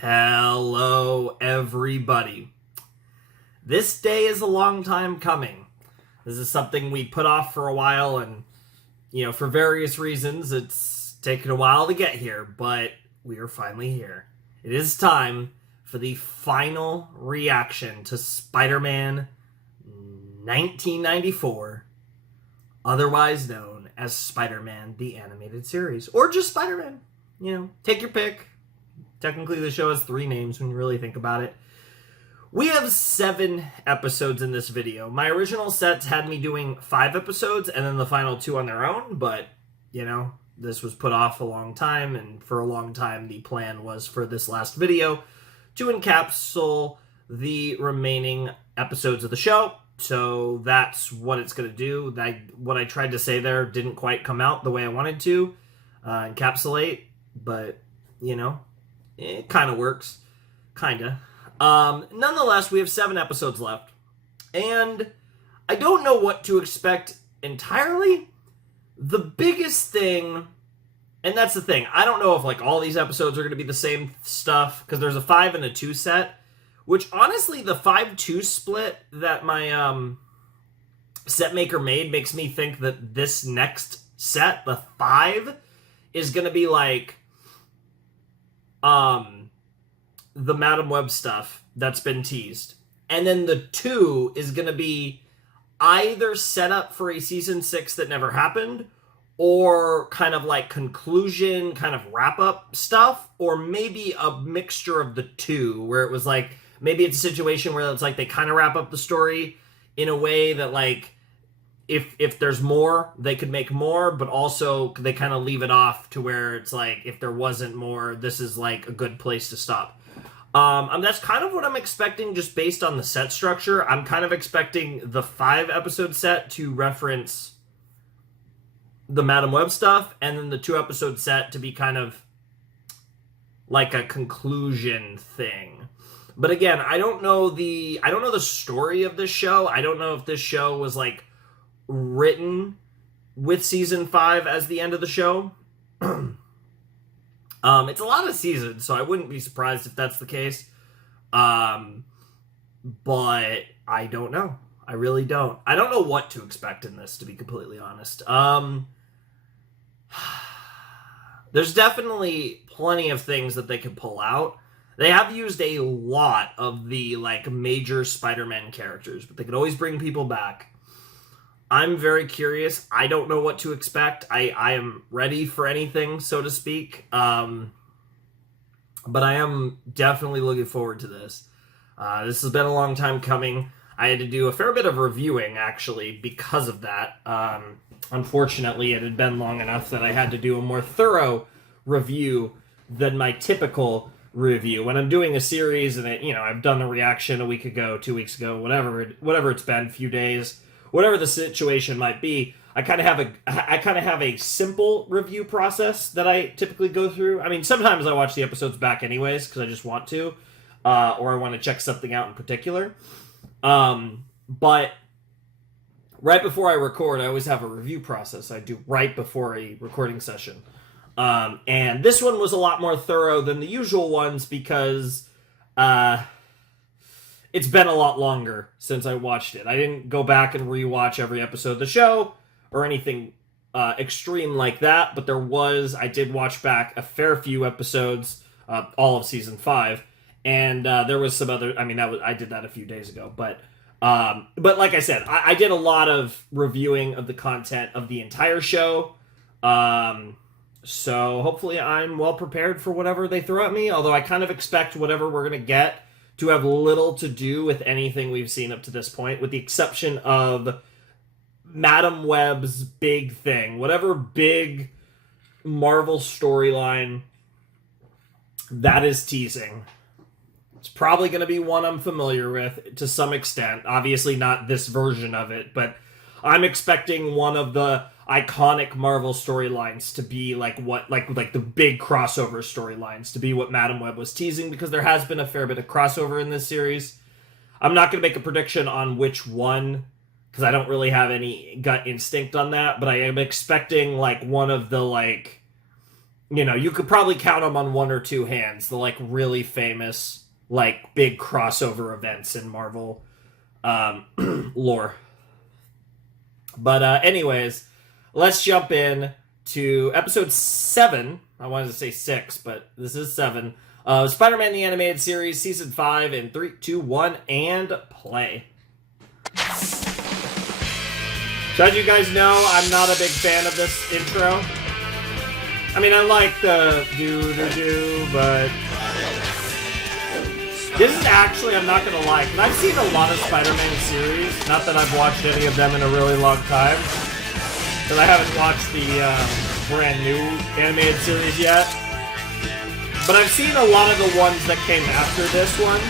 Hello, everybody. This day is a long time coming. This is something we put off for a while, and, for various reasons, it's taken a while to get here, but we are finally here. It is time for the final reaction to Spider-Man 1994, otherwise known as Spider-Man the Animated Series, or just Spider-Man. Take your pick. Technically, the show has 3 names when you really think about it. We have 7 episodes in this video. My original sets had me doing 5 episodes and then the final 2 on their own, but, this was put off a long time, and for a long time the plan was for this last video to encapsulate the remaining episodes of the show. So that's what it's going to do. What I tried to say there didn't quite come out the way I wanted to encapsulate, but, it kind of works. Kinda. Nonetheless, we have 7 episodes left. And I don't know what to expect entirely. The biggest thing, and that's the thing, I don't know if all these episodes are going to be the same stuff, because there's a 5 and a 2 set, which honestly, the 5-2 split that my set maker made makes me think that this next set, the 5, is going to be the Madam Web stuff that's been teased. And then the 2 is going to be either set up for a season 6 that never happened, or kind of conclusion, kind of wrap-up stuff, or maybe a mixture of the 2, where it was maybe it's a situation where it's they kind of wrap up the story in a way that if there's more, they could make more, but also they kind of leave it off to where it's if there wasn't more, this is a good place to stop. That's kind of what I'm expecting just based on the set structure. I'm kind of expecting the 5-episode set to reference the Madam Web stuff, and then the 2-episode set to be kind of a conclusion thing. But again, I don't know the story of this show. I don't know if this show was written with season 5 as the end of the show. It's a lot of seasons, so I wouldn't be surprised if that's the case. But I don't know. I really don't. I don't know what to expect in this, to be completely honest. There's definitely plenty of things that they could pull out. They have used a lot of the major Spider-Man characters, but they could always bring people back. I'm very curious. I don't know what to expect. I am ready for anything, so to speak. But I am definitely looking forward to this. This has been a long time coming. I had to do a fair bit of reviewing, actually, because of that. Unfortunately, it had been long enough that I had to do a more thorough review than my typical review. When I'm doing a series and I've done the reaction a week ago, 2 weeks ago, whatever it's been, few days, whatever the situation might be, I kind of have a simple review process that I typically go through. I mean, sometimes I watch the episodes back anyways because I just want to, or I want to check something out in particular. But right before I record, I always have a review process I do right before a recording session. And this one was a lot more thorough than the usual ones because it's been a lot longer since I watched it. I didn't go back and rewatch every episode of the show or anything extreme like that, but I did watch back a fair few episodes, all of season 5, and there was some other. I mean, I did that a few days ago, but like I said, I did a lot of reviewing of the content of the entire show. So hopefully I'm well prepared for whatever they throw at me. Although I kind of expect whatever we're gonna get to have little to do with anything we've seen up to this point, with the exception of Madam Web's big thing. Whatever big Marvel storyline that is teasing. It's probably going to be one I'm familiar with to some extent. Obviously not this version of it, but I'm expecting one of the iconic Marvel storylines to be the big crossover storylines to be what Madam Web was teasing, because there has been a fair bit of crossover in this series. I'm not going to make a prediction on which one, because I don't really have any gut instinct on that, but I am expecting one of the you know, you could probably count them on one or two hands, the, like, really famous, like, big crossover events in Marvel lore. But anyways, let's jump in to episode 7. I wanted to say 6, but this is 7. Spider-Man the Animated Series, Season 5, in 3, 2, 1, and play. So as you guys know, I'm not a big fan of this intro. I mean, I like the do-do-do, but this is actually, I'm not gonna lie, because I've seen a lot of Spider-Man series. Not that I've watched any of them in a really long time, because I haven't watched the brand new animated series yet. But I've seen a lot of the ones that came after this one,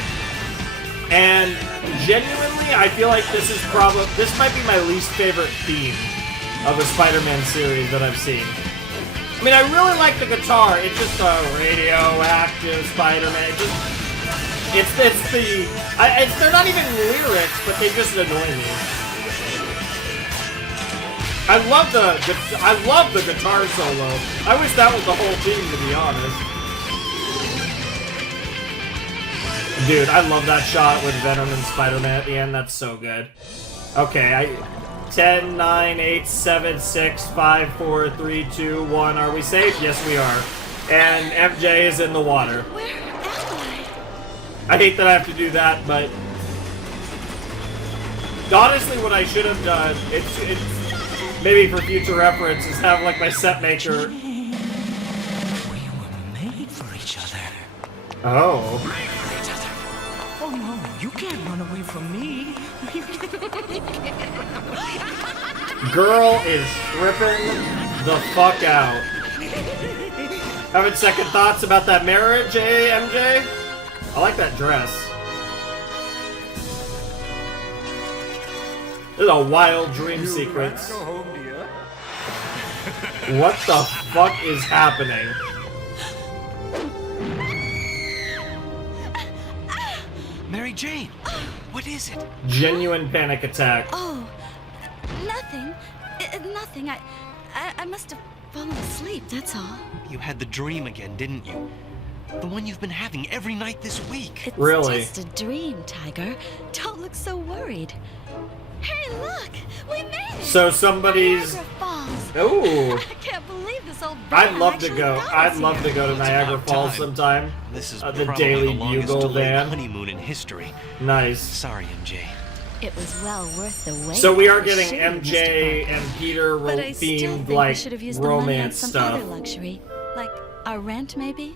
and genuinely, I feel like this might be my least favorite theme of a Spider-Man series that I've seen. I mean, I really like the guitar. It's just a radioactive Spider-Man. They're not even lyrics, but they just annoy me. I love the guitar solo. I wish that was the whole theme, to be honest. Dude, I love that shot with Venom and Spider-Man at the end. That's so good. Okay, 10, 9, 8, 7, 6, 5, 4, 3, 2, 1. Are we safe? Yes, we are. And MJ is in the water. Where am I hate that I have to do that, but honestly, what I should have done, it's maybe for future reference, is have like my set maker. We were made for each other. Oh. Oh no, you can't run away from me. Girl is tripping the fuck out. Having second thoughts about that marriage, eh, MJ? I like that dress. This is a wild dream sequence. What the fuck is happening? Mary Jane, what is it? Genuine panic attack. Oh, nothing. Nothing. I must have fallen asleep, that's all. You had the dream again, didn't you? The one you've been having every night this week. It's Really? just a dream, Tiger. Don't look so worried. Hey, look! We made it! So somebody's... Niagara Falls. Ooh. I can't believe this old I'd van love to actually go. got I'd us love here. to go to Well, it's Niagara about Falls time. sometime. This is The probably Daily the longest Bugle delayed van. honeymoon in history. Nice. Sorry, MJ. It was well worth the wait. So we are I getting should have, MJ Mr. Parker. and Peter But I still themed think we like should have used the money on romance some stuff. other luxury, like our rent, maybe.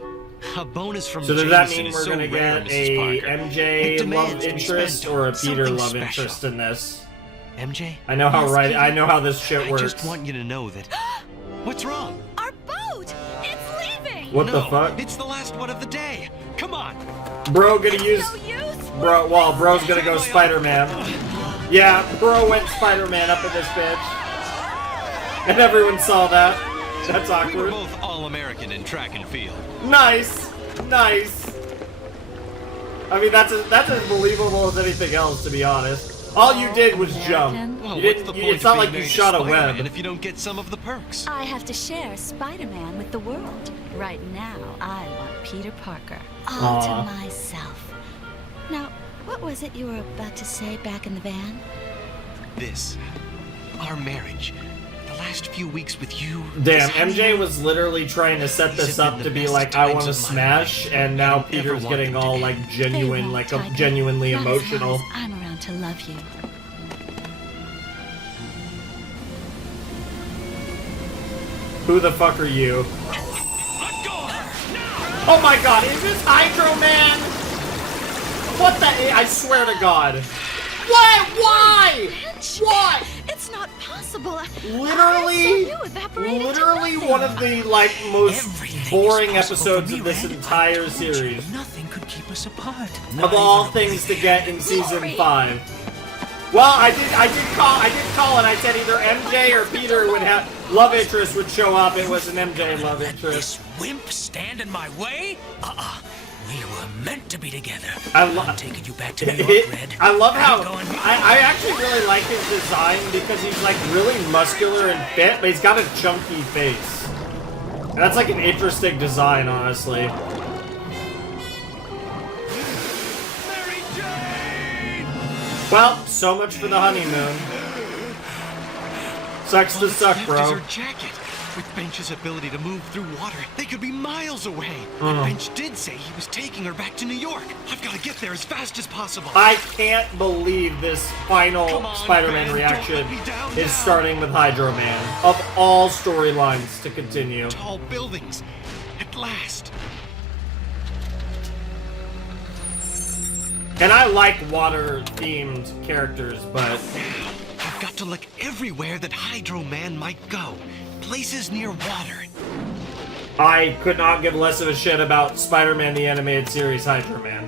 A bonus from So does that Jameson mean is we're so gonna rare, get Mrs. a Parker. It MJ demands love to be interest spent or a on Peter something love special. interest in this? MJ, I know how Yes, right. Peter. I know how this shit I works. just want you to know that. What's wrong? Our boat! It's leaving! What the No, fuck? It's the last one of the day. Come on. Bro gonna use No use? bro. Well, bro's gonna go Spider-Man. Yeah, bro went Spider-Man up in this bitch, and everyone saw that. That's We were awkward. both all-American in track and field. Nice, nice. I mean, that's as believable as anything else, to be honest. All you did was jump. Well, You what's didn't. the You, point it's of not being like you married to shot a Spider-Man web. if you don't get some of the perks? I have to share Spider-Man with the world. Right now, I want Peter Parker. All Aw. to myself. Now, what was it you were about to say back in the van? This, our marriage, the last few weeks with you. Damn, this MJ honeymoon, was literally trying to set These this have up been to the be best like, I times want to of my smash, life. and now I don't ever Peter's want getting them to all end. like They genuine, won't, like Tiger. genuinely Not emotional. As long as I'm around to love you. Who the fuck are you? Let go of her now! Oh my god, is this Hydro Man? What the? I swear to God. What? Why? Bitch! What? It's not possible. Literally, literally one of the like most Everything is boring possible episodes for me, of this Red. entire I told you, series. Nothing could keep us apart. Of all things to get in season 5. Well, I did call, and I said either MJ or Peter would have love interest would show up. It was an MJ love Let interest. this wimp stand in my way? We were meant to be together. I'm taking you back to New York, Red. I love how I'm going- I actually really like his design because he's like really muscular and fit, but he's got a chunky face. That's like an interesting design, honestly. Mary Jane! Well, so much for the honeymoon. Sucks to suck, Left bro. is her jacket. With Bench's ability to move through water, they could be miles away. But Bench did say he was taking her back to New York. I've got to get there as fast as possible. I can't believe this final Come on, Spider-Man Ben, reaction don't let me down is now. starting with Hydro Man. Of all storylines to continue. Tall buildings. At last. And I like water-themed characters, but Now, I've got to look everywhere that Hydro Man might go. Places near water. I could not give less of a shit about Spider-Man the Animated Series Hydro Man.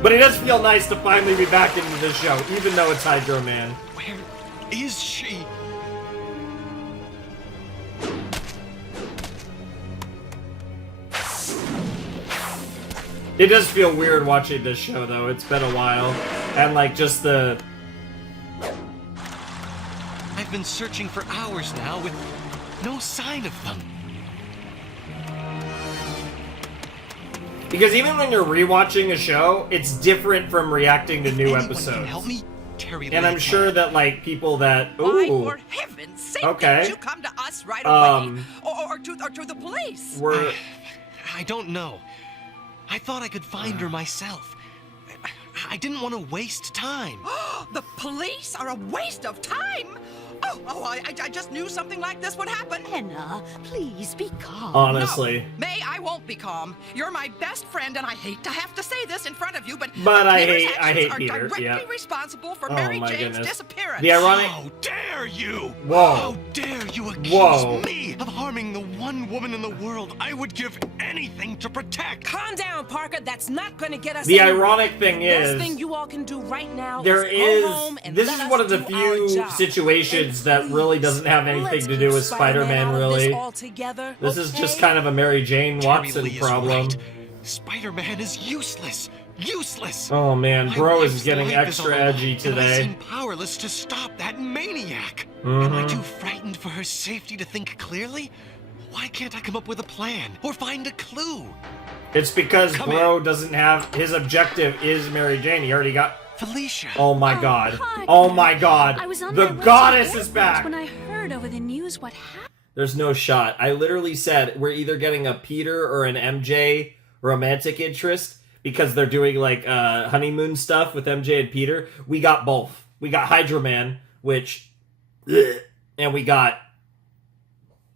But it does feel nice to finally be back into the show, even though it's Hydro Man. Where is she? It does feel weird watching this show, though. It's been a while. And, like, just the... I've been searching for hours now with no sign of them. Because even when you're rewatching a show, it's different from reacting to new Anyone episodes. can help me? Terry And Lee I'm sure can. that, like, people that... Why, Ooh, for heaven's sake, Okay. didn't you come to us right away? Or to the police? we're... I don't know. I thought I could find her myself. I didn't want to waste time. The police are a waste of time? I just knew something like this would happen. Henna, please be calm. Honestly. No, May, I won't be calm. You're my best friend, and I hate to have to say this in front of you, but I Peter's hate actions are Peter, directly yeah. responsible for Oh Mary my Jane's goodness. disappearance. The ironic... How dare you? Whoa. How dare you accuse Whoa. me of harming the one woman in the world I would give anything to protect? Calm down, Parker. That's not going to get us The anywhere. ironic thing The best is... thing you all can do right now There is go home and this let is us one of the do our few job. situations And that really please, doesn't have anything let's to do keep with Spider-Man, out of this really. altogether, This is just okay? kind of a Mary Jane Terry Watson Lee is problem. right. Spider-Man is useless. Useless. Oh man, My bro is wife's getting life is extra on the edgy line, and I today. seem powerless to stop that maniac. Mm-hmm. Am I too frightened for her safety to think clearly? Why can't I come up with a plan or find a clue? It's because Come bro doesn't have... His objective is Mary Jane. He already got... Felicia. Oh my god. Parker. Oh my god. I was on The my way to goddess the is airport back. when I heard over the news what happened. There's no shot. I literally said we're either getting a Peter or an MJ romantic interest because they're doing like honeymoon stuff with MJ and Peter. We got both. We got Hydro Man, which, and we got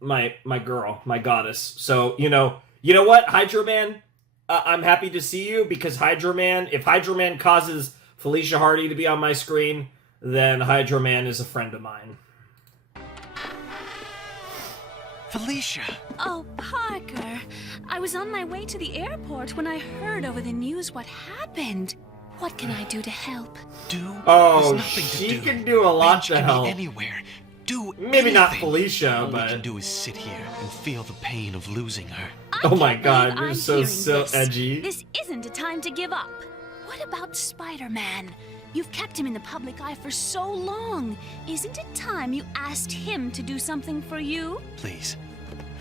my girl, my goddess. So you know what, Hydro Man, I'm happy to see you because Hydro Man. If Hydro Man causes Felicia Hardy to be on my screen, then Hydro Man is a friend of mine. Felicia. Oh, Parker. I was on my way to the airport when I heard over the news what happened. What can I do to help? Oh, There's nothing to she do. can do a lot Bench to can help. Be anywhere. Do Maybe not anything. Felicia, All we but can do is sit here and feel the pain of losing her. oh my can't god, believe you're I'm so hearing this. edgy. This isn't a time to give up. What about Spider-Man? You've kept him in the public eye for so long. Isn't it time you asked him to do something for you? Please,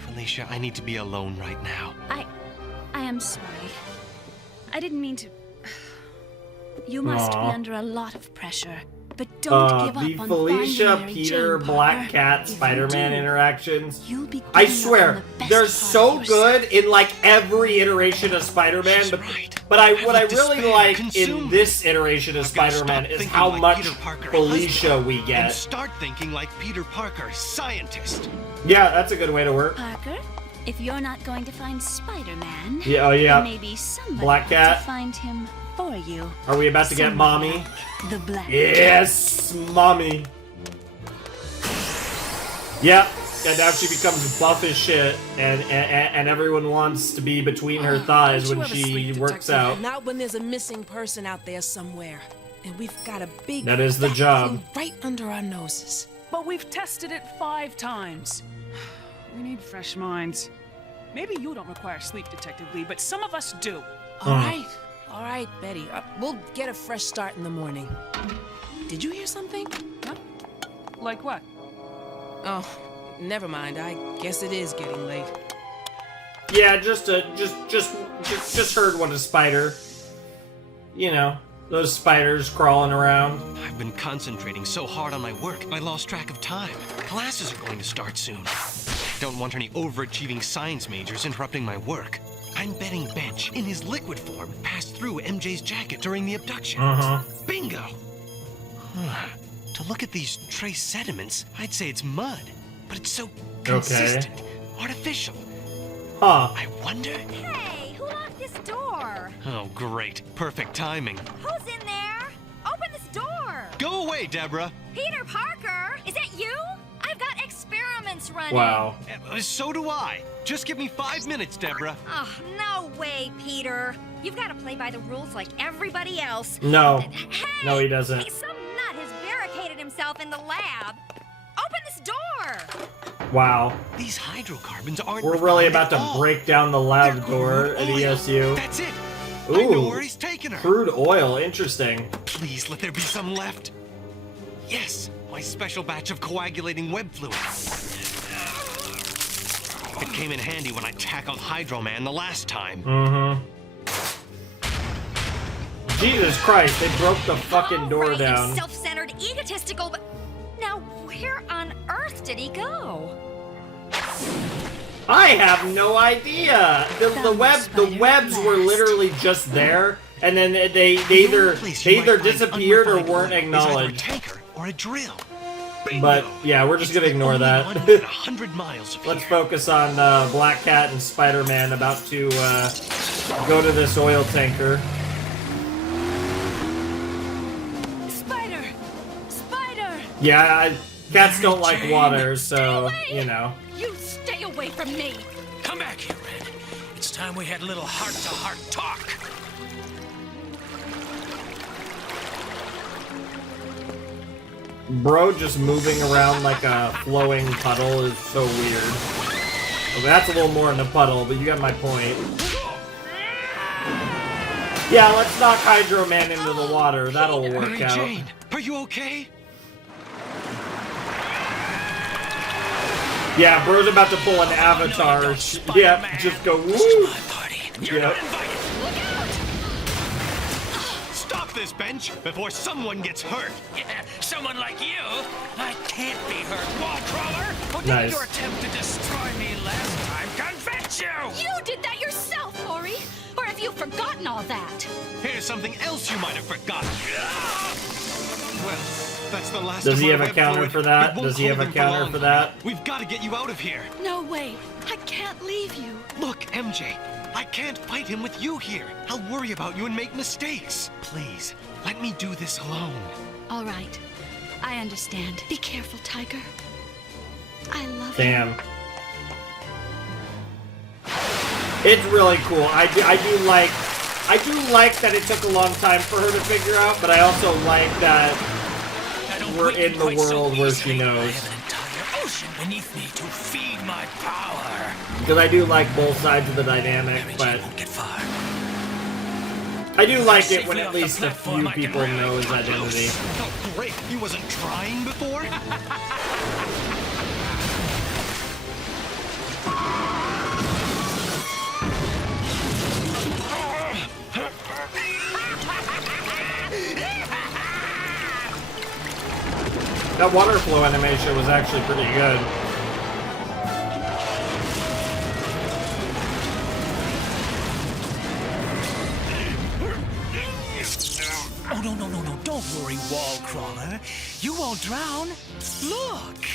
Felicia, I need to be alone right now. I am sorry. I didn't mean to... You must Aw. be under a lot of pressure. But don't give The up on Felicia, finding Mary Peter, Jane, Black Parker. Cat, If you Spider-Man do, interactions. You'll be I giving up on swear, the best they're part so of yourself. good in like every iteration of Spider-Man. She's But, right. but I what I let really despair like consume in me. this iteration of I've gotta Spider-Man stop is thinking how like much Peter Parker, Felicia husband, we and get. start thinking like Peter Parker, scientist. Yeah, that's a good way to work. Parker, if you're not going to find Spider-Man, Yeah, oh yeah. then maybe somebody Black has Cat. to find him for you. Are we about to get Somebody mommy? like the Black Yes, mommy. Yep, and now she becomes buff as shit, and everyone wants to be between her thighs Don't when you ever she sleep, works detective? out. Not when there's a missing person out there somewhere. And we've got a big That is the fat job. thing right under our noses. But we've tested it 5 times. We need fresh minds. Maybe you don't require sleep, Detective Lee, but some of us do. All right, Betty. We'll get a fresh start in the morning. Did you hear something? Huh? Like what? Oh, Never mind. I guess it is getting late. Yeah, just heard what a spider. You know, those spiders crawling around. I've been concentrating so hard on my work, I lost track of time. Classes are going to start soon. I don't want any overachieving science majors interrupting my work. I'm betting Bench, in his liquid form, passed through MJ's jacket during the abduction. Bingo! To look at these trace sediments, I'd say it's mud, but it's so consistent, artificial. I wonder... Hey, who locked this door? Oh, great. Perfect timing. Who's in there? Open this door! Go away, Deborah! Peter Parker! Is that you? I've got experiments running. Wow. So do I. Just give me 5 minutes, Deborah. Oh, no way, Peter. You've got to play by the rules like everybody else. No. Hey, No, he doesn't. Hey, some nut has barricaded himself in the lab. Open this door! Wow. These hydrocarbons aren't We're really refined about at to all. break down the lab They're door crude at oil. ESU. That's it. I know Ooh. where he's taken her. Crude oil, interesting. Please let there be some left. Yes, my special batch of coagulating web fluid. It came in handy when I tackled Hydro Man the last time. Jesus Christ, they broke the fucking door Right, down. and self-centered, egotistical, but now where on earth did he go? I have no idea. The webs were literally just there, and then they either disappeared or weren't Either a acknowledged. tanker or a drill. But yeah, we're just gonna ignore that. 100 miles of Let's here. focus on Black Cat and Spider-Man about to go to this oil tanker. Spider! Spider! Yeah, cats don't like Jane, water, so you know. You stay away from me! Come back here, Red. It's time we had a little heart-to-heart talk. Bro just moving around like a flowing puddle is so weird. Okay, that's a little more than a puddle, but you got my point. Yeah, let's knock Hydro Man into the water. That'll work Mary out. Jane, are you okay? Yeah, bro's about to pull an avatar. Yeah, just go woo. My party. You're Yeah. not invited. Stop this, Bench, before someone gets hurt. Yeah, someone like you, I can't be hurt, wall crawler. Who did Nice. your attempt to destroy me last time convince you? You did that yourself, Ori! Or have you forgotten all that? Here's something else you might have forgotten. Well, that's the last Does of he my have a web counter fluid. for that? It won't Does he have hold a him for counter long, for that? honey. We've got to get you out of here. No way! I can't leave you! Look, MJ, I can't fight him with you here. I'll worry about you and make mistakes. Please, let me do this alone. All right. I understand. Be careful, Tiger. I love Damn. It's really cool. I do like that it took a long time for her to figure out, but I also like that I don't we're weaken in the quite so world where easily. she I knows. have an entire ocean beneath me to feed my power. Because I do like both sides of the dynamic, Mary but Jane won't get far. I do like it when Safely at off the least a platform, few I can people really know his cut identity. loose. Oh, great. He wasn't trying before? That water flow animation was actually pretty good. Oh, no, don't worry, wall crawler. You won't drown. Look.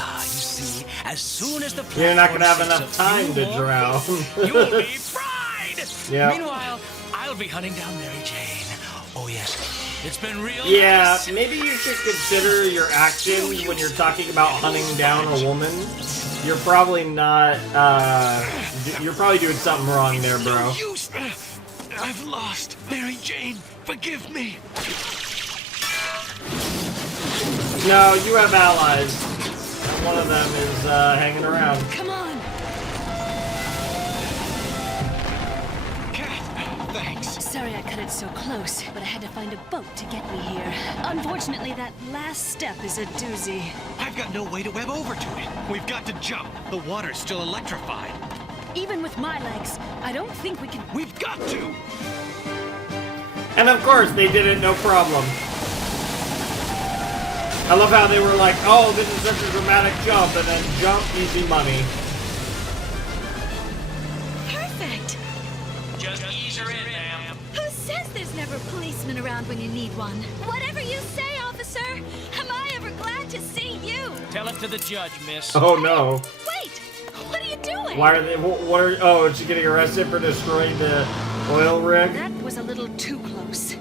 Ah, you see, as soon as the You're not gonna have platform enough sinks a time few to more drown. feet, You'll be fried. Yeah. Meanwhile, I'll be hunting down Mary Jane. Oh, yes. It's been real Yeah, nice. maybe you should consider your actions when you're talking about hunting down a woman. You're probably not, you're probably doing something wrong there, bro. No use. I've lost. Mary Jane, forgive me. No, you have allies. And one of them is, hanging around. Come on! Cat, thanks. Sorry sorry I cut it so close, but I had to find a boat to get me here. Unfortunately, that last step is a doozy. I've got no way to web over to it. We've got to jump. The water's still electrified. Even with my legs, I don't think we can... We've got to! And of course, they did it no problem. I love how they were like, oh, this is such a dramatic jump, and then jump, easy money. Perfect. Just ease her in, ma'am. Who says there's never a policeman around when you need one? Whatever you say, officer. Am I ever glad to see you? Tell it to the judge, miss. Oh no. Wait, what are you doing? Why are they, what are, oh, is she getting arrested for destroying the oil rig? That was a little too close.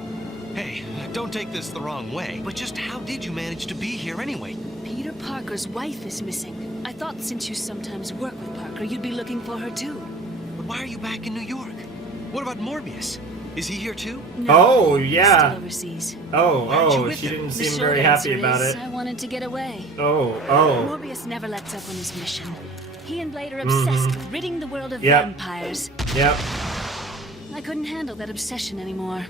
Hey, don't take this the wrong way, but just how did you manage to be here anyway? Peter Parker's wife is missing. I thought since you sometimes work with Parker, you'd be looking for her too. But why are you back in New York? What about Morbius? Is he here too? No, Oh, he's yeah. Still overseas. aren't you Oh, with she him? didn't The seem short very happy answer about is, it. I wanted to get away. Oh. Morbius never lets up on his mission. He and Blade are obsessed with ridding the world of Yep. vampires. Yep. I couldn't handle that obsession anymore.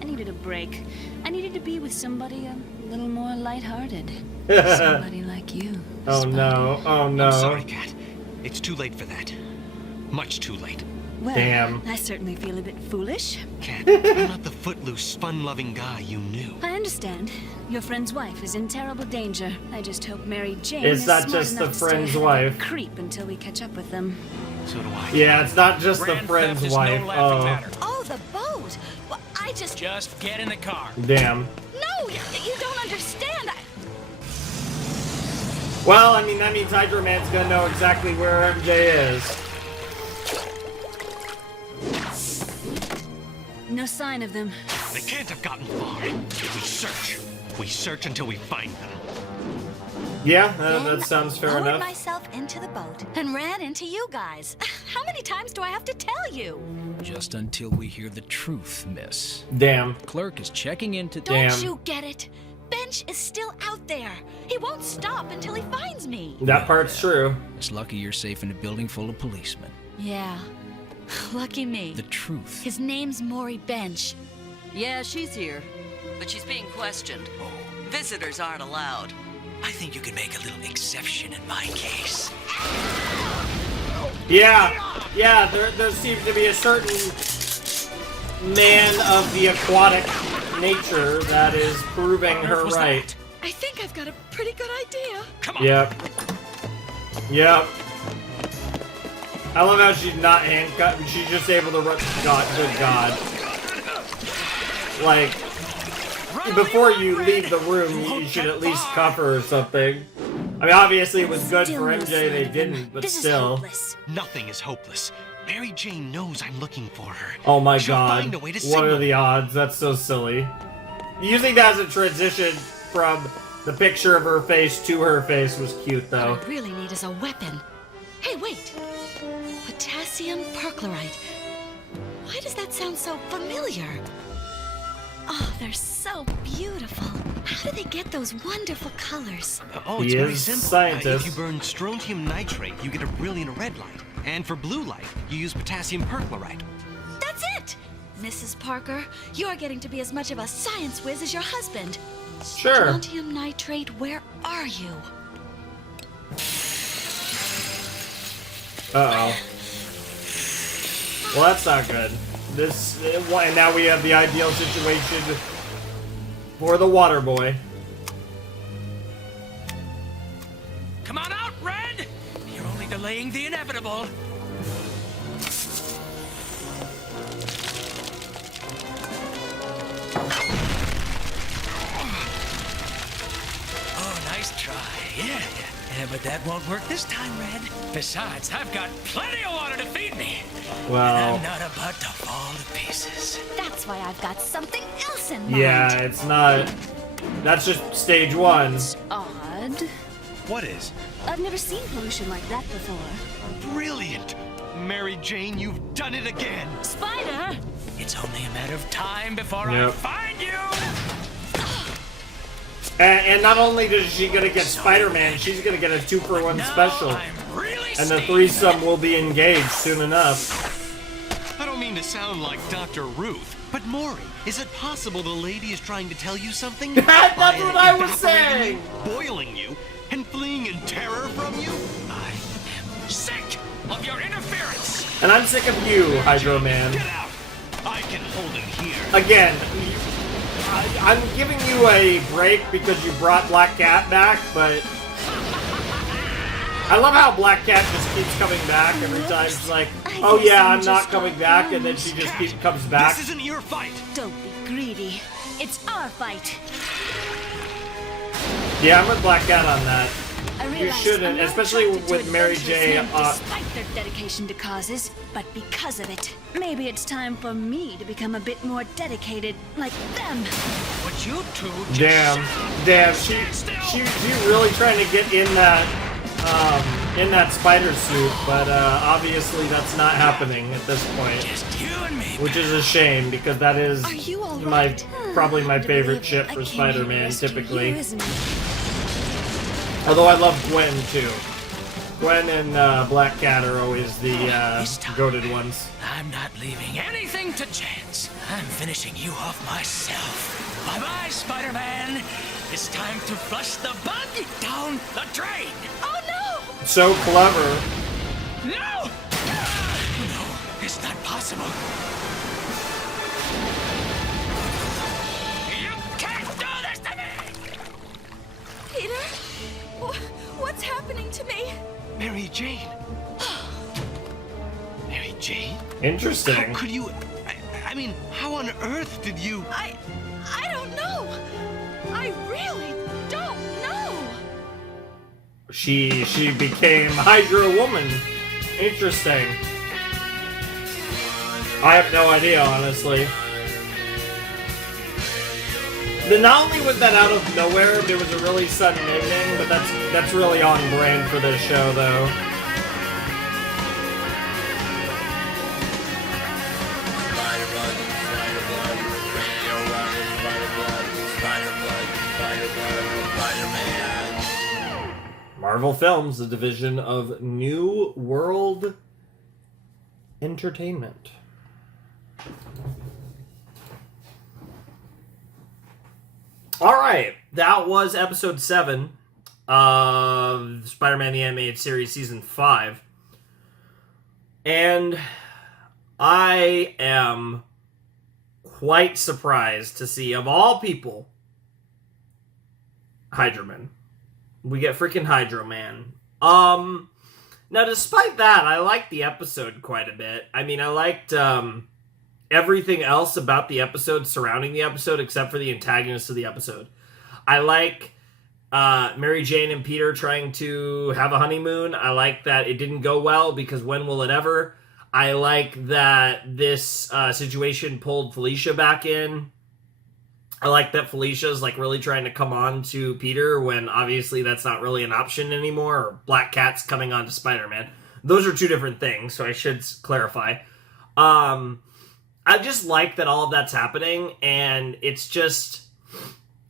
I needed a break. I needed to be with somebody a little more lighthearted. Somebody like you. Oh Spider. no, oh no. I'm sorry, Kat. It's too late for that. Much too late. Well, Damn. I certainly feel a bit foolish. Kat, I'm not the footloose, fun-loving guy you knew. I understand. Your friend's wife is in terrible danger. I just hope Mary Jane It's is not smart just enough the to stay friend's ahead of wife. that creep until we catch up with them. So do I. Yeah, it's not just the Grand friend's theft is wife. no laughing matter. Oh, the boat. Well, I just... Just get in the car. Damn. No, you don't understand. Well, I mean, that means Hydro Man's gonna know exactly where MJ is. No sign of them. They can't have gotten far. We search. We search until we find them. Yeah, Then that sounds fair lowered enough. myself into the boat and ran into you guys. How many times do I have to tell you? Just until we hear the truth, miss. Damn. Clerk is checking into... Don't Damn. you get it? Bench is still out there. He won't stop until he finds me. That part's true. It's lucky you're safe in a building full of policemen. Yeah. Lucky me. The truth. His name's Maury Bench. Yeah, she's here, but she's being questioned. Visitors aren't allowed. I think you can make a little exception in my case. Yeah, there seems to be a certain man of the aquatic nature that is proving her right. I think I've got a pretty good idea. Come on. Yep. I love how she's not handcuffed. She's just able to run. God, good God. Like, before you leave the room, you should at least cuff her or something. I mean, obviously it was good for MJ they didn't, but This is still. hopeless. Nothing is hopeless. Mary Jane knows I'm looking for her. Oh my She'll God. find a way to What are signal. the odds? That's so silly. Using that as a transition from the picture of her face to her face was cute, though. What I really need is a weapon. Hey, wait. Potassium perchlorate. Why does that sound so familiar? Oh, they're so beautiful. How do they get those wonderful colors? Oh, it's He very is simple. scientist. If you burn strontium nitrate, you get a brilliant red light. And for blue light, you use potassium perchlorate. That's it! Mrs. Parker, you're getting to be as much of a science whiz as your husband. Sure. Strontium nitrate, where are you? Uh-oh. Well, that's not good. And now we have the ideal situation for the water boy. Come on out, Red! You're only delaying the inevitable. Oh, nice try. Yeah, but that won't work this time, Red. Besides, I've got plenty of water to feed me. Well, I'm not about to fall to pieces. That's why I've got something else in mind. yeah, it's not. That's just stage one. Odd. What is? I've never seen pollution like that before. Brilliant! Mary Jane, you've done it again! Spider! It's only a matter of time before I Yep. find you. And not only does she gonna get Spider-Man, she's gonna get a 2-for-1 Now special. I'm really And the seeing threesome will be engaged soon enough. I don't mean to sound like Dr. Ruth, but Maury, is it possible the lady is trying to tell you something? That's By what I was evaporating saying! you, boiling you, and fleeing in terror from you? I am sick of your interference. And I'm sick of you, Hydro Man. Get out! I can hold him here. Again, I'm giving you a break because you brought Black Cat back, but I love how Black Cat just keeps coming back every time. She's like, oh yeah, I'm not coming back, and then she just comes back. This isn't your fight. Don't be greedy. It's our fight. Yeah, I'm with Black Cat on that. I You realize shouldn't, I'm not especially attracted to with Mary adventurous J. men despite their dedication to causes, but because of it. Maybe it's time for me to become a bit more dedicated, like them. Would you two just Damn, she's really trying to get in that spider suit, but obviously that's not happening at this point, Just you and me. which is a shame because that is Are you all right? probably my Hard to favorite believe ship I for came here to Spider-Man rescue typically. you, isn't it? Although I love Gwen too. Gwen and Black Cat are always the goated ones. I'm not leaving anything to chance. I'm finishing you off myself. Bye-bye, Spider-Man. It's time to flush the bug down the drain. Oh no! So clever. No! No, it's not possible. You can't do this to me! Peter? What's happening to me? Mary Jane. Mary Jane? Interesting. How could you... I mean, how on earth did you... I don't know. I really don't know. She became Hydra Woman. Interesting. I have no idea, honestly. Not only was that out of nowhere, there was a really sudden ending, but that's really on brand for this show, though. Marvel Films, the division of New World Entertainment. Alright, that was episode 7 of Spider-Man the Animated Series Season 5. And I am quite surprised to see, of all people, Hydro Man. We get freaking Hydro Man. Now, despite that, I liked the episode quite a bit. I mean, I liked everything else about the episode surrounding the episode except for the antagonist of the episode. I like Mary Jane and Peter trying to have a honeymoon. I like that it didn't go well because when will it ever? I like that this situation pulled Felicia back in. I like that Felicia's like really trying to come on to Peter when obviously that's not really an option anymore, or Black Cat's coming on to Spider-Man. Those are two different things, so I should clarify. I just like that all of that's happening, and it's just...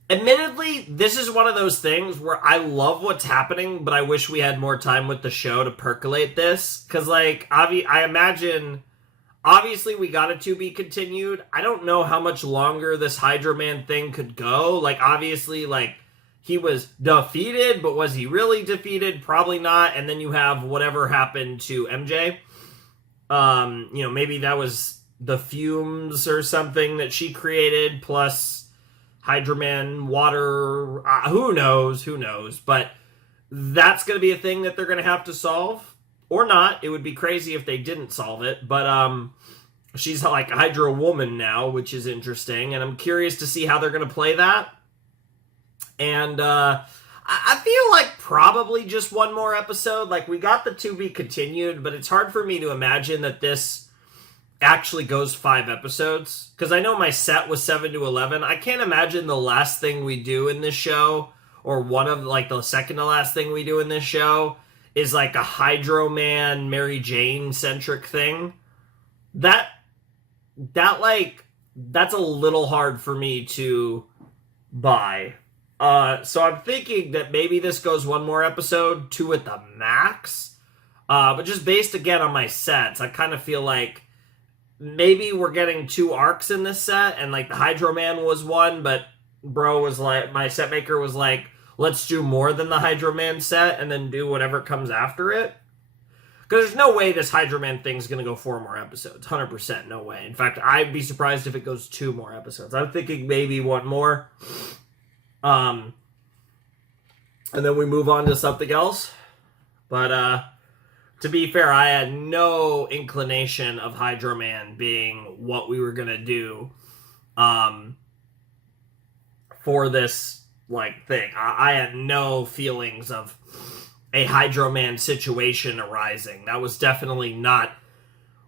Admittedly, this is one of those things where I love what's happening, but I wish we had more time with the show to percolate this. Because, like, I imagine... Obviously, we got it to be continued. I don't know how much longer this Hydro Man thing could go. Like, obviously, like, he was defeated, but was he really defeated? Probably not. And then you have whatever happened to MJ. You know, maybe that was the fumes or something that she created, plus Hydro Man, water, who knows, but that's going to be a thing that they're going to have to solve. Or not. It would be crazy if they didn't solve it. But she's like a Hydro Woman now, which is interesting. And I'm curious to see how they're going to play that. And I feel like probably just one more episode. Like, we got the to be continued, but it's hard for me to imagine that this actually goes 5 episodes. Because I know my set was 7 to 11. I can't imagine the last thing we do in this show, or one of, like, the second to last thing we do in this show, is like a Hydro Man, Mary Jane centric thing. That's a little hard for me to buy. So I'm thinking that maybe this goes one more episode, 2 at the max. But just based again on my sets, I kind of feel like maybe we're getting 2 arcs in this set, and like the Hydro Man was one, but bro was like, my set maker was like, let's do more than the Hydro Man set and then do whatever comes after it. Because there's no way this Hydro Man thing's going to go 4 more episodes. 100% no way. In fact, I'd be surprised if it goes 2 more episodes. I'm thinking maybe 1 more. And then we move on to something else. But to be fair, I had no inclination of Hydro Man being what we were going to do for this like thing. I had no feelings of a Hydro Man situation arising. That was definitely not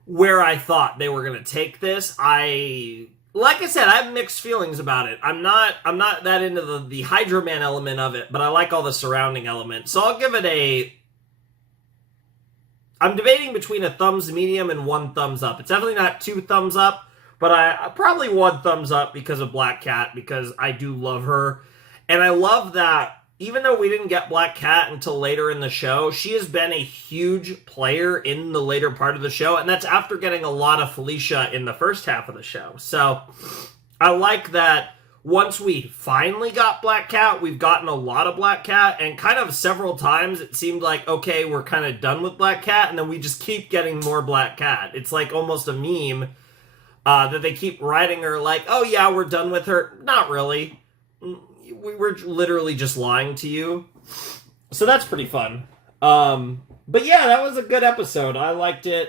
where I thought they were going to take this. Like I said, I have mixed feelings about it. I'm not that into the Hydro Man element of it, but I like all the surrounding elements. So I'll give it I'm debating between a thumbs medium and 1 thumbs up. It's definitely not 2 thumbs up, but I probably 1 thumbs up because of Black Cat, because I do love her. And I love that even though we didn't get Black Cat until later in the show, she has been a huge player in the later part of the show, and that's after getting a lot of Felicia in the first half of the show. So I like that once we finally got Black Cat, we've gotten a lot of Black Cat, and kind of several times it seemed like, okay, we're kind of done with Black Cat, and then we just keep getting more Black Cat. It's like almost a meme that they keep writing her like, oh yeah, we're done with her. Not really. We were literally just lying to you. So that's pretty fun. But yeah, that was a good episode. I liked it.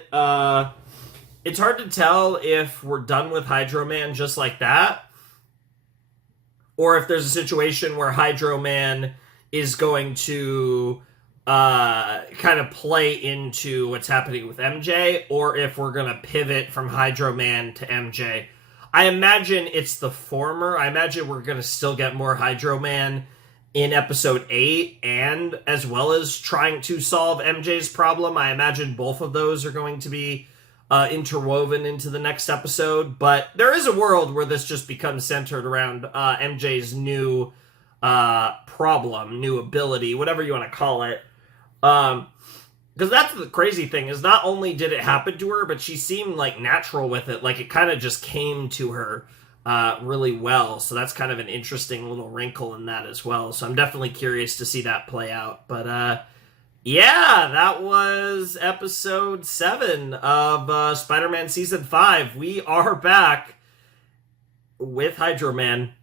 It's hard to tell if we're done with Hydro Man just like that, or if there's a situation where Hydro Man is going to kind of play into what's happening with MJ, or if we're going to pivot from Hydro Man to MJ. I imagine it's the former. I imagine we're going to still get more Hydro Man in episode 8, and as well as trying to solve MJ's problem. I imagine both of those are going to be interwoven into the next episode. But there is a world where this just becomes centered around MJ's new problem, new ability, whatever you want to call it. Because that's the crazy thing, is not only did it happen to her, but she seemed like natural with it. Like it kind of just came to her really well. So that's kind of an interesting little wrinkle in that as well. So I'm definitely curious to see that play out. But yeah, that was episode 7 of Spider-Man Season 5. We are back with Hydro Man.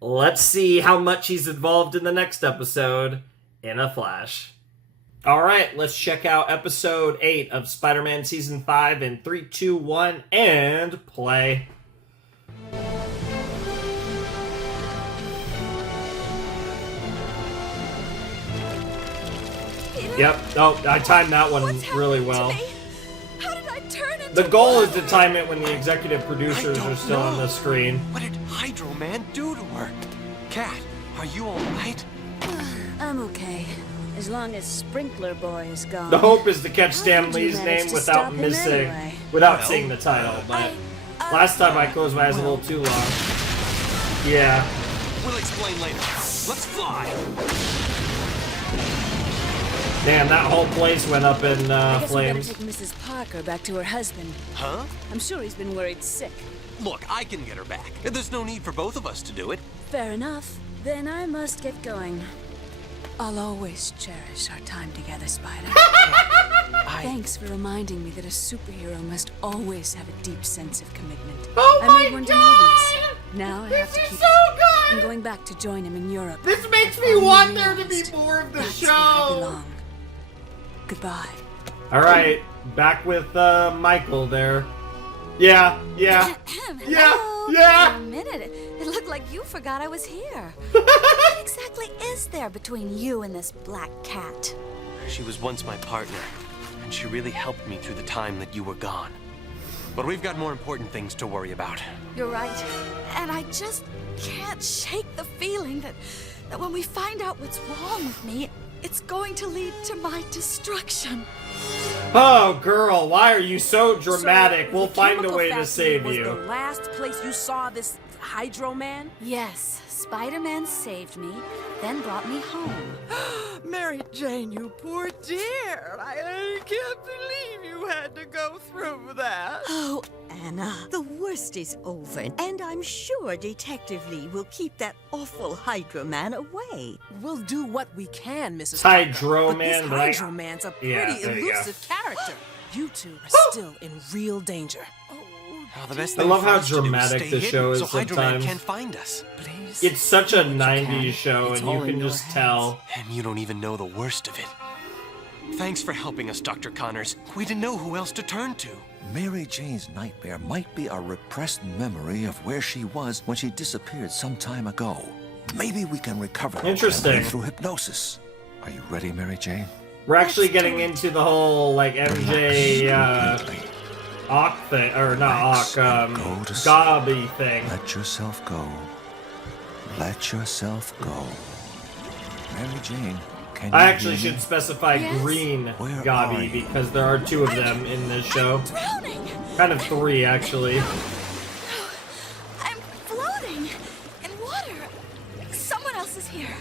Let's see how much he's involved in the next episode in a flash. All right, let's check out episode 8 of Spider-Man Season 5 in 3, 2, 1, and play. Yep. Oh, I timed that one really well. How did I turn into The goal is to time it when the executive producers are still on the screen. What did Hydro Man do to her? Cat, are you all right? I'm okay. As long as Sprinkler Boy is gone. The hope is to catch Stan How did you Lee's manage name to without stop him missing, anyway? without seeing the title. But last time I closed my eyes a little too long. Yeah. We'll explain later. Let's fly. Damn, that whole place went up in I guess we gotta flames. take Mrs. Parker back to her husband. Huh? I'm sure he's been worried sick. Look, I can get her back. There's no need for both of us to do it. Fair enough. Then I must get going. I'll always cherish our time together, Spider. Thanks for reminding me that a superhero must always have a deep sense of commitment. Oh I made one to Mobius. Now I have to keep it. I'm good! going back to join him in Europe. This makes me Finally want there to be realized more of the that's where I show! belong. Goodbye. Alright, back with Michael there. Yeah. Hello. Yeah. For a minute, it looked like you forgot I was here. What exactly is there between you and this Black Cat? She was once my partner, and she really helped me through the time that you were gone. But we've got more important things to worry about. You're right. And I just can't shake the feeling that when we find out what's wrong with me, It's going to lead to my destruction. Oh, girl, why are you so dramatic? So, we'll the find a chemical way to factory save was you. the last place you saw this Hydro Man? Yes, Spider-Man saved me, then brought me home. Mary Jane, you poor dear. I can't believe you had to go through that. Oh, Anna, the worst is over, and I'm sure Detective Lee will keep that awful Hydro Man away. We'll do what we can, Mrs. Hydro Parker, Man, but right? this Hydro Man's a pretty Yeah, there you go. elusive character. You two are still in real danger. Oh, the best I thing love for how us to do is dramatic stay the hidden show is so Hydro Man sometimes. can't find us. Please. It's such a do what you 90s can. show, It's and all you in can your just hands. tell. And you don't even know the worst of it. Thanks for helping us, Dr. Connors. We didn't know who else to turn to. Mary Jane's nightmare might be a repressed memory of where she was when she disappeared some time ago. Maybe we can recover that Interesting. memory through hypnosis. Are you ready, Mary Jane? We're actually getting into the whole, like, MJ, Ock thing, or not Ock, Gobby thing. Let yourself go. Let yourself go. Mary Jane, can you I actually hear me? should specify Yes? green Where are Gobby you? because there are two of them in this show. Drowning! Kind of three, actually. I'm floating in water. Someone else is here.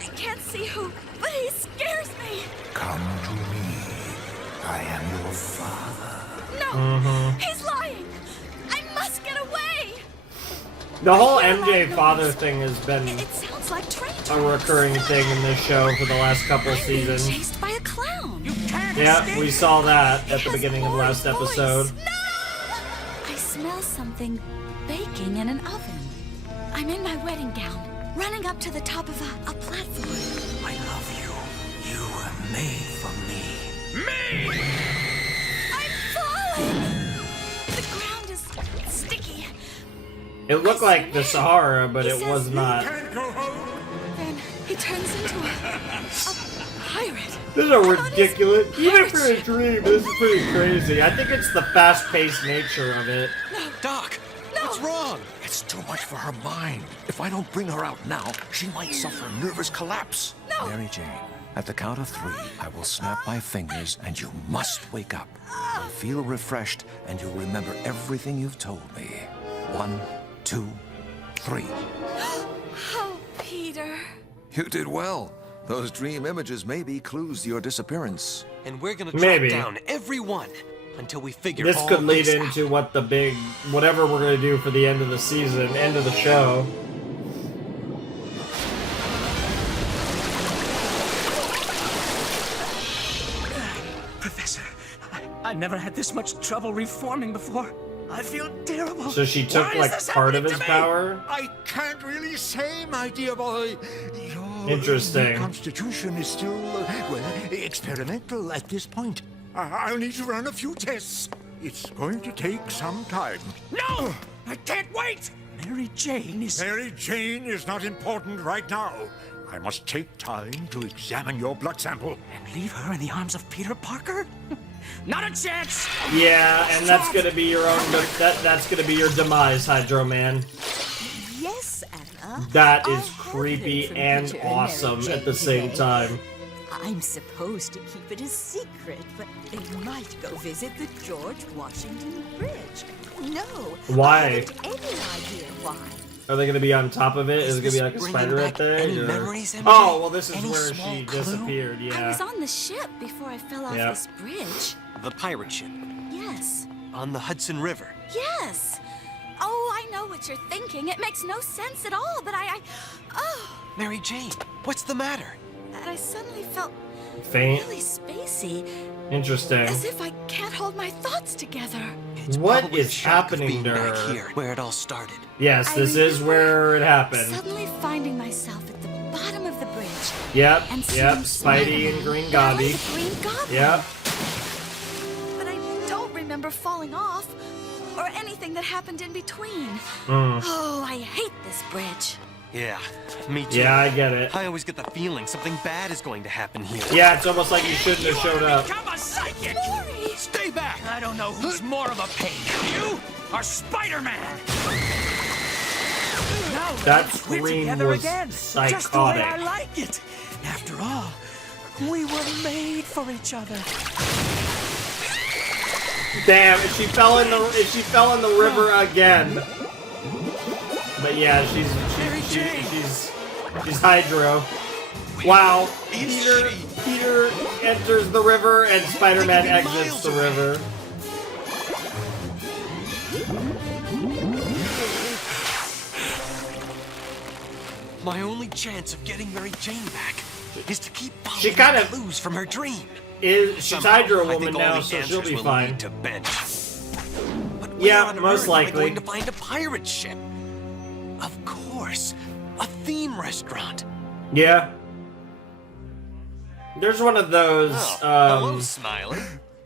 I can't see who, but he scares me. Come to me. I am your father. No, he's lying. I must get away. The whole MJ father thing has been It sounds like train a tracks. recurring thing in this show for the last couple I'm being seasons. chased by a clown. Yeah, we saw that at the It beginning has of last Laura's voice. episode. I smell something baking in an oven. I'm in my wedding gown, running up to the top of a platform. I love you. You were made for me. I'm falling! The ground is sticky. It looked like the Sahara, but He it says was not. Then he turns into a pirate. This is a ridiculous. Even for a dream, this is pretty crazy. I think it's the fast-paced nature of it. Doc, what's wrong? It's too much for her mind. If I don't bring her out now, she might suffer a nervous collapse. No. Mary Jane, at the count of 3, I will snap my fingers and you must wake up. You'll feel refreshed and you'll remember everything you've told me. 1, 2, 3. Oh, Peter. You did well. Those dream images may be clues to your disappearance. And we're gonna track Maybe. down every one until we figure This all could lead this out. into what the big, whatever we're gonna do for the end of the season, end of the show. Professor, I never had this much trouble reforming before. I feel terrible. So she took Why is like this part of happening his to me? power. I can't really say, my dear boy. Your Interesting. constitution is still, well, experimental at this point. I'll need to run a few tests. It's going to take some time. No! I can't wait! Mary Jane is... Mary Jane is not important right now. I must take time to examine your blood sample. And leave her in the arms of Peter Parker? Not a chance! Yeah, and that's gonna be your own. That's gonna be your demise, Hydro Man. Yes, Anna. That I is have creepy heard from and Peter and Mary awesome Jane at the same today. time. I'm supposed to keep it a secret, but they might go visit the George Washington Bridge. No. Why? I haven't any idea why. Are they gonna be on top of it? Is it gonna be like a bringing spider back thing? any or- memories, MJ? Oh, well, this is Any where small she clue? disappeared. I Yeah. was on the ship before I fell off Yep. this bridge. The pirate ship Yes. on the Hudson River. Yes. Oh, I know what you're thinking. It makes no sense at all, but oh, Mary Jane, what's the matter? I suddenly felt Faint. really spacey. Interesting. As if I can't hold my thoughts together. What Probably is the shock of happening being to back her? here, where it all started. Yes, this is where it happened. Suddenly finding myself at the bottom of the bridge. Yep, And yep. seeing Spidey and Green Spider-Man Gobby. with the Green Goblin. Yep. But I don't remember falling off or anything that happened in between. Mm. Oh, I hate this bridge. Yeah, me too. Yeah, I get it. I always get the feeling something bad is going to happen here. Yeah, it's almost like you shouldn't have showed up. Become a psychic! Stay back! I don't know who's more of a pain, you or Spider-Man! now, That Red. scream We're together was again. psychotic. Just the way I like it. After all, we were made for each other. Damn, if she fell in the river again. But yeah, she's Hydro. Wow. Peter enters the river and Spider-Man exits the river. My only chance of getting Mary Jane back is to keep She following kind the of clues from her dream. She's Somehow, Hydro I think Woman all now, the so she'll answers be will fine. lead to Bench. But Yeah, where on most earth likely. Am I going to find a pirate ship? Of course, a theme restaurant. Yeah. There's one of those. Hello, Smiley.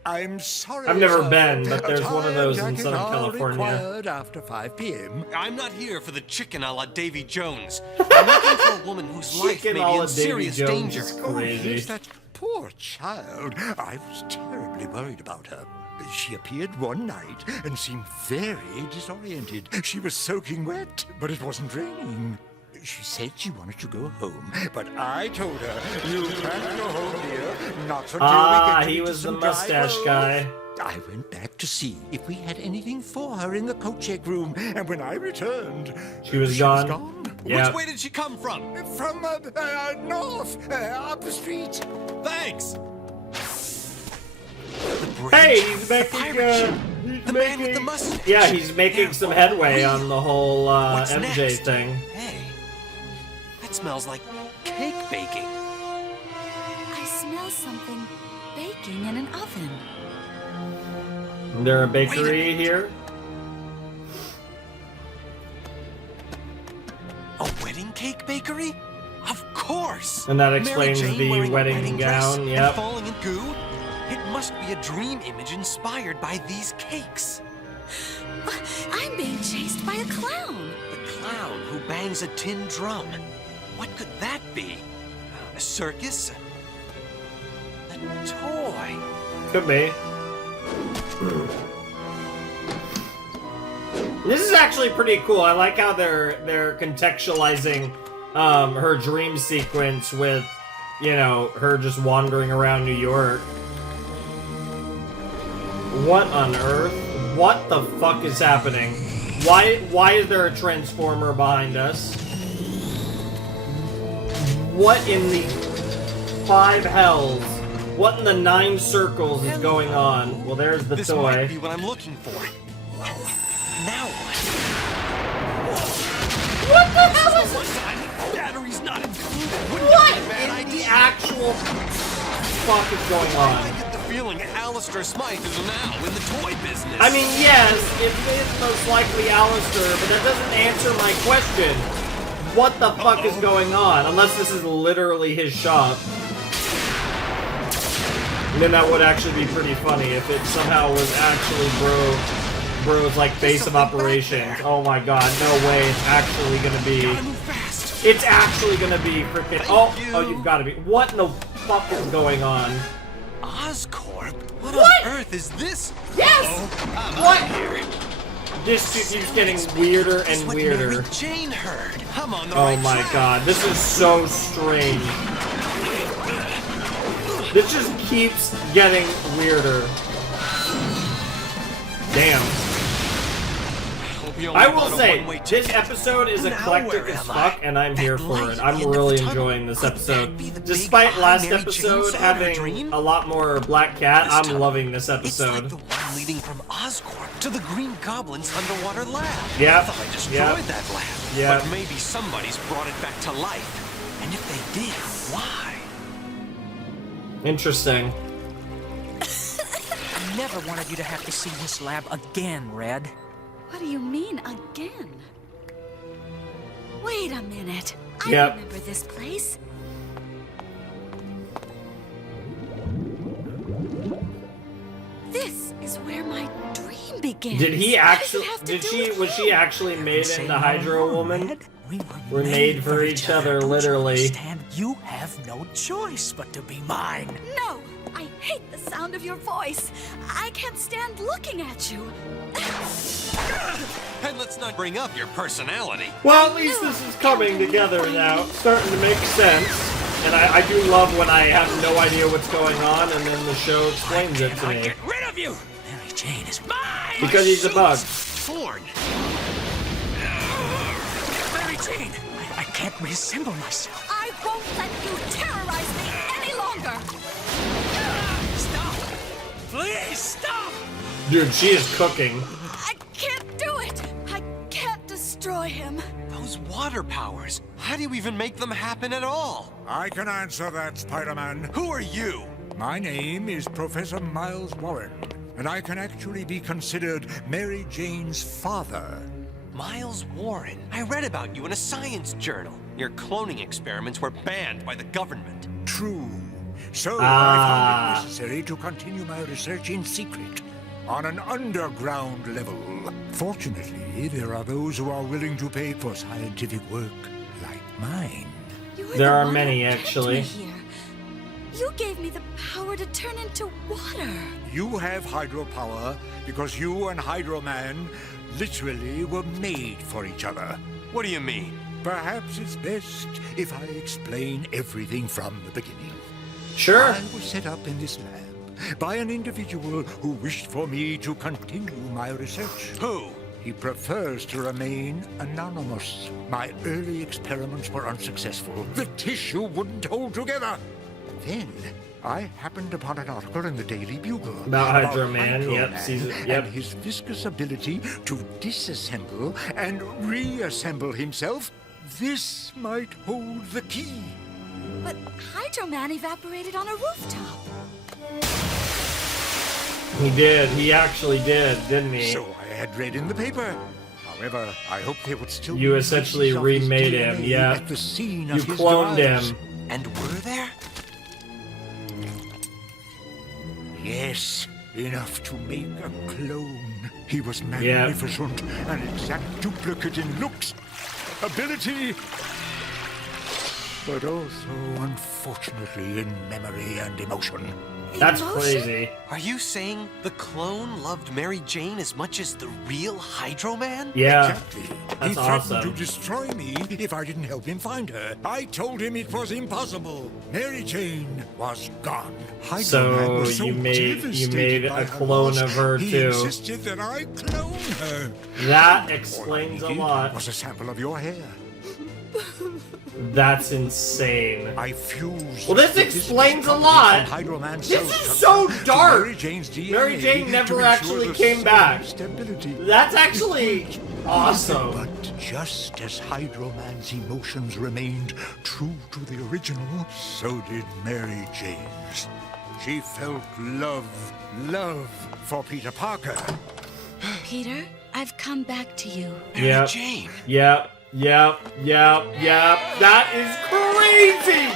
I'm sorry. I've never sir. been, but there's A one of tie those and in jacket Southern are California. required after 5 p.m. I'm not here for the chicken a la Davy Jones. I'm looking for a woman whose life may Chicken be a la in serious Davy Jones danger. is Oh, crazy. yes, that poor child. I was terribly worried about her. She appeared one night and seemed very disoriented. She was soaking wet, but it wasn't raining. She said she wanted to go home, but I told her, you can't go home, dear. Not until we get to he eat was the some dry mustache bones." guy. I went back to see if we had anything for her in the coat check room, and when I returned, She was gone. Yeah. Which way did she come from? From north, up the street. Thanks. Hey, he's making. The man with the mustache. Yeah, he's making some headway on the whole What's MJ next? thing. Hey, that smells like cake baking. I smell something baking in an oven. Is there a bakery here? A wedding cake bakery? Of course! And that Mary explains Jane the wearing a wedding dress gown, and yep. falling in goo? It must be a dream image inspired by these cakes. I'm being chased by a clown. The clown who bangs a tin drum. What could that be? A circus? A toy? Could be. This is actually pretty cool. I like how they're contextualizing her dream sequence with, you know, her just wandering around New York. What on earth? What the fuck is happening? Why is there a transformer behind us? What in the 5 hells? What in the 9 circles is going on? Well, there's the This toy. might be what I'm looking for. Now what? What the hell is this? Battery's not included. What in the actual fuck is going on? I get the feeling Alistair Smythe is now in the toy business. I mean, yes, it is most likely Alistair, but that doesn't answer my question. What the fuck is going on? Unless this is literally his shop. And then that would actually be pretty funny if it somehow was actually Bro's like base of operations. Oh my god, no way it's actually gonna be. It's actually gonna be freaking. Oh, you've gotta be. What in the fuck is going on? Oscorp? What What? on earth is this? Yes! What? This just keeps getting weirder and weirder. Mary Jane heard. I'm on the Oh right my track. god, this is so strange. This just keeps getting weirder. Damn. I will say, this episode is eclectic as fuck, and I'm here for it. I'm really enjoying this episode. Despite last episode having a lot more Black Cat, I'm loving this episode. The one leading from Oscorp to the Green Goblin's underwater lab. Yep. I thought I destroyed Yep. that lab. Yep. But maybe somebody's brought it back to life. And if they did, why? Interesting. I never wanted you to have to see this lab again, Red. What do you mean, again? Wait a minute. I Yep. remember this place. This is where my dream begins. Did he What does actually? it have to Did do she? with Was she him? actually made into Hydro Woman? We're made for each other, literally. And you have no choice but to be mine. No! I hate the sound of your voice. I can't stand looking at you. And let's not not bring up your personality. Well, at least this is coming together now. It's starting to make sense. And I do love when I have no idea what's going on and then the show explains it to me. Get rid of you! Mary Jane is mine! Because he's a bug. Torn. Mary Jane! I can't reassemble myself. I won't let you terrorize me any longer! Stop! Please stop! Dude, she is cooking. I can't do it! I can't destroy him. Those water powers. How do you even make them happen at all? I can answer that, Spider-Man. Who are you? My name is Professor Miles Warren, and I can actually be considered Mary Jane's father. Miles Warren. I read about you in a science journal. Your cloning experiments were banned by the government. True. So I found it necessary to continue my research in secret, on an underground level. Fortunately, there are those who are willing to pay for scientific work like mine. There are many, actually. You gave me the power to turn into water. You have hydropower because you and Hydro Man literally were made for each other. What do you mean? Perhaps it's best if I explain everything from the beginning. Sure. I was set up in this lab by an individual who wished for me to continue my research. Who? He prefers to remain anonymous. My early experiments were unsuccessful. The tissue wouldn't hold together. Then I happened upon an article in the Daily Bugle about Hydro Man, Hydro yep, Man season, yep. and his viscous ability to disassemble and reassemble himself. This might hold the key. But Hydro Man evaporated on a rooftop. He did. He actually did, didn't he? So I had read in the paper. However, I hope they would still. You essentially remade him, yeah. At the scene You of his cloned demise. him. And were there? Yes, enough to make a clone. He was magnificent, an exact duplicate in looks, ability, but also, unfortunately, in memory and emotion. That's crazy. Are you saying the clone loved Mary Jane as much as the real Hydro Man? Yeah. Exactly. That's He threatened awesome. to destroy me if I didn't help him find her. I told him it was impossible. Mary Jane was gone. Hydro So Man was so you made devastated by a her clone loss, of her he too. insisted that I clone her. That explains a All I needed lot. was a sample of your hair. That's insane. I fused. Well, this explains a lot. This is so dark. Mary Jane's DNA Mary Jane to never ensure actually the came back. stability. That's actually awesome. But just as Hydro Man's emotions remained true to the original, so did Mary Jane's. She felt love for Peter Parker. Peter, I've come back to you. Yep. Jane. Yep. That is crazy.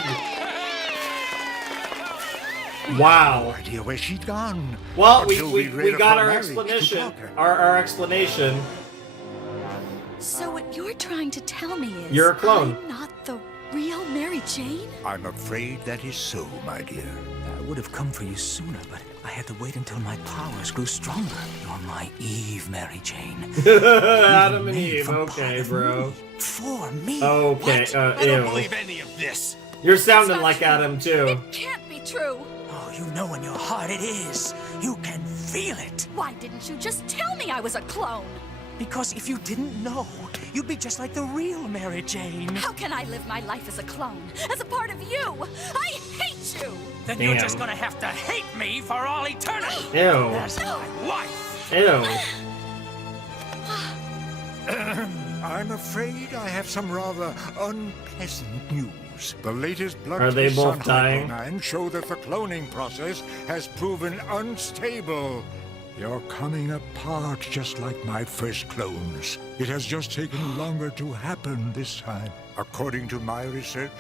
Wow. No idea where she'd gone. Well, Until we read of got her our marriage to explanation. Parker. Our explanation. So what you're trying to tell me is You're a clone. I'm not the real Mary Jane? I'm afraid that is so, my dear. I would have come for you sooner, but I had to wait until my powers grew stronger. You're my Eve, Mary Jane. Adam and Eve. Okay, bro. For me. Okay. I don't Ew. believe any of this. You're sounding like Adam too. It can't be true. Oh, you know in your heart it is. You can feel it. Why didn't you just tell me I was a clone? Because if you didn't know, you'd be just like the real Mary Jane. How can I live my life as a clone? As a part of you? I hate you! Then you're just gonna have to hate me for all eternity. Ew. As my wife. Ew. I'm afraid I have some rather unpleasant news. The latest blood Are they tests both on dying? Hydro Man show that the cloning process has proven unstable. You're coming apart just like my first clones. It has just taken longer to happen this time. According to my research,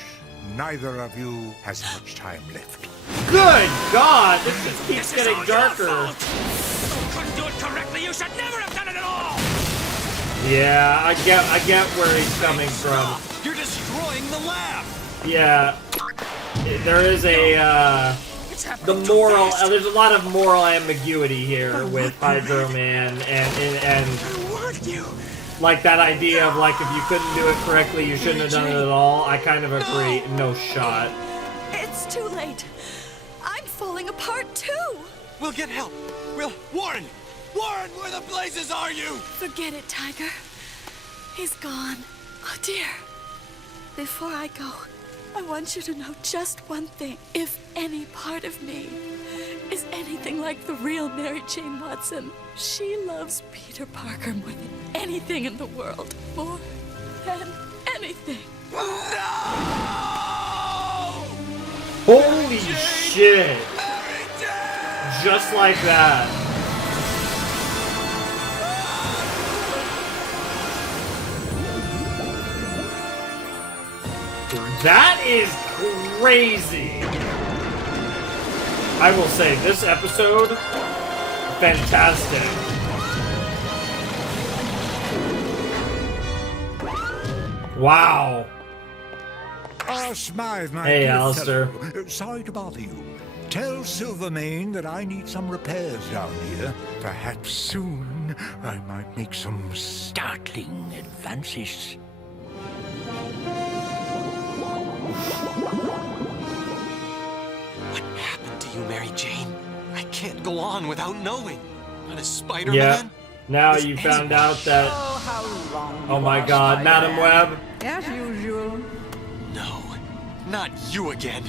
neither of you has much time left. Good God! This just keeps getting darker. You couldn't do it correctly. You should never have done it at all. Yeah, I get where he's coming from. You're destroying the lab. Yeah, there is the moral. There's a lot of moral ambiguity here with Hydro Man and I warned you. Like that idea of like if you couldn't do it correctly, you shouldn't have done it at all. I kind of agree. No shot. It's too late. I'm falling apart too. We'll get help. Warren! Warren, where the blazes are you? Forget it, Tiger. He's gone. Oh dear. Before I go, I want you to know just one thing. If any part of me is anything like the real Mary Jane Watson, she loves Peter Parker more than anything in the world. More than anything. Holy shit! Just like that. That is crazy. I will say, this episode, fantastic. Wow. Oh, Smythe, my Hey, dear Alistair. fellow. Sorry to bother you. Tell Silvermane that I need some repairs down here. Perhaps soon I might make some startling advances. What happened to you, Mary Jane? I can't go on without knowing. Not a Spider-Man? Yeah. Now you found out that... Oh my god, Madam Web. As usual. No, not you again.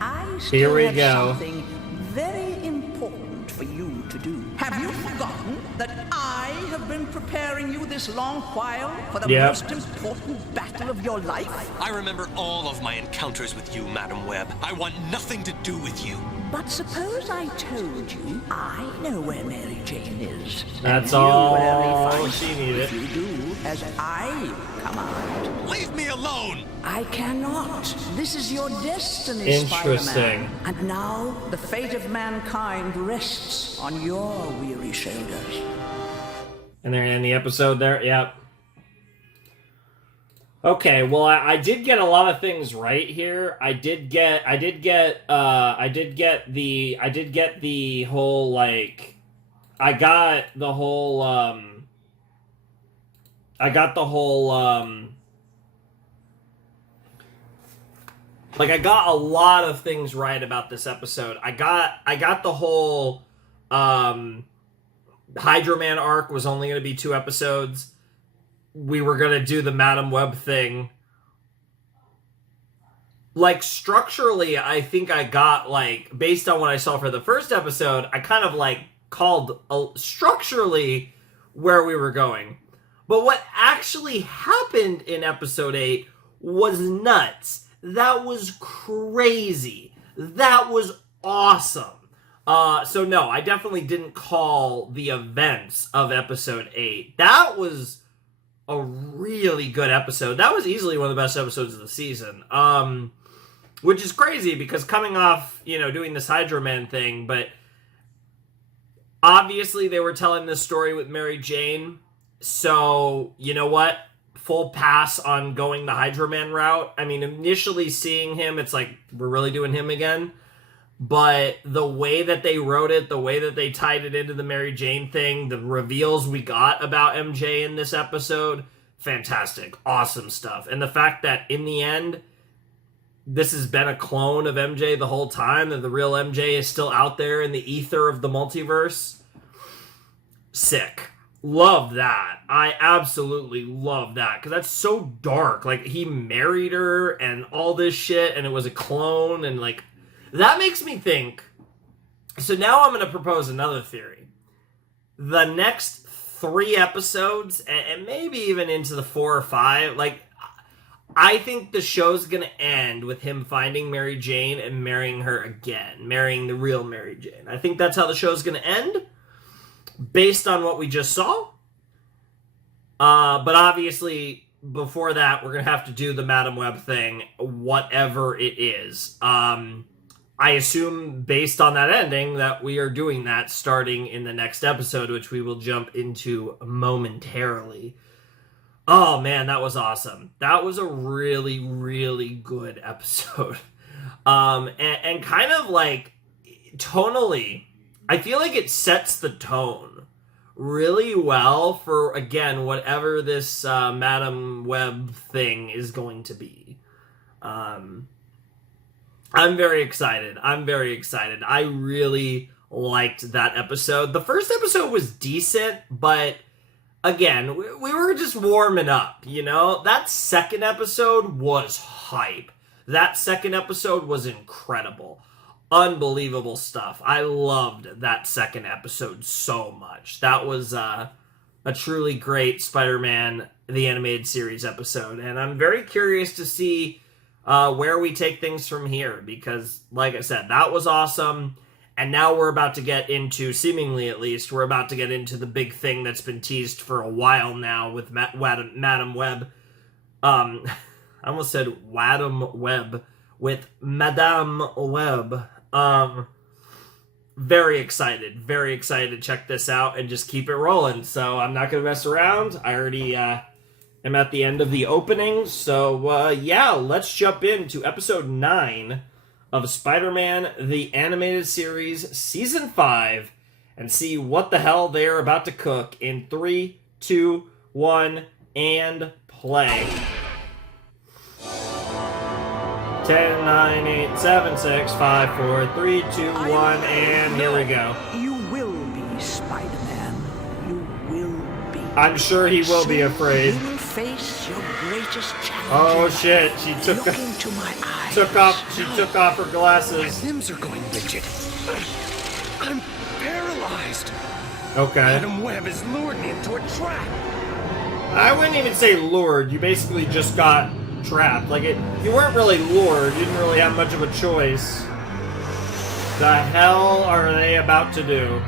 I Here we have go. something very important for you to do. Have you forgotten that I have been preparing you this long while for the most important battle of your life? I remember all of my encounters with you, Madam Web. I want nothing to do with you. But suppose I told you I know where Mary Jane is. That's and you all would only find she her needed. If you do as I command. Leave me alone! I cannot. This is your destiny, Interesting. Spider-Man. And now the fate of mankind rests on your weary shoulders. And they're in the episode there. Yep. Okay, well, I did get a lot of things right here. I did get the whole, like, I got the whole, like, I got a lot of things right about this episode. I got the whole, Hydro Man arc was only going to be 2 episodes. We were going to do the Madam Web thing. Like, structurally, I think I got, like, based on what I saw for the first episode, I kind of, like, called structurally where we were going. But what actually happened in episode 8 was nuts. That was crazy. That was awesome. So no, I definitely didn't call the events of episode 8. That was a really good episode. That was easily one of the best episodes of the season. Which is crazy because coming off, doing this Hydro Man thing, but obviously they were telling this story with Mary Jane. So, you know what? Full pass on going the Hydro Man route. I mean, initially seeing him, it's like, we're really doing him again. But the way that they wrote it, the way that they tied it into the Mary Jane thing, the reveals we got about MJ in this episode, fantastic. Awesome stuff. And the fact that in the end, this has been a clone of MJ the whole time, that the real MJ is still out there in the ether of the multiverse. Sick. Love that. I absolutely love that. Because that's so dark. Like, he married her and all this shit, and it was a clone, and like... That makes me think, so now I'm going to propose another theory. The next 3 episodes, and maybe even into the 4 or 5, like, I think the show's going to end with him finding Mary Jane and marrying her again. Marrying the real Mary Jane. I think that's how the show's going to end, based on what we just saw. But obviously, before that, we're going to have to do the Madam Web thing, whatever it is. I assume, based on that ending, that we are doing that starting in the next episode, which we will jump into momentarily. Oh, man, that was awesome. That was a really, really good episode. And kind of like, tonally, I feel like it sets the tone really well for, again, whatever this Madam Web thing is going to be. I'm very excited. I really liked that episode. The first episode was decent, but again, we were just warming up, you know? That second episode was hype. That second episode was incredible. Unbelievable stuff. I loved that second episode so much. That was a truly great Spider-Man the Animated Series episode, and I'm very curious to see where we take things from here, because, like I said, that was awesome, and now we're about to get into, seemingly at least, we're about to get into the big thing that's been teased for a while now with Madam Web. I almost said Wadam Web. With Madame Web. Very excited to check this out and just keep it rolling. So I'm not going to mess around. I already am at the end of the opening. So yeah, let's jump into episode 9 of Spider-Man the Animated Series Season 5 and see what the hell they're about to cook in 3, 2, 1, and play. 10, 9, 8, 7, 6, 5, 4, 3, 2, 1, and here we go. You will be Spider-Man. You will be. I'm sure he will be afraid. You will face your greatest challenge. Oh shit! She took into my eyes. took off her glasses. My limbs are going rigid. I'm paralyzed. Okay. Madam Web has lured me into a trap. I wouldn't even say lured. You basically just got trapped. Like, you weren't really lured. You didn't really have much of a choice. The hell are they about to do?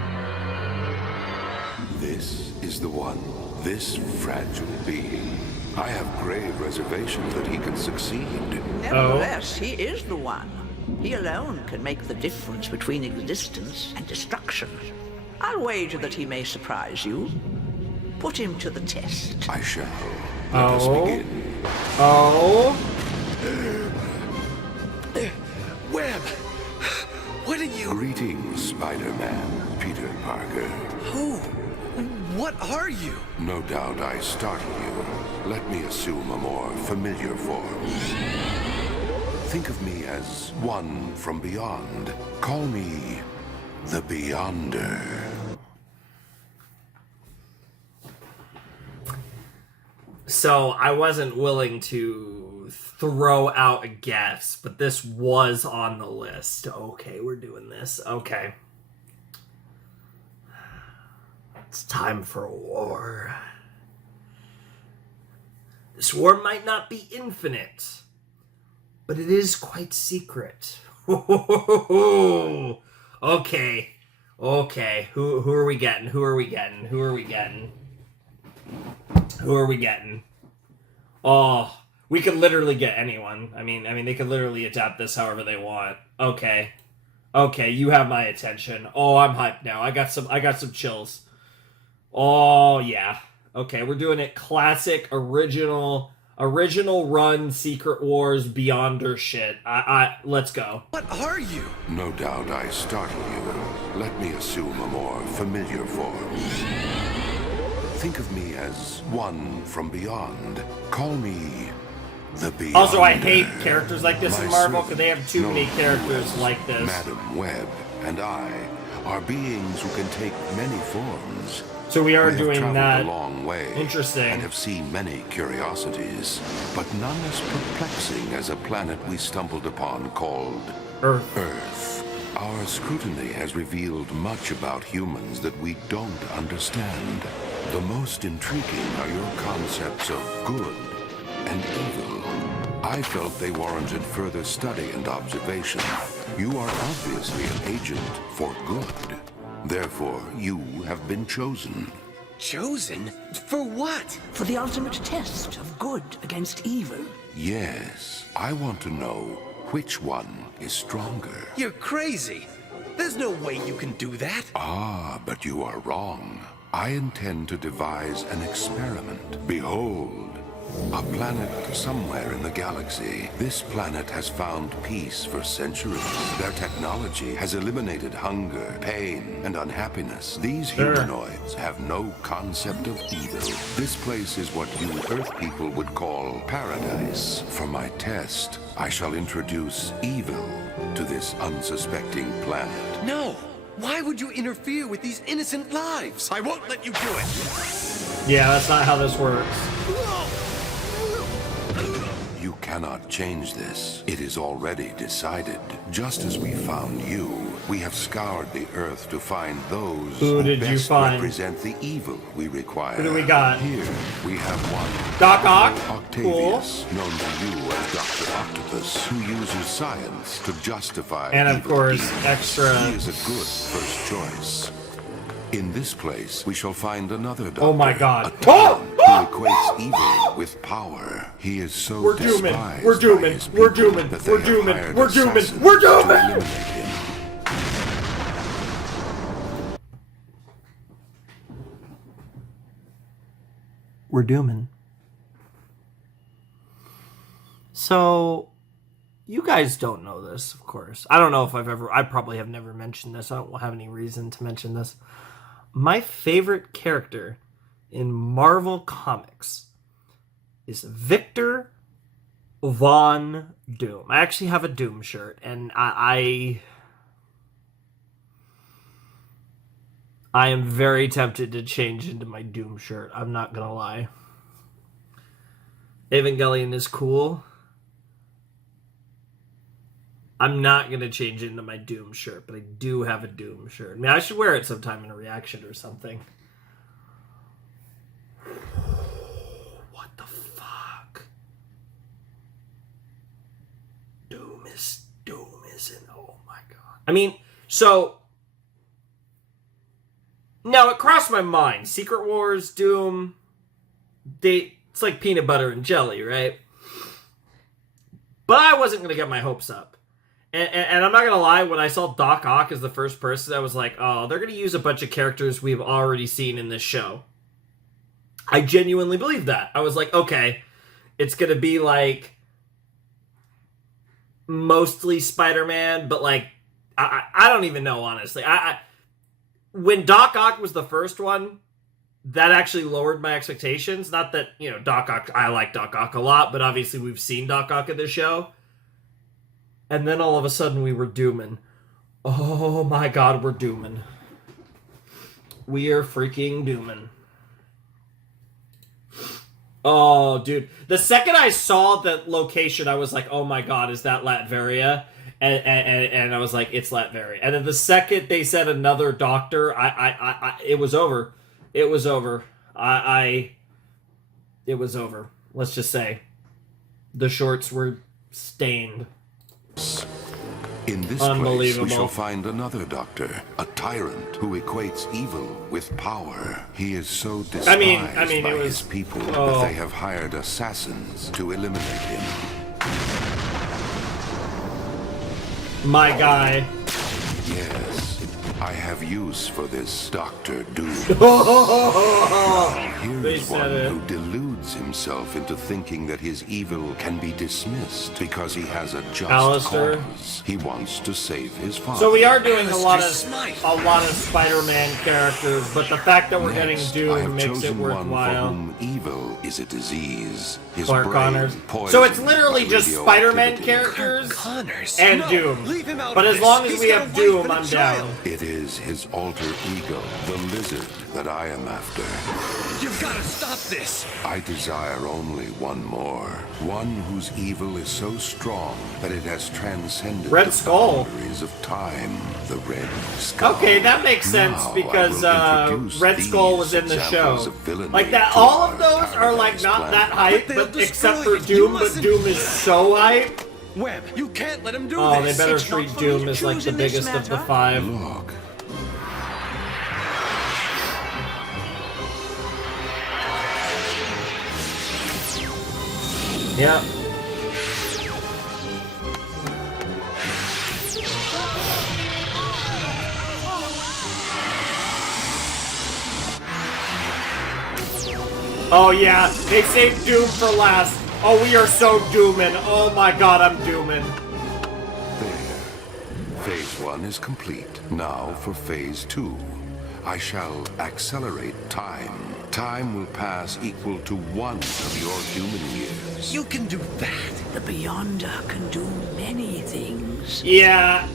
This is the one, this fragile being. I have grave reservations that he can succeed. Nevertheless, he is the one. He alone can make the difference between existence and destruction. I'll wager that he may surprise you. Put him to the test. I shall. Let us begin. Oh. Web, what are you? Greetings, Spider-Man, Peter Parker. Who? What are you? No doubt I startle you. Let me assume a more familiar form. Think of me as one from beyond. Call me the Beyonder. So I wasn't willing to throw out a guess, but this was on the list. Okay, we're doing this. Okay. It's time for a war. This war might not be infinite, but it is quite secret. Okay. Okay. Who are we getting? Who are we getting? Who are we getting? Who are we getting? Oh, we could literally get anyone. I mean, they could literally adapt this however they want. Okay. Okay, you have my attention. Oh, I'm hyped now. I got some chills. Oh, yeah. Okay, we're doing it classic, original run Secret Wars Beyonder shit. Let's go. What are you? No doubt I startle you. Let me assume a more familiar form. Think of me as one from beyond. Call me the Beyonder. Also, I hate characters like this in Marvel because they have too many characters like this. Madam Web and I are beings who can take many forms. So we are doing that. A long way. Interesting. And have seen many curiosities, but none as perplexing as a planet we stumbled upon called Earth. Our scrutiny has revealed much about humans that we don't understand. The most intriguing are your concepts of good and evil. I felt they warranted further study and observation. You are obviously an agent for good. Therefore, you have been chosen. Chosen? For what? For the ultimate test of good against evil. Yes, I want to know which one is stronger. You're crazy. There's no way you can do that. Ah, but you are wrong. I intend to devise an experiment. Behold, A planet somewhere in the galaxy. This planet has found peace for centuries. Their technology has eliminated hunger, pain, and unhappiness. These humanoids have no concept of evil. This place is what you Earth people would call paradise. For my test, I shall introduce evil to this unsuspecting planet. No! Why would you interfere with these innocent lives? I won't let you do it! Yeah, that's not how this works. You cannot change this. It is already decided. Just as we found you, we have scoured the Earth to find those Who did you best find? represent the evil we require. Who do we got? Here, we have one. Doc Ock? Octavius, known to you as Dr. Octopus, who uses science to justify And of evil course, deeds. extra. He is a good first choice. In this place, we shall find another doctor. Oh my God. A tyrant who equates evil with power. He is so We're dooming. despised We're by dooming. his We're people dooming. that they We're have dooming. hired We're dooming. assassins We're to dooming. eliminate him. We're dooming. So, you guys don't know this, of course. I don't know if I probably have never mentioned this. I don't have any reason to mention this. My favorite character in Marvel Comics is Victor Von Doom. I actually have a Doom shirt, and I am very tempted to change into my Doom shirt. I'm not gonna lie. Evangelion is cool. I'm not going to change into my Doom shirt, but I do have a Doom shirt. I mean, I should wear it sometime in a reaction or something. What the fuck? Doom isn't. Oh my god. I mean, so. Now, it crossed my mind. Secret Wars, Doom. It's like peanut butter and jelly, right? But I wasn't going to get my hopes up. And I'm not going to lie, when I saw Doc Ock as the first person, I was like, oh, they're going to use a bunch of characters we've already seen in this show. I genuinely believed that. I was like, okay, it's going to be like mostly Spider-Man, but like, I don't even know, honestly. When Doc Ock was the first one, that actually lowered my expectations. Not that, Doc Ock, I like Doc Ock a lot, but obviously we've seen Doc Ock in this show. And then all of a sudden we were dooming. Oh my god, we're dooming. We are freaking dooming. Oh, dude. The second I saw the location, I was like, oh my god, is that Latveria? And I was like, it's Latveria. And then the second they said another doctor, it was over. It was over. It was over. Let's just say. The shorts were stained. In this place, we shall find another doctor, a tyrant who equates evil with power. He is so despised by his people that they have hired assassins to eliminate him. My guy. Yes, I have use for this Dr. Doom. Here is one who deludes himself into thinking that his evil can be dismissed because he has a just cause. He wants to save his father. So we are doing a lot of Spider-Man characters, but the fact that we're getting Doom makes it worthwhile. One for whom evil is a disease. His Clark brain Connors. poisoned So it's literally by just Spider-Man radioactivity. characters and Doom. But as long as we have Doom, I'm down. It is his alter ego, the lizard, that I am after. You've got to stop this! I desire only one more. One whose evil is so strong that it has transcended Red the Skull. boundaries of time. The Red Skull. Okay, that makes sense Now because I will introduce Red Skull was in the examples show. of villainy Like that, to all our of those are like paradise not that planet. hype, but except for Doom. But Doom is so hype. Webb, you can't let him do Oh, this. they better treat Doom as like the biggest of the five. Look. Yeah. Oh yeah, they saved Doom for last. Oh, we are so dooming. Oh my god, I'm dooming. There. Phase 1 is complete. Now for Phase 2. I shall accelerate time. Time will pass equal to 1 of your human years. You can do that. The Beyonder can do many things. Yeah,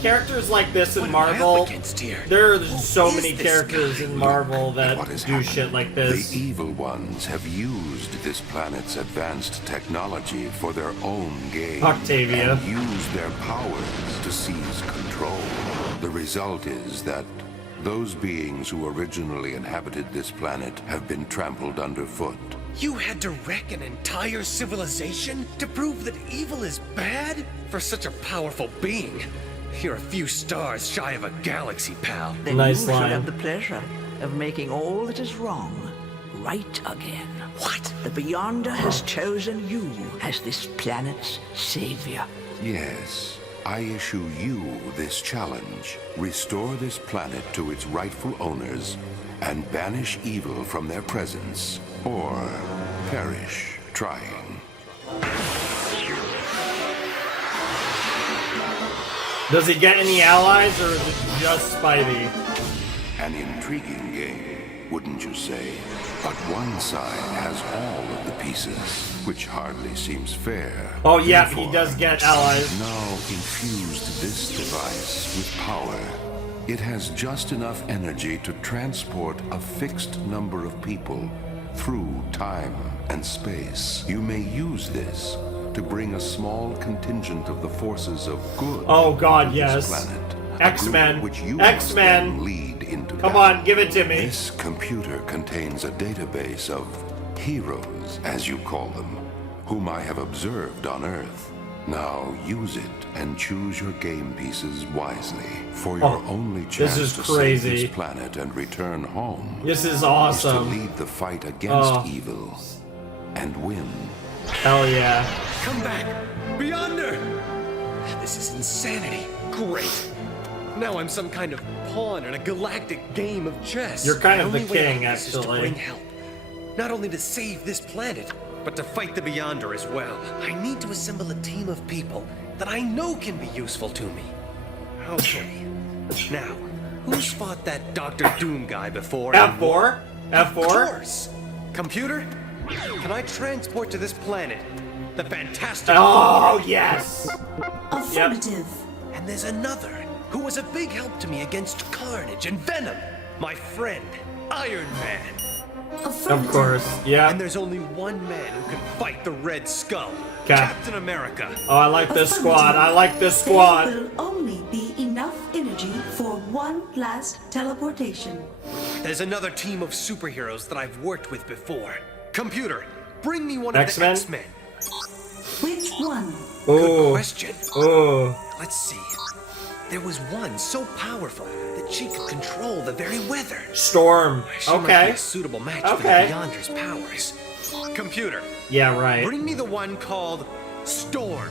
characters like this in Marvel, there are so many this characters in Marvel that do shit like this. The evil ones have used this planet's advanced technology for their own gain. Octavia. And used their powers to seize control. The result is that those beings who originally inhabited this planet have been trampled underfoot. You had to wreck an entire civilization to prove that evil is bad? For such a powerful being, you're a few stars shy of a galaxy, pal. Then you shall have the pleasure of making all that is wrong right again. What? The Beyonder has chosen you as this planet's savior. Yes, I issue you this challenge. Restore this planet to its rightful owners and banish evil from their presence, or perish trying. Does he get any allies, or is it just Spidey? An intriguing game, wouldn't you say? But one side has all of the pieces, which hardly seems fair. Oh yeah, he does get allies. Now infused this device with power. It has just enough energy to transport a fixed number of people through time and space. You may use this to bring a small contingent of the forces of good. Oh god, to yes. this planet. X-Men. Which you X-Men. must then lead into Come battle. on, give it to me. This computer contains a database of heroes, as you call them, whom I have observed on Earth. Now use it and choose your game pieces wisely. For your only chance is to crazy. save this planet and return home. This is awesome. Is to lead the fight against Oh. evil and win. Hell yeah. Come back! Beyonder! This is insanity. Great. Now I'm some kind of pawn in a galactic game of chess. You're kind of the only way king, out of this is to actually. bring help. Not only to save this planet, but to fight the Beyonder as well. I need to assemble a team of people that I know can be useful to me. Okay. Now, who's fought that Dr. Doom guy before? F4? Of F4? course! Computer, can I transport to this planet the Fantastic Oh, Four? yes! Affirmative. And there's another who was a big help to me against Carnage and Venom. My friend, Iron Man. Of course, yeah. And there's only one man who can fight the Red Skull. Cap. Captain America. Oh, I like this squad. I like this squad. There will only be enough energy for one last teleportation. There's another team of superheroes that I've worked with before. Computer, bring me one of X-Men? the X-Men. Which one? Good question. Oh. Let's see. There was one so powerful that she could control the very weather. Storm. She might be Okay. a suitable match Okay. for the Beyonder's powers. Computer. Yeah, right. Bring me the one called Storm.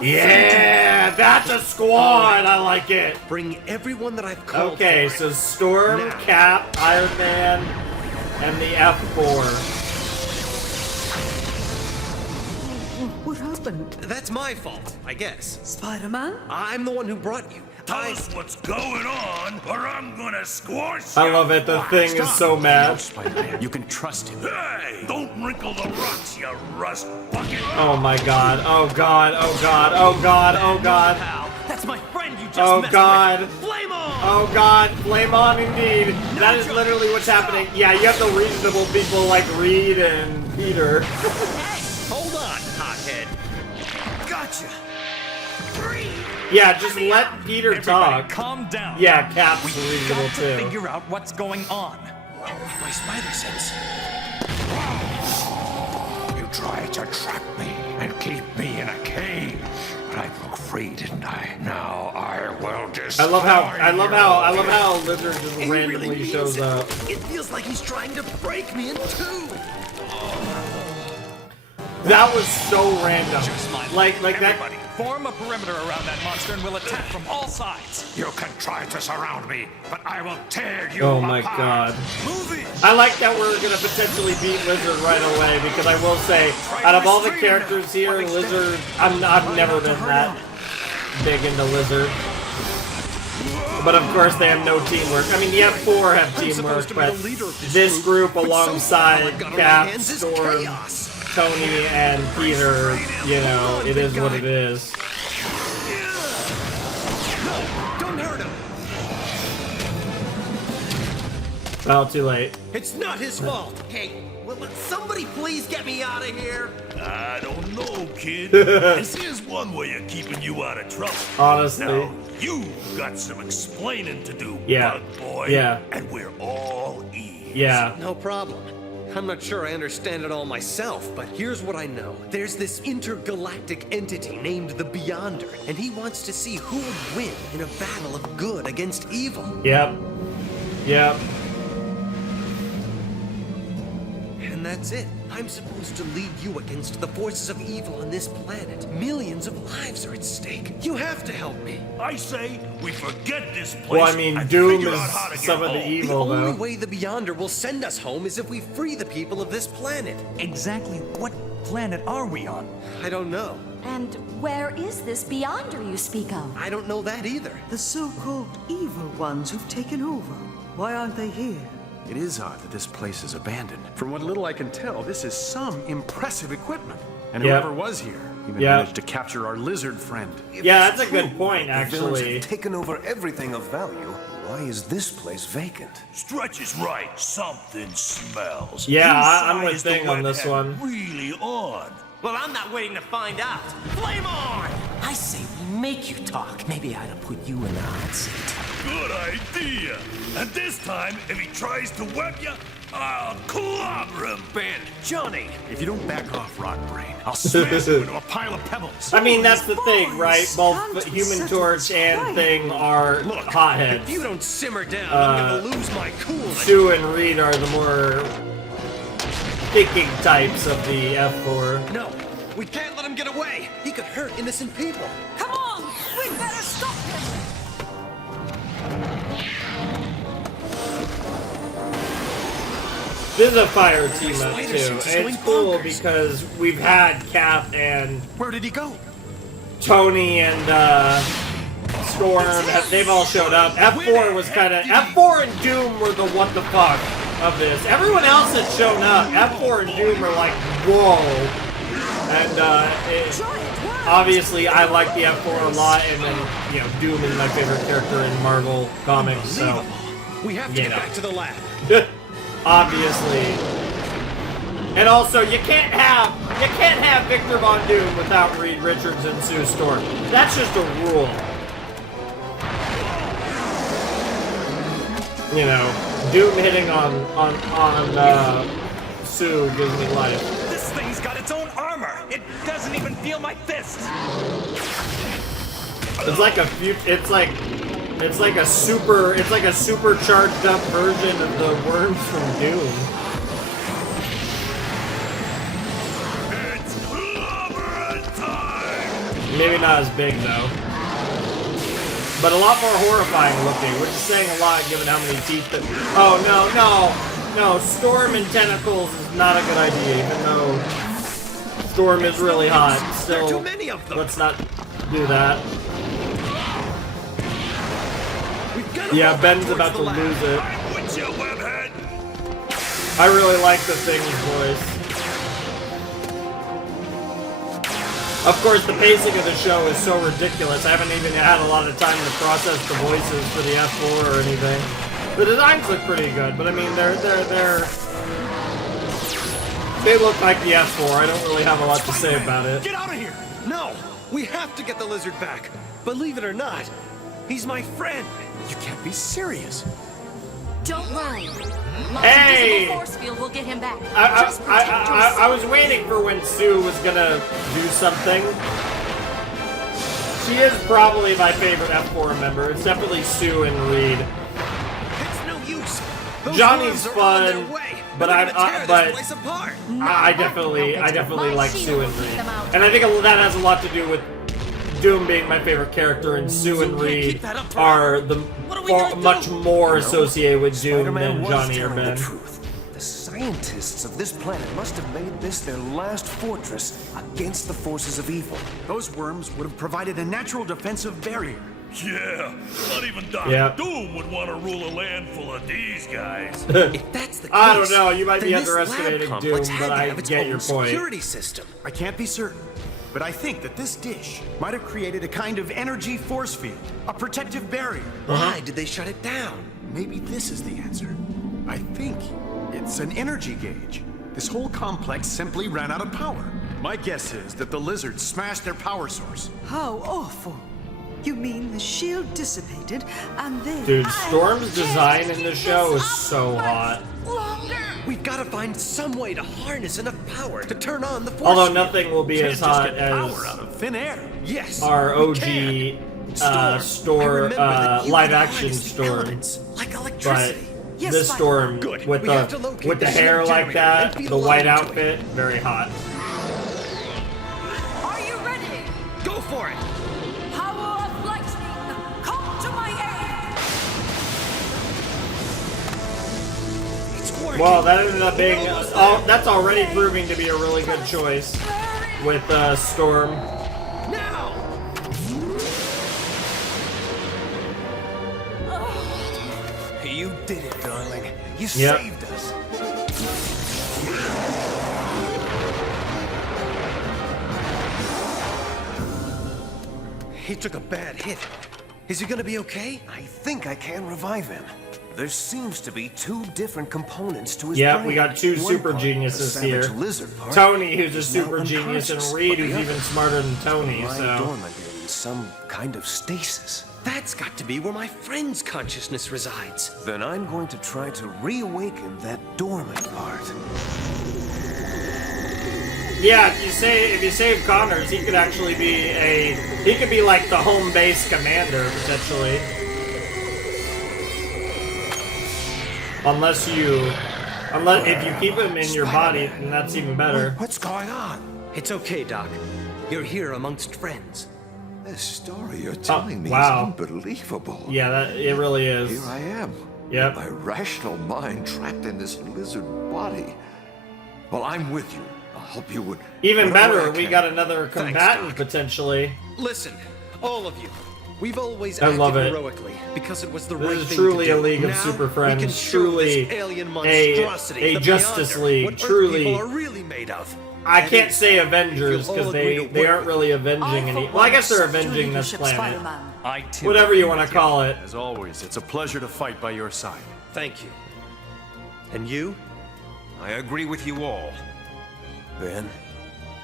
Yeah, that's a squad. I like it. Bring everyone that I've called. Okay, for so it. Storm, Now. Cap, Iron Man, and the F4. What happened? That's my fault, I guess. Spider-Man? I'm the one who brought you. Tell us what's going on, or I'm gonna squash I you. love it. The Thing is so mad. Spider-Man. You can trust him. Hey, don't wrinkle the rocks, you rust bucket. Oh my god. Oh god. Oh god. Oh god. Oh god. That's my friend you just Oh messed god. with. Flame on! Oh god. Flame on indeed. That is literally what's happening. Yeah, you have the reasonable people like Reed and Peter. Hold on, hothead. Gotcha. Yeah, just let Peter talk. Calm down. Yeah, Cap's We reasonable got to too. figure out what's going on. My spider sense. You tried to trap me and keep me in a cage, but I broke free, didn't I? Now I will destroy I love how Lizard just He randomly really shows means it. up. It feels like he's trying to break me in two. That was so random. Like that. Form a perimeter around that monster and we'll attack from all sides. You can try to surround me, but I will tear you Oh my apart. god. I like that we're gonna potentially beat Lizard right away, because I will say, out of all the characters here, Lizard, I've never been that big into Lizard. But of course they have no teamwork. I mean, the F4 have teamwork, but this group alongside Cap, Storm, Tony, and Peter, you know, it is what it is. Don't hurt him. Well, too late. It's not his fault. Hey, will somebody please get me out of here? I don't know, kid. This is one way of keeping you out of trouble. Honestly. Now, you've got some explaining to do, Yeah. bug boy. Yeah. And we're all ears. Yeah. No problem. I'm not sure I understand it all myself, but here's what I know. There's this intergalactic entity named the Beyonder, and he wants to see who would win in a battle of good against evil. Yep. Yep. And that's it. I'm supposed to lead you against the forces of evil on this planet. Millions of lives are at stake. You have to help me. I say we forget this place. Well, I mean, and Doom figure out how to is get some of the home. evil, The though. only way the Beyonder will send us home is if we free the people of this planet. Exactly what planet are we on? I don't know. And where is this Beyonder you speak of? I don't know that either. The so-called evil ones who've taken over. Why aren't they here? It is odd that this place is abandoned. From what little I can tell, this is some impressive equipment. And Yeah. whoever was here even Yeah. managed to capture our lizard friend. Yeah, that's a good point, The villains actually. have taken over everything of value. Why is this place vacant? Stretch is right. Something smells. Yeah, Whose I'm side with is the Thing on this redhead one. Really on. Well, I'm not waiting to find out. Flame on! I say we make you talk. Maybe I ought to put you in the hot seat. Good idea. And this time, if he tries to web you, I'll clobber him. Ben, Johnny! If you don't back off, Rotten Brain, I'll smash you into a pile of pebbles. I mean, that's the thing, right? Both Human Torch and Thing are hotheads. If you don't simmer down, I'm gonna lose my cool. Sue and Reed are the more thinking types of the F4. No, we can't let him get away. He could hurt innocent people. Come on! We better stop him! This is a fire team up too. It's cool because we've had Cap and where did he go? Tony and Storm. They've all showed up. F4 was kind of F4 and Doom were the what the fuck of this. Everyone else had shown up. F4 and Doom are like whoa. And obviously I like the F4 a lot, and then you know Doom is my favorite character in Marvel comics. So we have to get back to the lab. Obviously. And also, you can't have Victor Von Doom without Reed Richards and Sue Storm. That's just a rule. You know, Doom hitting on Sue gives me life. This thing's got its own armor. It doesn't even feel my fists. It's like a supercharged up version of the worms from Doom. It's clobbering time. Maybe not as big though. But a lot more horrifying looking, which is saying a lot given how many teeth that. Oh no, Storm and tentacles is not a good idea, even though Storm is really hot. Still, let's not do that. Yeah, Ben's about to lose it. I really like the Thing's voice. Of course, the pacing of the show is so ridiculous. I haven't even had a lot of time to process the voices for the F4 or anything. The designs look pretty good, but I mean, they look like the F4. I don't really have a lot to say about it. Get out of here! No, we have to get the lizard back. Believe it or not, he's my friend. You can't be serious. Don't worry. Hey! My force field will get him back. I was waiting for when Sue was gonna do something. She is probably my favorite F4 member. It's definitely Sue and Reed. It's no use. Those Johnny's worms are on their fun, way. but They're gonna tear this place apart. I definitely like Sue and Reed, and I think that has a lot to do with Doom being my favorite character and Sue and Reed are much more associated with Doom Spider-Man than was Johnny or telling Ben. the truth. The scientists of this planet must have made this their last fortress against the forces of evil. Those worms would have provided a natural defensive barrier. Yeah, not even Dr. Yeah. Doom would want to rule a land full of these guys. If that's the case, I don't know, you might be then this lab underestimating complex Doom, had but to I have its get own your point. security system. I can't be certain, but I think that this dish might have created a kind of energy force field, a protective barrier. Why did they shut it down? Maybe this is the answer. I think it's an energy gauge. This whole complex simply ran out of power. My guess is that the lizards smashed their power source. How awful. You mean the shield dissipated and then... Dude, Storm's design in the show is so hot. We've got to find some way to harness enough power to turn on the force. Although field. nothing will be as hot as Out of thin air. Yes, our we OG can. live action Storm. Elements, like electricity. But this Storm Good. with We have to the locate the the hair like generator that, and feed the a white line to outfit, very hot. Are you ready? Go for it. Power of lightning, come to my aid! It's working. Well, that ended up being that's already proving to be a really good choice with Storm. Now. You did it, darling. You Yep. saved us. He took a bad hit. Is he gonna be okay? I think I can revive him. There seems to be two different components to his Yep, brain. we got two One super part, geniuses the savage here. lizard part, Tony, who's a is now super genius, and unconscious, Reed, but the who's even other smarter than Tony. lying So dormant in some kind of stasis. That's got to be where my friend's consciousness resides. Then I'm going to try to reawaken that dormant part. yeah, if you save Connors, he could actually be like the home base commander potentially. Unless if you keep him in your body, then that's even better. What's going on? It's okay, Doc. You're here amongst friends. This story you're telling me wow. is unbelievable. Yeah, it really is. Here I am. Yep. My rational mind trapped in this lizard body. Well, I'm with you. I'll help you with Even whatever better, I we can. got another combatant Doc. potentially. Listen, all of you. We've always I acted love it. heroically because it was the This right is thing truly to do. a League of Now, Super we Friends, can show truly this alien a monstrosity, the Justice Beyonder, League, what Earth truly. people are really made of. I That can't is, say if Avengers you'll all because agree to they work aren't really avenging any. Well, I guess they're avenging this planet. I too. Whatever you want to call it. As always, it's a pleasure to fight by your side. Thank you. And you? I agree with you all. Ben?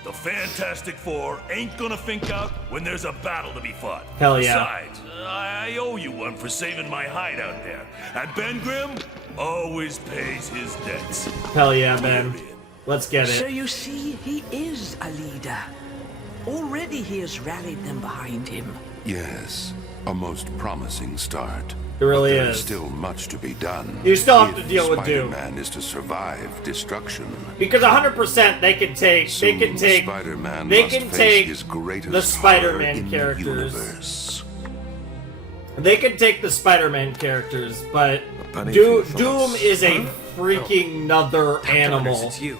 The Fantastic Four ain't gonna think out when there's a battle to be fought. Hell yeah. Besides, I owe you one for saving my hide out there. And Ben Grimm always pays his debts. Hell yeah, Ben. Let's get So it. you see, he is a leader. Already he has rallied them behind him. Yes, a most promising start. It really But there is. still much to be done. You still have if to deal with Doom. Spider-Man is to survive destruction. Because 100% they can take Spider-Man they must can face take his greatest the horror Spider-Man in the characters. universe. They can take the Spider-Man characters, but Penny Doom for your thoughts. is a freaking another Dr. Connors, animal. It's you.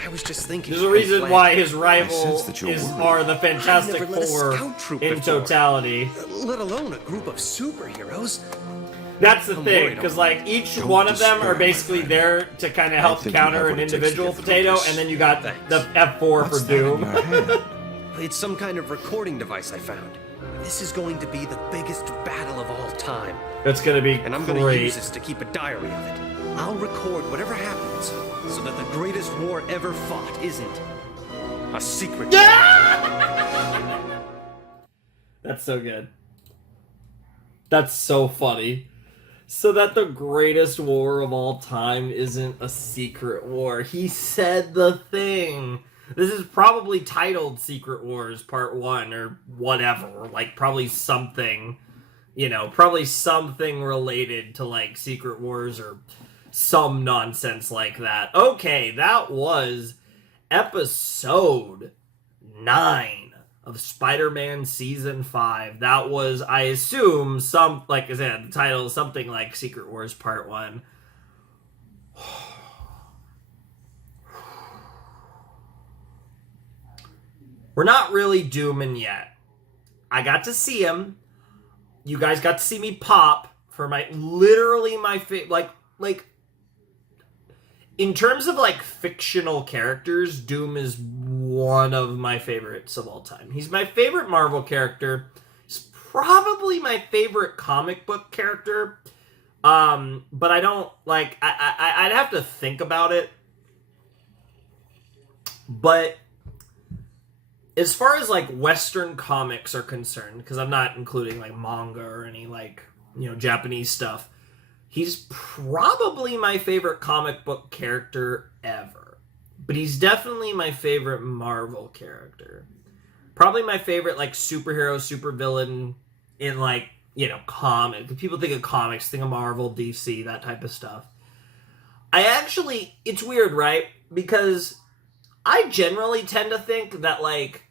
I was just thinking. There's a reason I'm why glad. his rival sense that you're worried. are the Fantastic I've never led a Four scout troop in before. totality. Let alone a group of superheroes. That's the I'm thing, worried because I'm- like each Don't one of them despair, are my basically friend. there to kind of I help think you counter have an what it takes to individual get through potato, this. and then you got Thanks. the F4 What's for that in Doom. your hand? It's some kind of recording device I found. This is going to be the biggest battle of all time. It's gonna be And I'm going to great. use this to keep a diary of it. I'll record whatever happens so that the greatest war ever fought isn't a secret. That's so good. That's so funny. So that the greatest war of all time isn't a secret war. He said the thing. This is probably titled Secret Wars Part 1 or whatever. Like, probably something, probably something related to, like, Secret Wars or some nonsense like that. Okay, that was episode 9 of Spider-Man Season 5. That was, I assume, some, like I said, the title is something like Secret Wars Part 1. We're not really Dooming yet. I got to see him. You guys got to see me pop for literally my favorite, like, in terms of, like, fictional characters, Doom is one of my favorites of all time. He's my favorite Marvel character. He's probably my favorite comic book character. But I don't, like, I'd have to think about it. But as far as, like, Western comics are concerned, because I'm not including, like, manga or any, like, you know, Japanese stuff, he's probably my favorite comic book character ever. But he's definitely my favorite Marvel character. Probably my favorite, like, superhero, supervillain in, like, you know, comic. People think of comics, think of Marvel, DC, that type of stuff. It's weird, right? Because I generally tend to think that, like,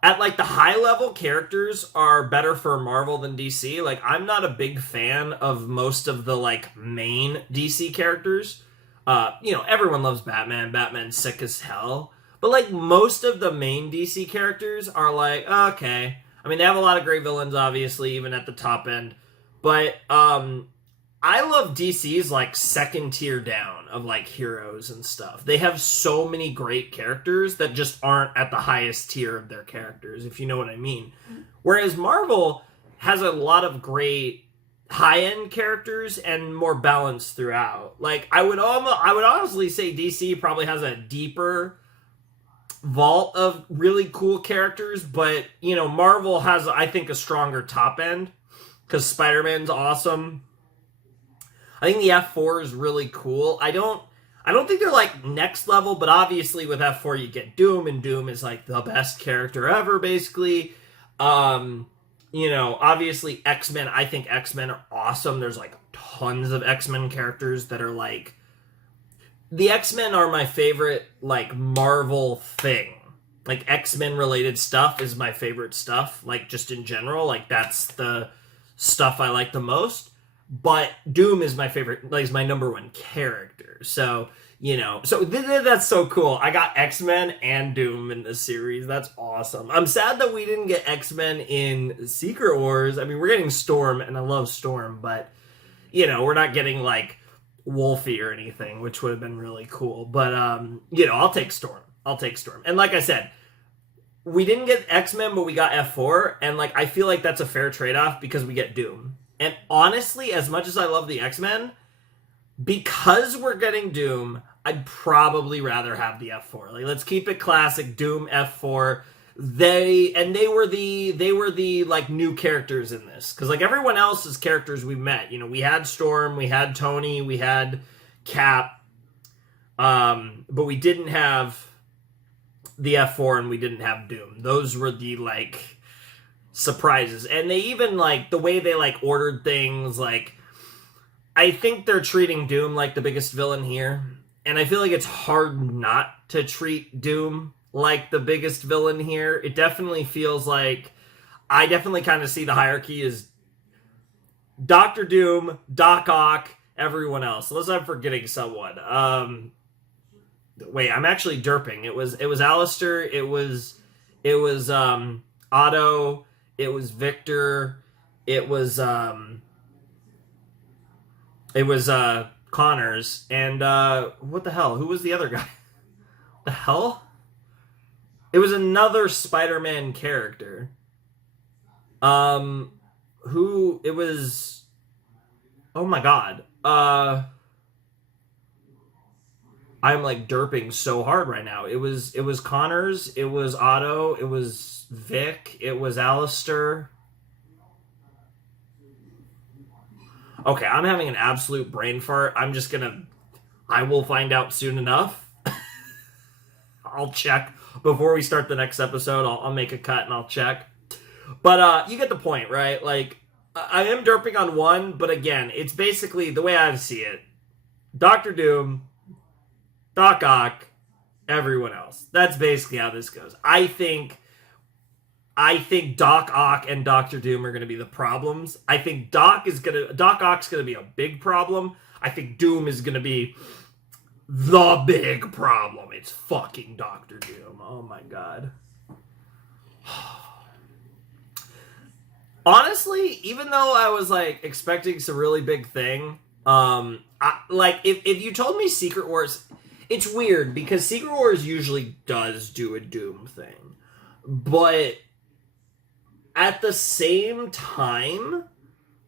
at, like, the high-level characters are better for Marvel than DC. Like, I'm not a big fan of most of the, like, main DC characters. You know, everyone loves Batman. Batman's sick as hell. But, like, most of the main DC characters are, like, okay. I mean, they have a lot of great villains, obviously, even at the top end. But, I love DC's, like, second tier down of, like, heroes and stuff. They have so many great characters that just aren't at the highest tier of their characters, if you know what I mean. Whereas Marvel has a lot of great high-end characters and more balance throughout. Like, I would honestly say DC probably has a deeper vault of really cool characters, but, you know, Marvel has, I think, a stronger top end, because Spider-Man's awesome. I think the F4 is really cool. I don't think they're, like, next level, but obviously with F4 you get Doom, and Doom is, like, the best character ever, basically. You know, obviously X-Men, I think X-Men are awesome. There's, like, tons of X-Men characters that are, like... The X-Men are my favorite, like, Marvel thing. Like, X-Men related stuff is my favorite stuff, like, just in general. Like, that's the stuff I like the most. But Doom is my favorite, like, is my number one character. So, you know, that's so cool. I got X-Men and Doom in this series. That's awesome. I'm sad that we didn't get X-Men in Secret Wars. I mean, we're getting Storm, and I love Storm, but, you know, we're not getting, like, Wolfie or anything, which would have been really cool. But, you know, I'll take Storm. And like I said, we didn't get X-Men, but we got F4, and, like, I feel like that's a fair trade-off because we get Doom. And honestly, as much as I love the X-Men, because we're getting Doom, I'd probably rather have the F4. Like, let's keep it classic, Doom, F4. They were the like, new characters in this. Because, like, everyone else's characters we met. You know, we had Storm, we had Tony, we had Cap. But we didn't have the F4 and we didn't have Doom. Those were the, like, surprises. And they even, like, the way they, like, ordered things, like, I think they're treating Doom like the biggest villain here, and I feel like it's hard not to treat Doom like the biggest villain here. It definitely feels like, I definitely kind of see the hierarchy as Dr. Doom, Doc Ock, everyone else, unless I'm forgetting someone. Wait, I'm actually derping. It was Alistair, it was Otto, it was Victor, it was Connors, and what the hell? Who was the other guy? The hell? It was another Spider-Man character. Who it was? Oh my god. I'm, like, derping so hard right now. It was Connors, it was Otto, it was Vic, it was Alistair. Okay, I'm having an absolute brain fart. I will find out soon enough. I'll check before we start the next episode. I'll make a cut and I'll check. But you get the point, right? Like, I am derping on one, but again, it's basically the way I see it. Dr. Doom, Doc Ock, everyone else. That's basically how this goes. I think I think Doc Ock and Doctor Doom are going to be the problems. I think Doc Ock's going to be a big problem. I think Doom is going to be the big problem. It's fucking Doctor Doom. Oh my god. Honestly, even though I was like expecting some really big thing, if you told me Secret Wars, it's weird because Secret Wars usually does do a Doom thing, but at the same time,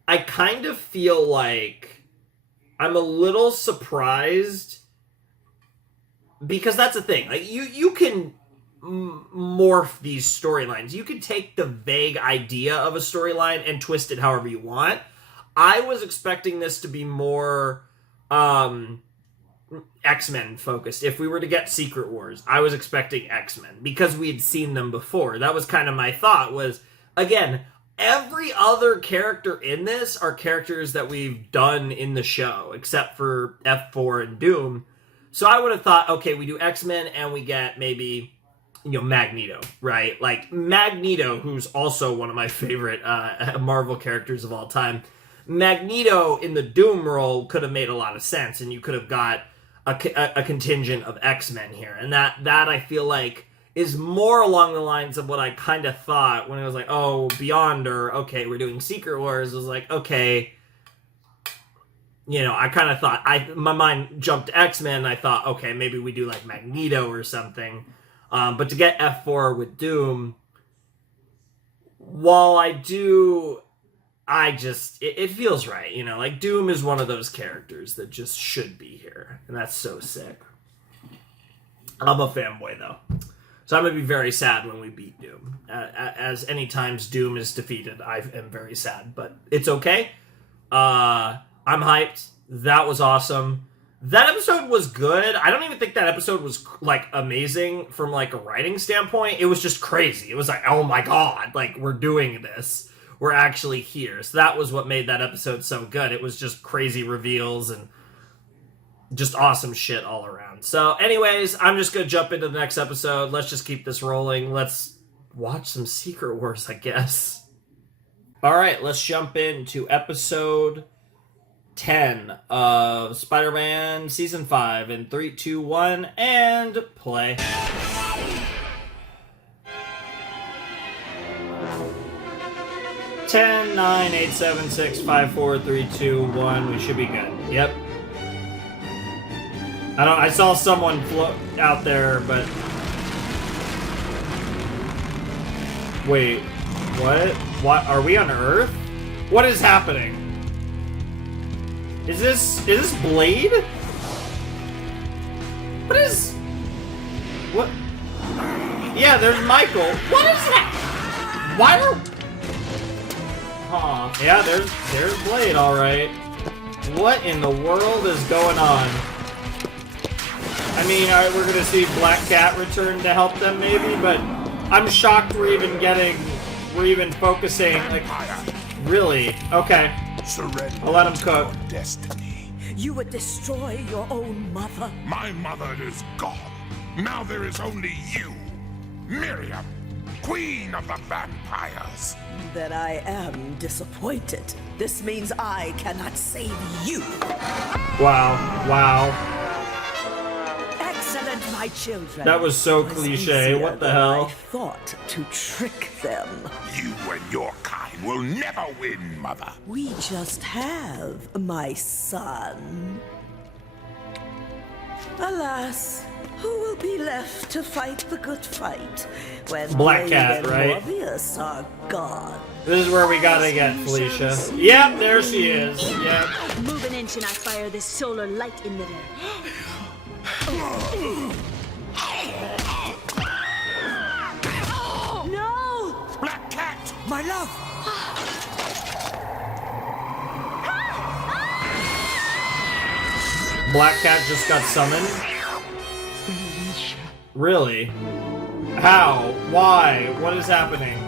I kind of feel like I'm a little surprised because that's the thing. Like you can morph these storylines. You can take the vague idea of a storyline and twist it however you want. I was expecting this to be more X-Men focused. If we were to get Secret Wars, I was expecting X-Men because we had seen them before. That was kind of my thought was, again, every other character in this are characters that we've done in the show, except for F4 and Doom. So I would have thought, okay, we do X-Men and we get maybe, Magneto, right? Like, Magneto, who's also one of my favorite Marvel characters of all time. Magneto in the Doom role could have made a lot of sense, and you could have got a contingent of X-Men here. And that I feel like is more along the lines of what I kind of thought when it was like, oh, Beyond, or okay, we're doing Secret Wars. It was like, okay, I kind of thought, my mind jumped to X-Men, and I thought, okay, maybe we do like Magneto or something. But to get F4 with Doom, while I do, it feels right, like Doom is one of those characters that just should be here, and that's so sick. I'm a fanboy though. So I'm going to be very sad when we beat Doom. As any times Doom is defeated, I am very sad, but it's okay. I'm hyped. That was awesome. That episode was good. I don't even think that episode was, like, amazing from, like, a writing standpoint. It was just crazy. It was like, oh my god, like, we're doing this. We're actually here. So that was what made that episode so good. It was just crazy reveals and just awesome shit all around. So anyways, I'm just going to jump into the next episode. Let's just keep this rolling. Let's watch some Secret Wars, I guess. All right, let's jump into episode 10 of Spider-Man Season 5 in 3, 2, 1, and play. Ten, 9, 8, 7, 6, 5, 4, 3, 2, 1. We should be good. Yep. I saw someone float out there, but wait, what? What are we on Earth? What is happening? Is this Blade? What? Yeah, there's Michael. What is that? Why are... Huh. Yeah, there's Blade, alright. What in the world is going on? I mean, we're gonna see Black Cat return to help them maybe, but I'm shocked we're even focusing, like, really? Okay. I'll let him cook. Destiny. You would destroy your own mother. My mother is gone. Now there is only you, Miriam, Queen of the Vampires. Then I am disappointed. This means I cannot save you. Wow. Excellent, my children. That was so cliche. What the hell? I thought to trick them. You and your kind will never win, Mother. We just have, my son. Alas, who will be left to fight the good fight when Black Blade Cat, and right? Morbius are gone? This is where we gotta get Felicia. Yep, there she is. Yep. Move an inch and I fire this solar light emitter. No! Black Cat! My love! Black Cat just got summoned? Really? How? Why? What is happening?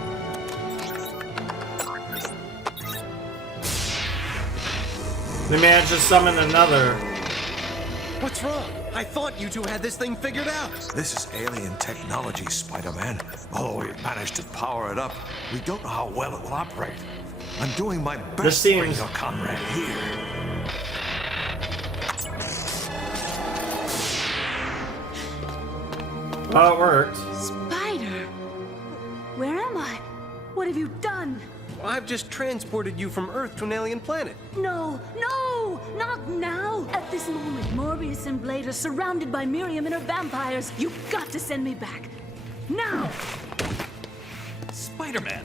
They managed to summon another. What's wrong? I thought you two had this thing figured out. This is alien technology, Spider-Man. Although we've managed to power it up, we don't know how well it will operate. I'm doing my best to bring your comrade here. Oh, it worked. Spider! Where am I? What have you done? I've just transported you from Earth to an alien planet. No, no, not now. At this moment, Morbius and Blade are surrounded by Miriam and her vampires. You've got to send me back. Now! Spider-Man,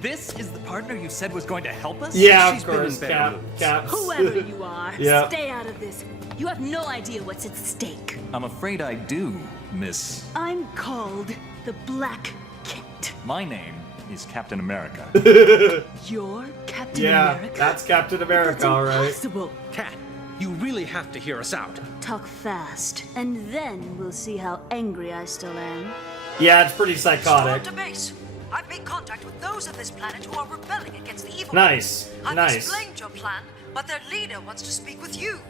this is the partner you said was going to help us? Yeah, She's of course, been in bad Cap. moods. Whoever you are, Yeah. stay out of this. You have no idea what's at stake. I'm afraid I do, Miss. I'm called the Black Cat. My name is Captain America. You're Captain Yeah, America? that's Captain America, all right. Impossible. Cat, you really have to hear us out. Talk fast, and then we'll see how angry I still am. Yeah, it's pretty psychotic. To base. I've made contact with those of this planet who are rebelling against the evil. Nice, I've nice. explained your plan, but their leader wants to speak with you.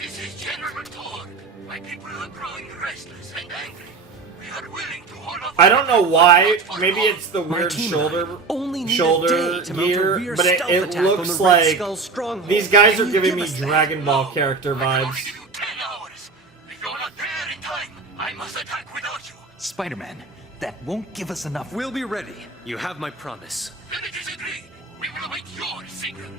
This is General Thor. My people are growing restless and angry. We are willing to hold off. I don't know why. Maybe it's the weird team shoulder only need a shoulder day to mount a gear, rear but it stealth attack on looks the Red like Skull stronghold. these guys Can are you giving give me us that? Dragon Ball character vibes. If you're not there in time, I must attack without you. Spider-Man, that won't give us enough. We'll be ready. You have my promise. Then it is agreed. We will await your signal.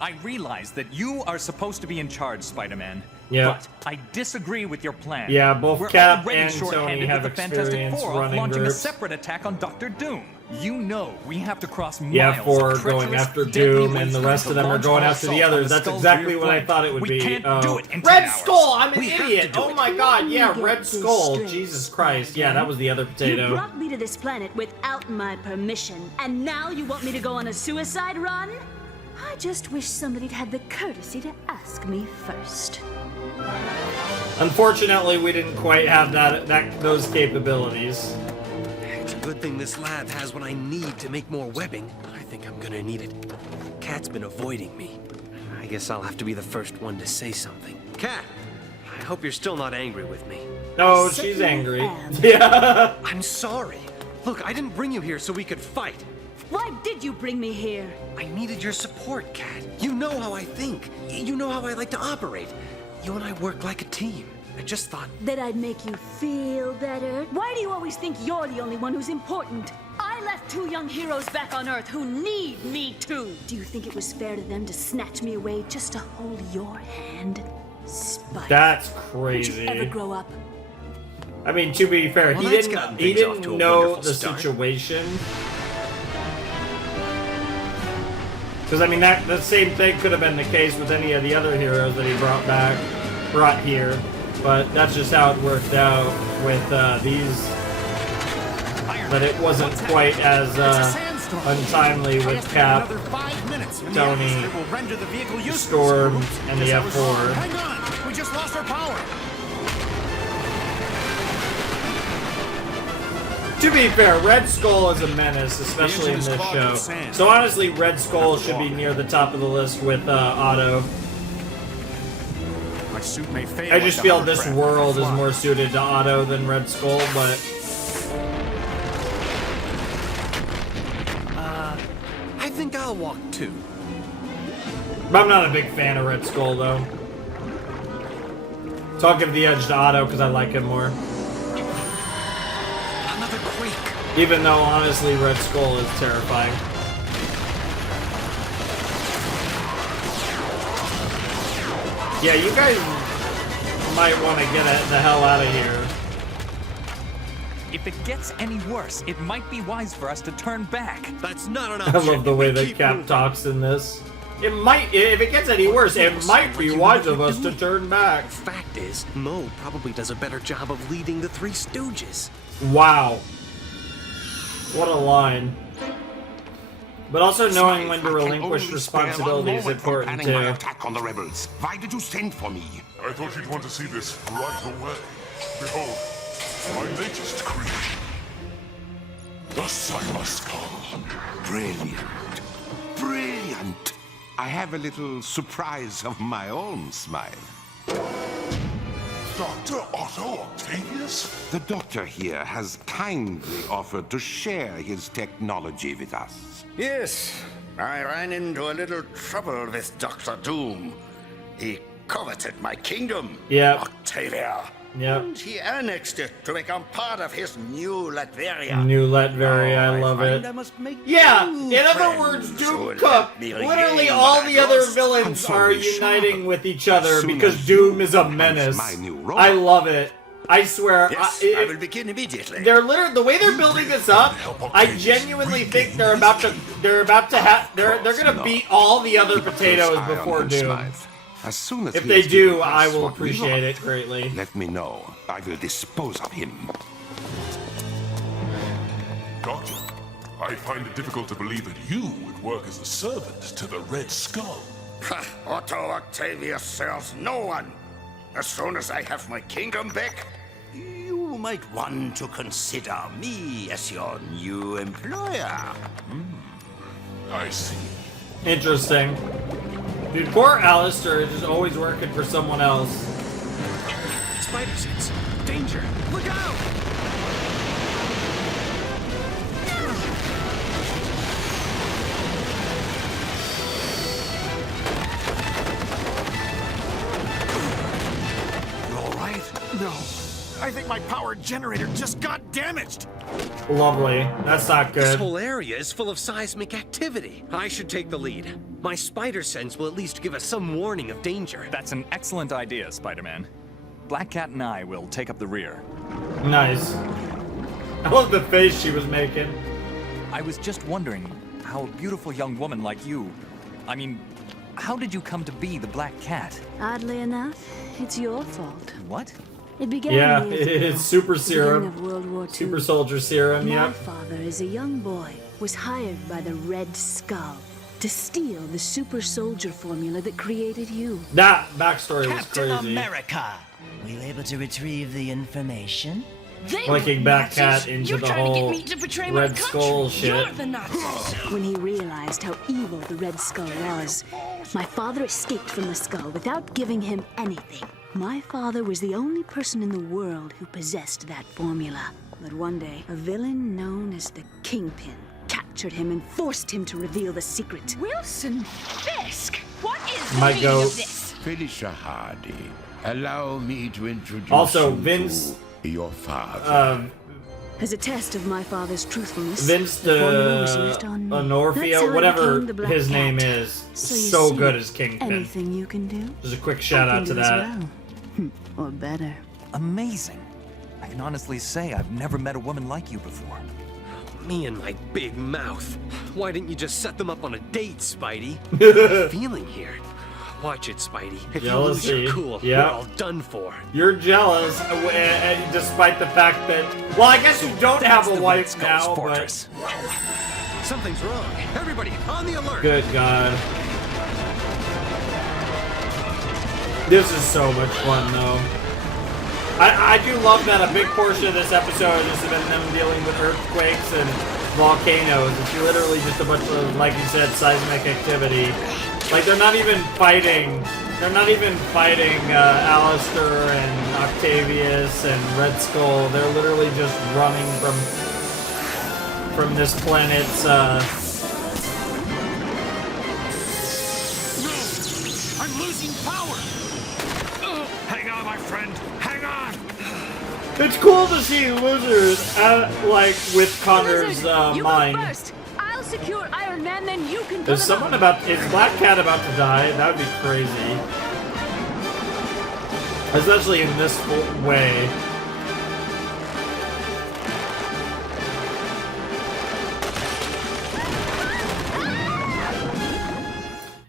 I realize that you are supposed to be in charge, Spider-Man. Yeah. But I disagree with your plan. Yeah, both We're Cap already and Tony short-handed have with the Fantastic experience Four of running launching groups. a separate attack on Dr. Doom. You know we have to cross Yeah, miles for of going treacherous, after deadly Doom, and the wastelands rest to of them are launch going our after the assault on others. That's Skull's exactly rear what I flank. thought it would We be. can't do it in 10 Red hours. Skull! I'm an We have to idiot! do Oh it. my god, yeah, Let me Red get this Skull. straight, Jesus Christ. Yeah, that was the other You potato. brought me to this planet without my permission, and now you want me to go on a suicide run? I just wish somebody'd had the courtesy to ask me first. Unfortunately, we didn't quite have those capabilities. It's a good thing this lab has what I need to make more webbing. I think I'm gonna need it. Cat's been avoiding me. I guess I'll have to be the first one to say something. Cat, I hope you're still not angry with me. No, she's angry. Yeah. I'm sorry. Look, I didn't bring you here so we could fight. Why did you bring me here? I needed your support, Cat. You know how I think. You know how I like to operate. You and I work like a team. I just thought... That I'd make you feel better? Why do you always think you're the only one who's important? I left two young heroes back on Earth who need me too. Do you think it was fair to them to snatch me away just to hold your hand? Spider. That's Would you ever crazy. grow up? I mean, to be fair, Well, he that's didn't gotten things off to a know wonderful the start. situation. Because, I mean, the same thing could have been the case with any of the other heroes that he brought here. But that's just how it worked out with these. But it wasn't quite as untimely with Cap, Tony, Storm, and the F4. Hang on! We just lost our power! To be fair, Red Skull is a menace, especially in this show. So honestly, Red Skull should be near the top of the list with Otto. My suit may fail I just like the feel this hovercraft world when is I fly. more suited to Otto than Red Skull, but I think I'll walk too. I'm not a big fan of Red Skull, though. So I'll give the edge to Otto because I like him more. Another quake. Even though, honestly, Red Skull is terrifying. Yeah, you guys might want to get the hell out of here. If it gets any worse, it might be wise for us to turn back. That's not an I option. love the way that Cap talks in this. It might, if it gets any worse, it might be wise of us to turn back. Fact is, Mo probably does a better job of leading the Three Stooges. Wow. What a line. But also knowing when to relinquish responsibility is important planning my too. attack on the rebels. Why did you send for me? I thought you'd want to see this right away. Behold, my latest creation. The Cyber Skull. Brilliant. Brilliant. I have a little surprise of my own, Smile. Dr. Otto Octavius? The doctor here has kindly offered to share his technology with us. Yes, I ran into a little trouble with Dr. Doom. He coveted my kingdom, Octavia. Yep. And he annexed it to become part of his new Latveria. New Latveria, I love it. Yeah, in other words, Doom Cook, literally all the other villains are uniting with each other because Doom is a menace. I love it. I swear. Yes, I will begin immediately. They're literally, the way they're building this up, I genuinely think they're gonna beat all the other potatoes before Doom. As soon as if he they has do, given I us will what we appreciate want, it greatly. Let me know. I will dispose of him. Doctor, I find it difficult to believe that you would work as a servant to the Red Skull. Otto Octavius serves no one. As soon as I have my kingdom back, you might want to consider me as your new employer. I see. Interesting. Dude, poor Alistair is just always working for someone else. Spider sense. Danger. Look out! You all right? No. I think my power generator just got damaged. Lovely. That's not This good. whole area is full of seismic activity. I should take the lead. My spider sense will at least give us some warning of danger. That's an excellent idea, Spider-Man. Black Cat and I will take up the rear. Nice. I love the face she was making. I was just wondering how a beautiful young woman like you... I mean, how did you come to be the Black Cat? Oddly enough, it's your fault. What? It began Yeah, years ago, it's super at the beginning serum. of World War II. Super soldier serum, My yeah. father, as a young boy, was hired by the Red Skull to steal the super soldier formula that created you. That backstory was Captain crazy. America, were you able to retrieve the information? Linking back cat into You're the trying to get whole me to betray my Red country. Skull shit. You're the Nazis. When he realized how evil the Red Skull was, my father escaped from the skull without giving him anything. My father was the only person in the world who possessed that formula. But one day, a villain known as the Kingpin captured him and forced him to reveal the secret. Wilson Fisk, what is the My meaning goat. of this? Felicia Hardy, allow me to introduce Also, you Vince, to your father. As a test of my father's truthfulness, Vince the formula was used on me. That's how Onorfio, I whatever became the Black his Cat. name is, So you so see, good as Kingpin. Anything you can do, Just a quick I shout can out to do as that. well. Or better. Amazing. I can honestly say I've never met a woman like you before. Me and my big mouth. Why didn't you just set them up on a date, Spidey? What am I feeling here? Watch it, Spidey. If you lose Jealousy. your cool, Yeah. we're all done for. You're jealous, despite the fact that... Well, I guess you don't have a wife now, but... Something's wrong. Everybody, on the alert. Good God. This is so much fun, though. I do love that a big portion of this episode has been them dealing with earthquakes and volcanoes. It's literally just a bunch of, like you said, seismic activity. Like, they're not even fighting. They're not even fighting Alistair and Octavius and Red Skull. They're literally just running from this planet's... I'm losing power! Hang on, my friend. Hang on! It's cool to see losers, like, with Connor's mind. First, I'll secure Iron Man, then you can. Is someone is Black Cat about to die? That would be crazy. Especially in this way.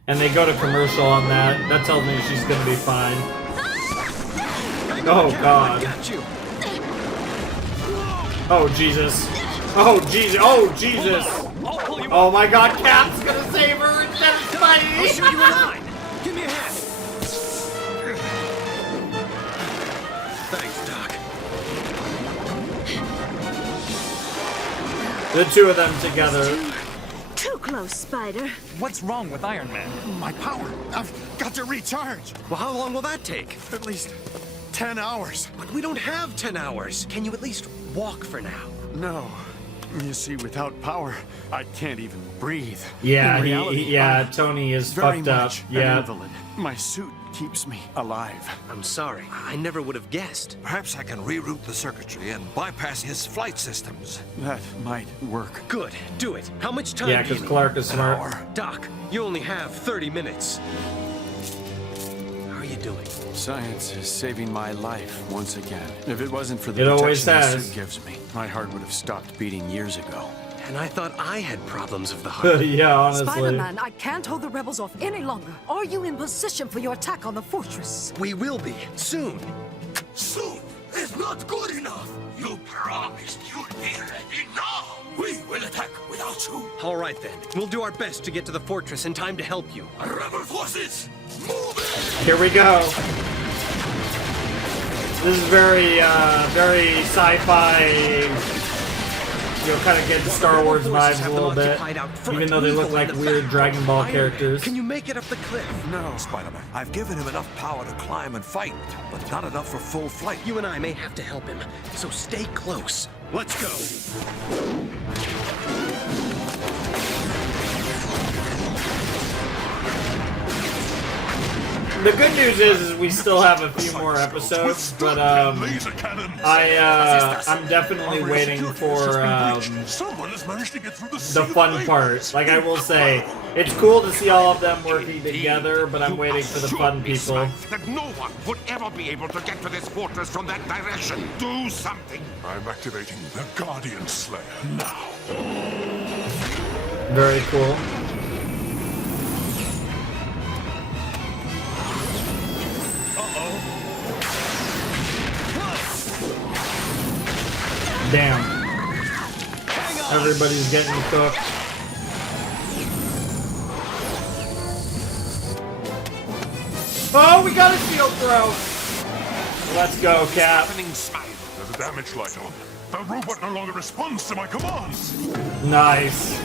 And they go to commercial on that. That tells me she's gonna be fine. Oh God. Oh Jesus. Oh Jesus. Oh Jesus. Oh my God, Cat's gonna save her instead of Spidey. I'll shoot you in line. Give me a hand. Thanks, Doc. The two of them together. Too close, Spider. What's wrong with Iron Man? My power. I've got to recharge. Well, how long will that take? At least 10 hours. But we don't have 10 hours. Can you at least walk for now? No. You see, without power, I can't even breathe. Yeah, In reality, Tony is very fucked up. much an Yeah. invalid. My suit keeps me alive. I'm sorry. I never would have guessed. Perhaps I can reroute the circuitry and bypass his flight systems. That might work. Good. Do it. How much time Yeah, do you because need? Clark is smart. Doc, you only have 30 minutes. How are you doing? Science is saving my life once again. If it wasn't for the It always protection the has. suit gives me, my heart would have stopped beating years ago. And I thought I had problems of the heart. Yeah, honestly. Spider-Man, I can't hold the rebels off any longer. Are you in position for your attack on the fortress? We will be. Soon. Soon is not good enough. You promised you'd be ready now. We will attack without you. All right, then. We'll do our best to get to the fortress in time to help you. Rebel forces, move it! Here we go. This is very sci-fi. You know, kind of get the Star Wars vibes a little bit, even though they look like weird Dragon Ball characters. Can you make it up the cliff? No, Spider-Man. I've given him enough power to climb and fight, but not enough for full flight. You and I may have to help him, so stay close. Let's go. The good news is we still have a few more episodes, but I'm definitely waiting for the fun part. Like, I will say, it's cool to see all of them working together, but I'm waiting for the fun people. That no one would ever be able to get to this fortress from that direction. Do something. I'm activating the Guardian Slayer now. Very cool. Damn. Everybody's getting cooked. Oh, we got a shield throw. Let's go, Cap. There's a damage light on. The robot no longer responds to my commands. Nice.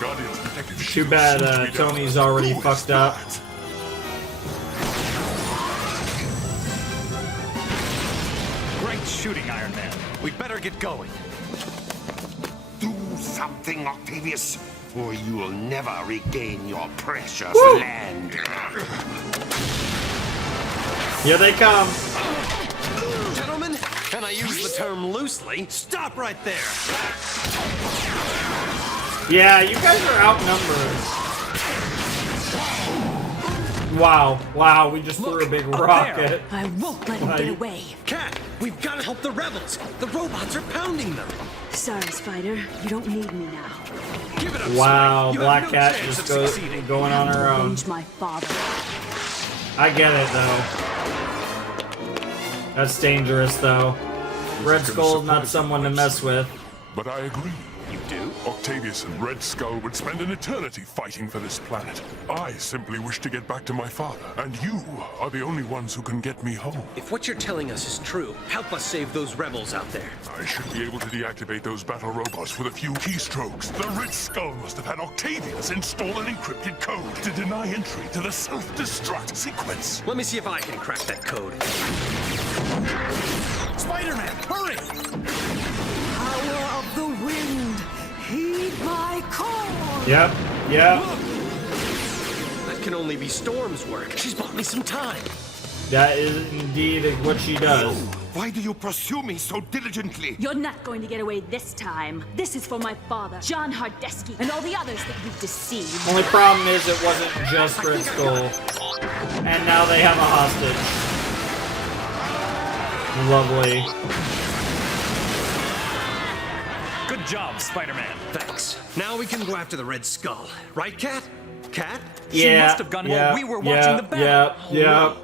Guardian's protective Too shield bad seems to be down. Tony's already Who is fucked up. that? Great shooting, Iron Man. We better get going. Do something, Octavius, or you will never regain your precious Woo! land. Here they come. Gentlemen, and I use the term loosely, stop right there. Yeah, you guys are outnumbered. Wow, wow, we just threw a big rocket. I won't let him get away. Cat, we've got to help the rebels. The robots are pounding them. Sorry, Spider. You don't need me now. Give it up, Wow, Spike. You Black have no Cat chance just of goes succeeding. going on her own. Avenge my father. I get it though. That's dangerous though. Red Skull's not someone to mess with. But I agree. You do? Octavius and Red Skull would spend an eternity fighting for this planet. I simply wish to get back to my father, and you are the only ones who can get me home. If what you're telling us is true, help us save those rebels out there. I should be able to deactivate those battle robots with a few keystrokes. The Red Skull must have had Octavius install an encrypted code to deny entry to the self-destruct sequence. Let me see if I can crack that code. Spider-Man, hurry! Power of the wind, heed my call. Yep, yep. That can only be Storm's work. She's bought me some time. That is indeed what she does. Why do you pursue me so diligently? You're not going to get away this time. This is for my father, John Hardesky, and all the others that you've deceived. Only problem is it wasn't just Red Skull. And now they have a hostage. Lovely. Good job, Spider-Man. Thanks. Now we can go after the Red Skull. Right, Cat? Cat? She must have gone while we were watching the battle. Yeah.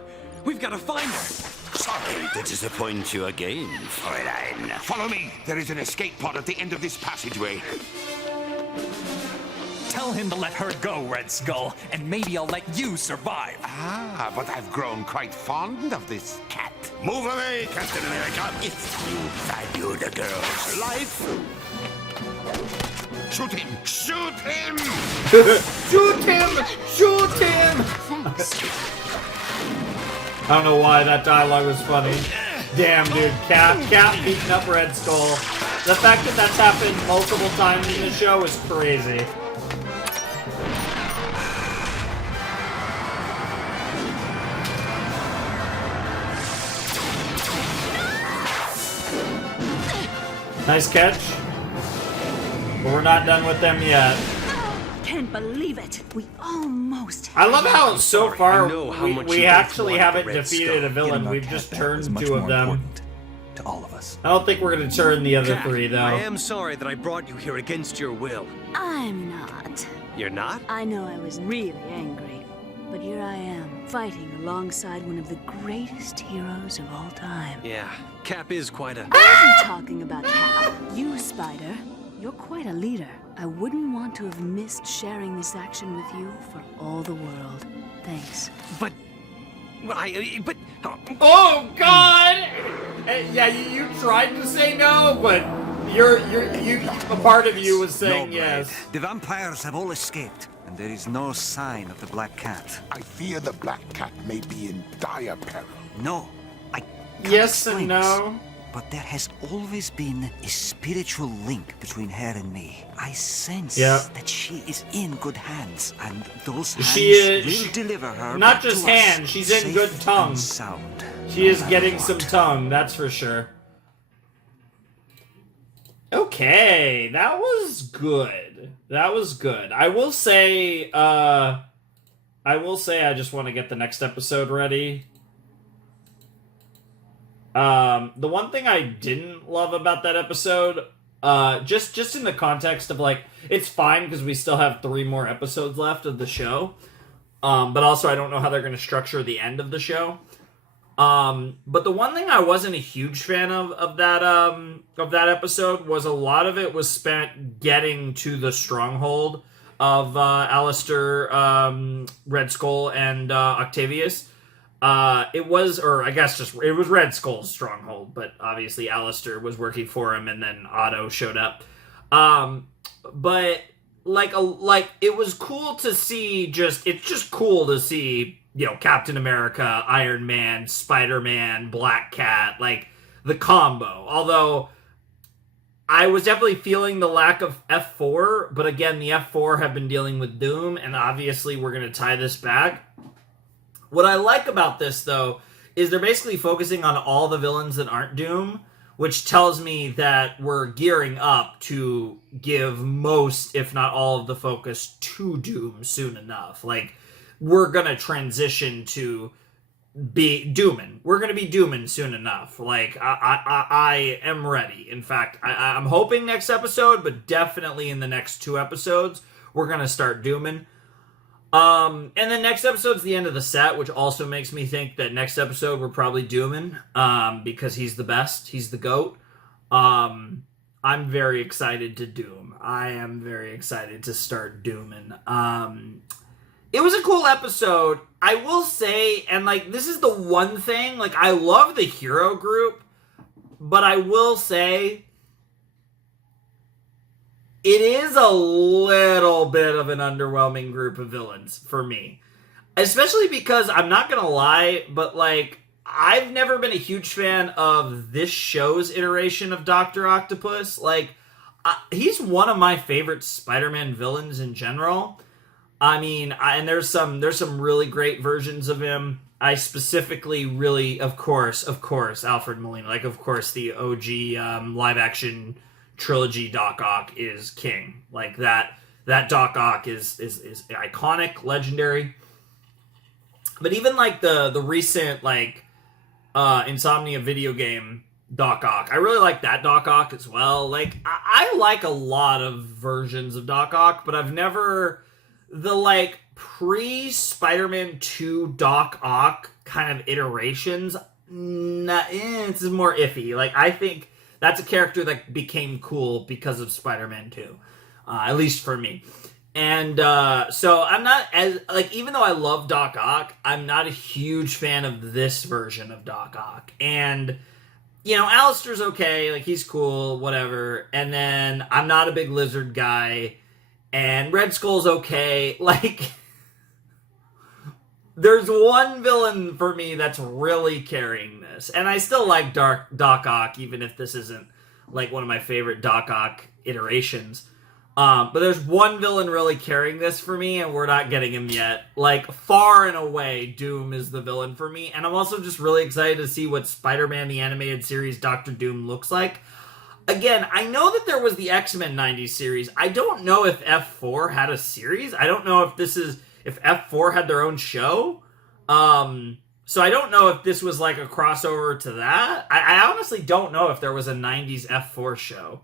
We've got to find her. Sorry to disappoint you again, Fräulein. Follow me. There is an escape pod at the end of this passageway. Tell him to let her go, Red Skull, and maybe I'll let you survive. Ah, but I've grown quite fond of this cat. Move away, Captain America, if you value the girl's life. Shoot him! Shoot him! Shoot him! Shoot him! I don't know why that dialogue was funny. Damn, dude. Cap beating up Red Skull. The fact that that's happened multiple times in the show is crazy. Nice catch. But we're not done with them yet. Can't believe it. We almost. I love how so far how much we you actually both haven't wanted the Red defeated Skull. a villain. Getting our We've cat just back turned was much 2 of more them. important to all of us. I don't think we're going to turn the other Cat, 3, though. I am sorry that I brought you here against your will. I'm not. You're not? I know I was really angry, but here I am, fighting alongside one of the greatest heroes of all time. Yeah, Cap is quite a... I wasn't talking about Cap. You, Spider. You're quite a leader. I wouldn't want to have missed sharing this action with you for all the world. Thanks. But... Oh God! Yeah, you tried to say no, but a part of you was saying yes. The vampires have all escaped, and there is no sign of the Black Cat. I fear the Black Cat may be in dire peril. No, I can't Yes and explain no. this, but there has always been a spiritual link between her and me. I sense that she is in good hands, and those hands will deliver her not back just to us, hands, she's in safe good tongue. and sound. She is getting some tongue, that's for sure. Okay, that was good. That was good. I will say I just want to get the next episode ready. The one thing I didn't love about that episode, just in the context of, like, it's fine because we still have 3 more episodes left of the show, but also I don't know how they're going to structure the end of the show. But the one thing I wasn't a huge fan of that episode was a lot of it was spent getting to the stronghold of Alistair, Red Skull, and Octavius. It was Red Skull's stronghold, but obviously Alistair was working for him, and then Otto showed up. But it was cool to see. It's just cool to see, you know, Captain America, Iron Man, Spider-Man, Black Cat, like the combo. Although I was definitely feeling the lack of F4, but again, the F4 have been dealing with Doom, and obviously we're going to tie this back. What I like about this, though, is they're basically focusing on all the villains that aren't Doom, which tells me that we're gearing up to give most, if not all, of the focus to Doom soon enough. Like, we're going to transition to be Doomin'. We're going to be Doomin' soon enough. Like, I am ready. In fact, I'm hoping next episode, but definitely in the next 2 episodes, we're going to start Doomin'. And then next episode's the end of the set, which also makes me think that next episode we're probably Doomin', because he's the best. He's the GOAT. I'm very excited to Doom. I am very excited to start Doomin'. It was a cool episode. I will say, and like, this is the one thing, like, I love the hero group, but I will say, it is a little bit of an underwhelming group of villains for me. Especially because, I'm not gonna lie, but like, I've never been a huge fan of this show's iteration of Dr. Octopus. Like, he's one of my favorite Spider-Man villains in general. I mean, and there's some really great versions of him. I specifically really, of course, Alfred Molina. Like, of course, the OG live-action trilogy Doc Ock is king. Like, that Doc Ock is iconic, legendary. But even like the recent like Insomnia video game Doc Ock, I really like that Doc Ock as well. Like, I like a lot of versions of Doc Ock, but I've never the like pre-Spider-Man 2 Doc Ock kind of iterations. It's more iffy. Like, I think that's a character that became cool because of Spider-Man 2. At least for me. And so I'm not as, like, even though I love Doc Ock, I'm not a huge fan of this version of Doc Ock. And, you know, Alistair's okay. Like, he's cool, whatever. And then I'm not a big Lizard guy. And Red Skull's okay. Like, there's one villain for me that's really carrying this. And I still like Doc Ock, even if this isn't like one of my favorite Doc Ock iterations. But there's one villain really carrying this for me, and we're not getting him yet. Like, far and away, Doom is the villain for me. And I'm also just really excited to see what Spider-Man the Animated Series Dr. Doom looks like. Again, I know that there was the X-Men 90s series. I don't know if F4 had a series. I don't know if if F4 had their own show. So I don't know if this was like a crossover to that. I honestly don't know if there was a 90s F4 show.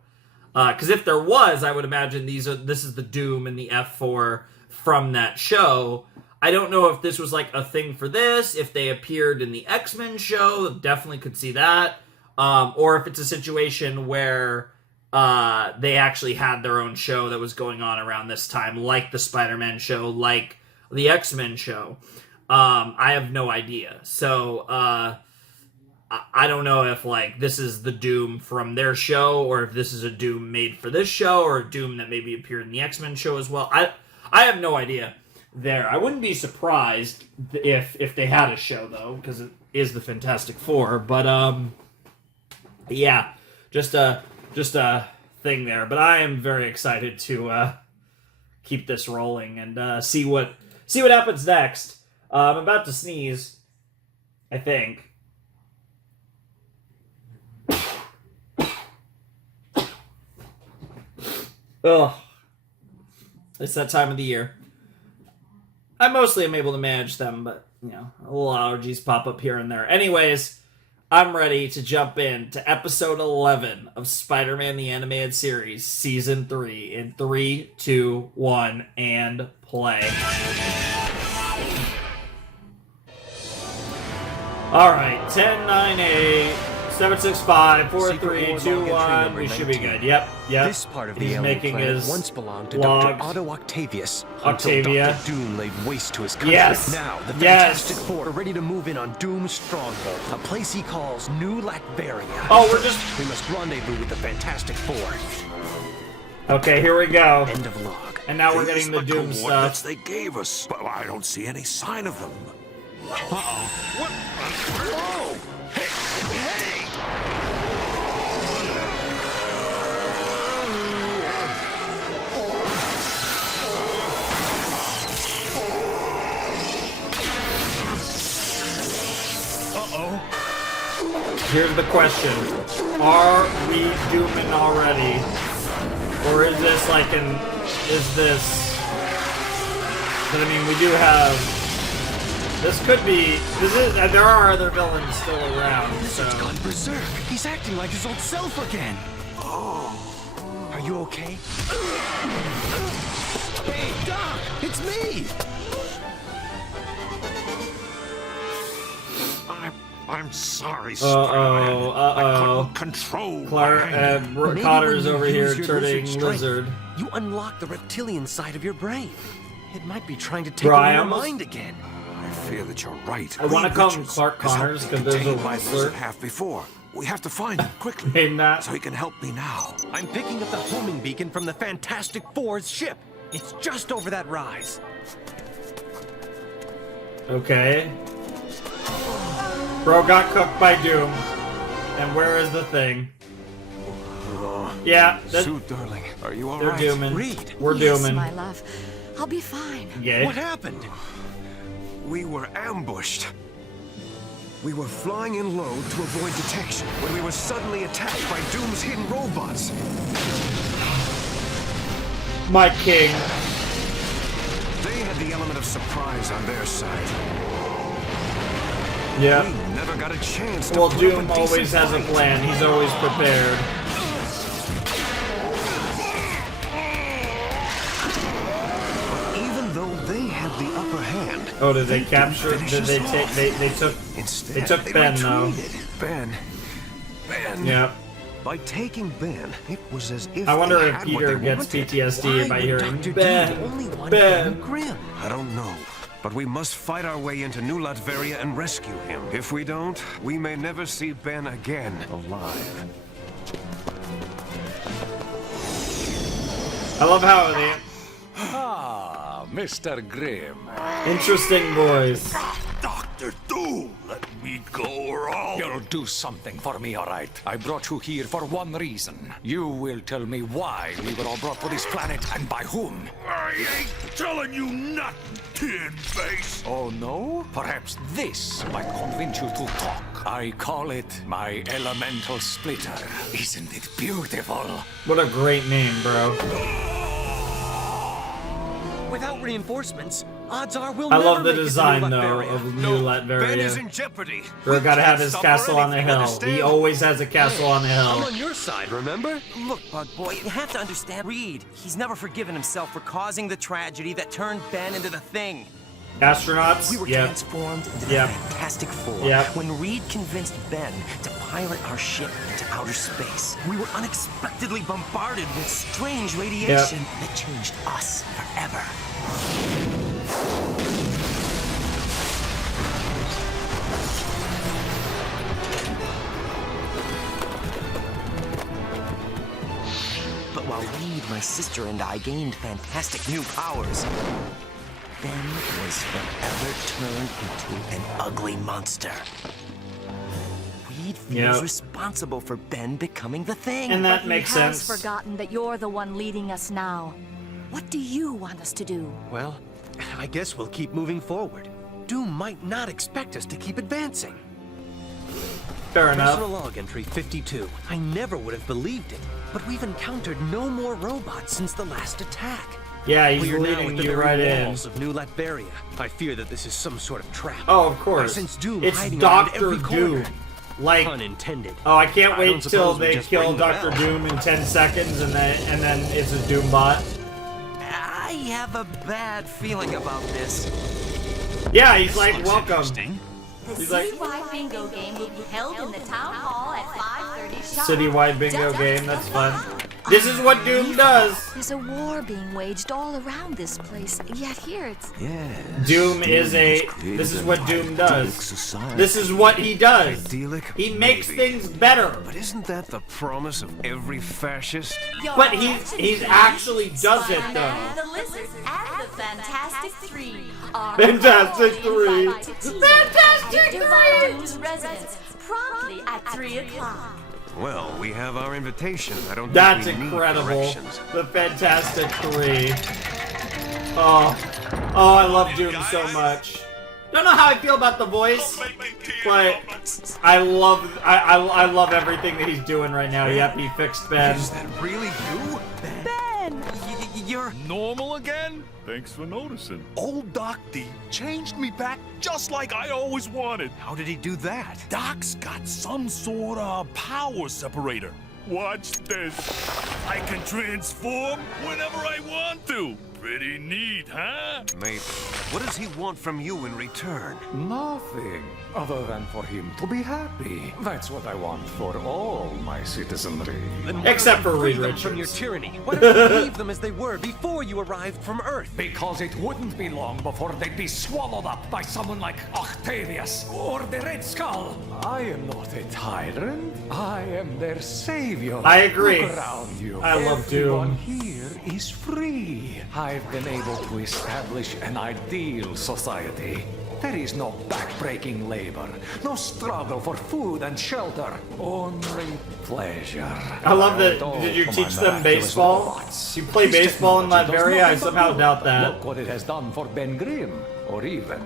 Because if there was, I would imagine this is the Doom and the F4 from that show. I don't know if this was like a thing for this, if they appeared in the X-Men show, definitely could see that. Or if it's a situation where they actually had their own show that was going on around this time, like the Spider-Man show, like the X-Men show. I have no idea. So, I don't know if, like, this is the Doom from their show, or if this is a Doom made for this show, or a Doom that maybe appeared in the X-Men show as well. I have no idea there. I wouldn't be surprised if they had a show, though, because it is the Fantastic Four. But, yeah, just a thing there. But I am very excited to keep this rolling and see what happens next. I'm about to sneeze, I think. Ugh. It's that time of the year. I mostly am able to manage them, but, you know, little allergies pop up here and there. Anyways, I'm ready to jump into episode 11 of Spider-Man the Animated Series, Season 3, in 3, 2, 1, and play. Alright, 10, 9, 8... 765 4321. We should be good. Yep. This part of the alien planet once belonged to Dr. Otto Octavius. Octavia. Until Dr. Doom laid waste to his country. Yes. Now the Fantastic Four are ready to move in on Doom's stronghold, a place he calls New Latveria. Oh, we must rendezvous with the Fantastic Four. Okay, here we go. End of log. And now we're getting the Doom stuff. They gave us, but I don't see any sign of them. Uh-oh. What? Whoa! Hey! Here's the question. Are we Dooming already? Or is this like but I mean, we do have, there are other villains still around, so. He's gone berserk. He's acting like his old self again. Oh. Are you okay? Hey, Doc! It's me! I'm sorry, Spider-Man. I couldn't control Cotter's over here turning lizard. You unlock the reptilian side of your brain. It might be trying to take over your mind again. I fear that you're right. I want to call him Clark Connors because there's a wrestler. Half before. We have to find him quickly. So he can help me now. I'm picking up the homing beacon from the Fantastic Four's ship. It's just over that rise. Okay. Bro got cooked by Doom. And where is the thing? Yeah. Sue, darling, are you all right? They're dooming. Reed. We're Yes, dooming. my love. I'll be fine. Yeah. What happened? We were ambushed. We were flying in low to avoid detection when we were suddenly attacked by Doom's hidden robots. My king. They had the element of surprise on their side. Yeah. We never got a chance to Well, put Doom up a always has a plan. He's always prepared. Even though they had the upper hand. Oh, did they capture? Did they take? They took. Instead, they took Ben though. Ben. Yep. By taking Ben, it was as if I wonder they if had Peter what they gets wanted. PTSD by hearing Dr. Ben. Doom only wanted Ben. Grim? I don't know. But we must fight our way into New Latveria and rescue him. If we don't, we may never see Ben again alive. I love how they. Mr. Grimm. Interesting voice. Dr. Doom, let me go or I'll... You'll do something for me, all right? I brought you here for one reason. You will tell me why we were all brought to this planet and by whom. I ain't telling you nothing, tin face. Oh, no? Perhaps this might convince you to talk. I call it my elemental splitter. Isn't it beautiful? What a great name, bro. Without reinforcements, odds are we'll I never love the make it to design, New though, Latveria. of New Latveria. Ben is in jeopardy. Bro gotta have his castle on the hill. He always has a castle on the I'm hill. on your side, remember? Look, Bug Boy, you have to understand Reed. He's never forgiven himself for causing the tragedy that turned Ben into the Thing. Astronauts? We were Yep. transformed into the Yep. Fantastic Four Yep. when Reed convinced Ben to pilot our ship into outer space. We were unexpectedly bombarded with strange radiation that changed us forever. But while Reed, my sister, and I gained fantastic new powers, Ben was forever turned into an ugly monster. Reed feels responsible for Ben becoming the Thing. And that But makes he has sense. forgotten that you're the one leading us now. What do you want us to do? Well, I guess we'll keep moving forward. Doom might not expect us to keep advancing. Fair enough. Personal log entry 52. I never would have believed it, but we've encountered no more robots since the last attack. Yeah, he's We are now leading at the you very right in. walls of New Latveria. I fear that this is some sort of trap. Oh, of course. I sense Doom It's hiding around Dr. every corner. Doom. Like, unintended. oh, I can't I wait don't till suppose we they just kill ring the Dr. bell. Doom in 10 seconds and then it's a Doom bot. I have a bad feeling about this. Yeah, he's like, welcome. The He's like, citywide bingo game will be held in the town hall at 5:30 sharp. citywide bingo game, that's fun. This is what Doom does. There's a war being waged all around this place, yet here it's... Doom is a, this is what Doom does. This is what he does. He makes things better. But isn't that the promise of every fascist? But he's actually does it though. The Lizards and the Fantastic Three are Fantastic Three. Fantastic Three! Doom's residence promptly at 3 o'clock. Well, we have our invitation. I don't That's think we need incredible. directions. The Fantastic Three. Oh, I love Doom so much. Don't know how I feel about the voice, but I love everything that he's doing right now. Yep, he fixed Ben. Is that really you? Ben! You're normal again? Thanks for noticing. Old Doc D changed me back just like I always wanted. How did he do that? Doc's got some sort of power separator. Watch this. I can transform whenever I want to. Pretty neat, huh? Maybe. What does he want from you in return? Nothing, other than for him to be happy. That's what I want for all my citizenry. Except for Reed Freedom from your Richards. tyranny. Why don't you leave them as they were before you arrived from Earth? Because it wouldn't be long before they'd be swallowed up by someone like Octavius or the Red Skull. I am not a tyrant. I am their savior. I agree. Look around you. I love Everyone Doom. here is free. I've been able to establish an ideal society. There is no backbreaking labor, no struggle for food and shelter, only pleasure. I love that. And all Did you for teach my them miraculous baseball? robots. You play This baseball in technology does Latveria? I nothing but somehow good. doubt that. Look what it has done for Ben Grimm, or even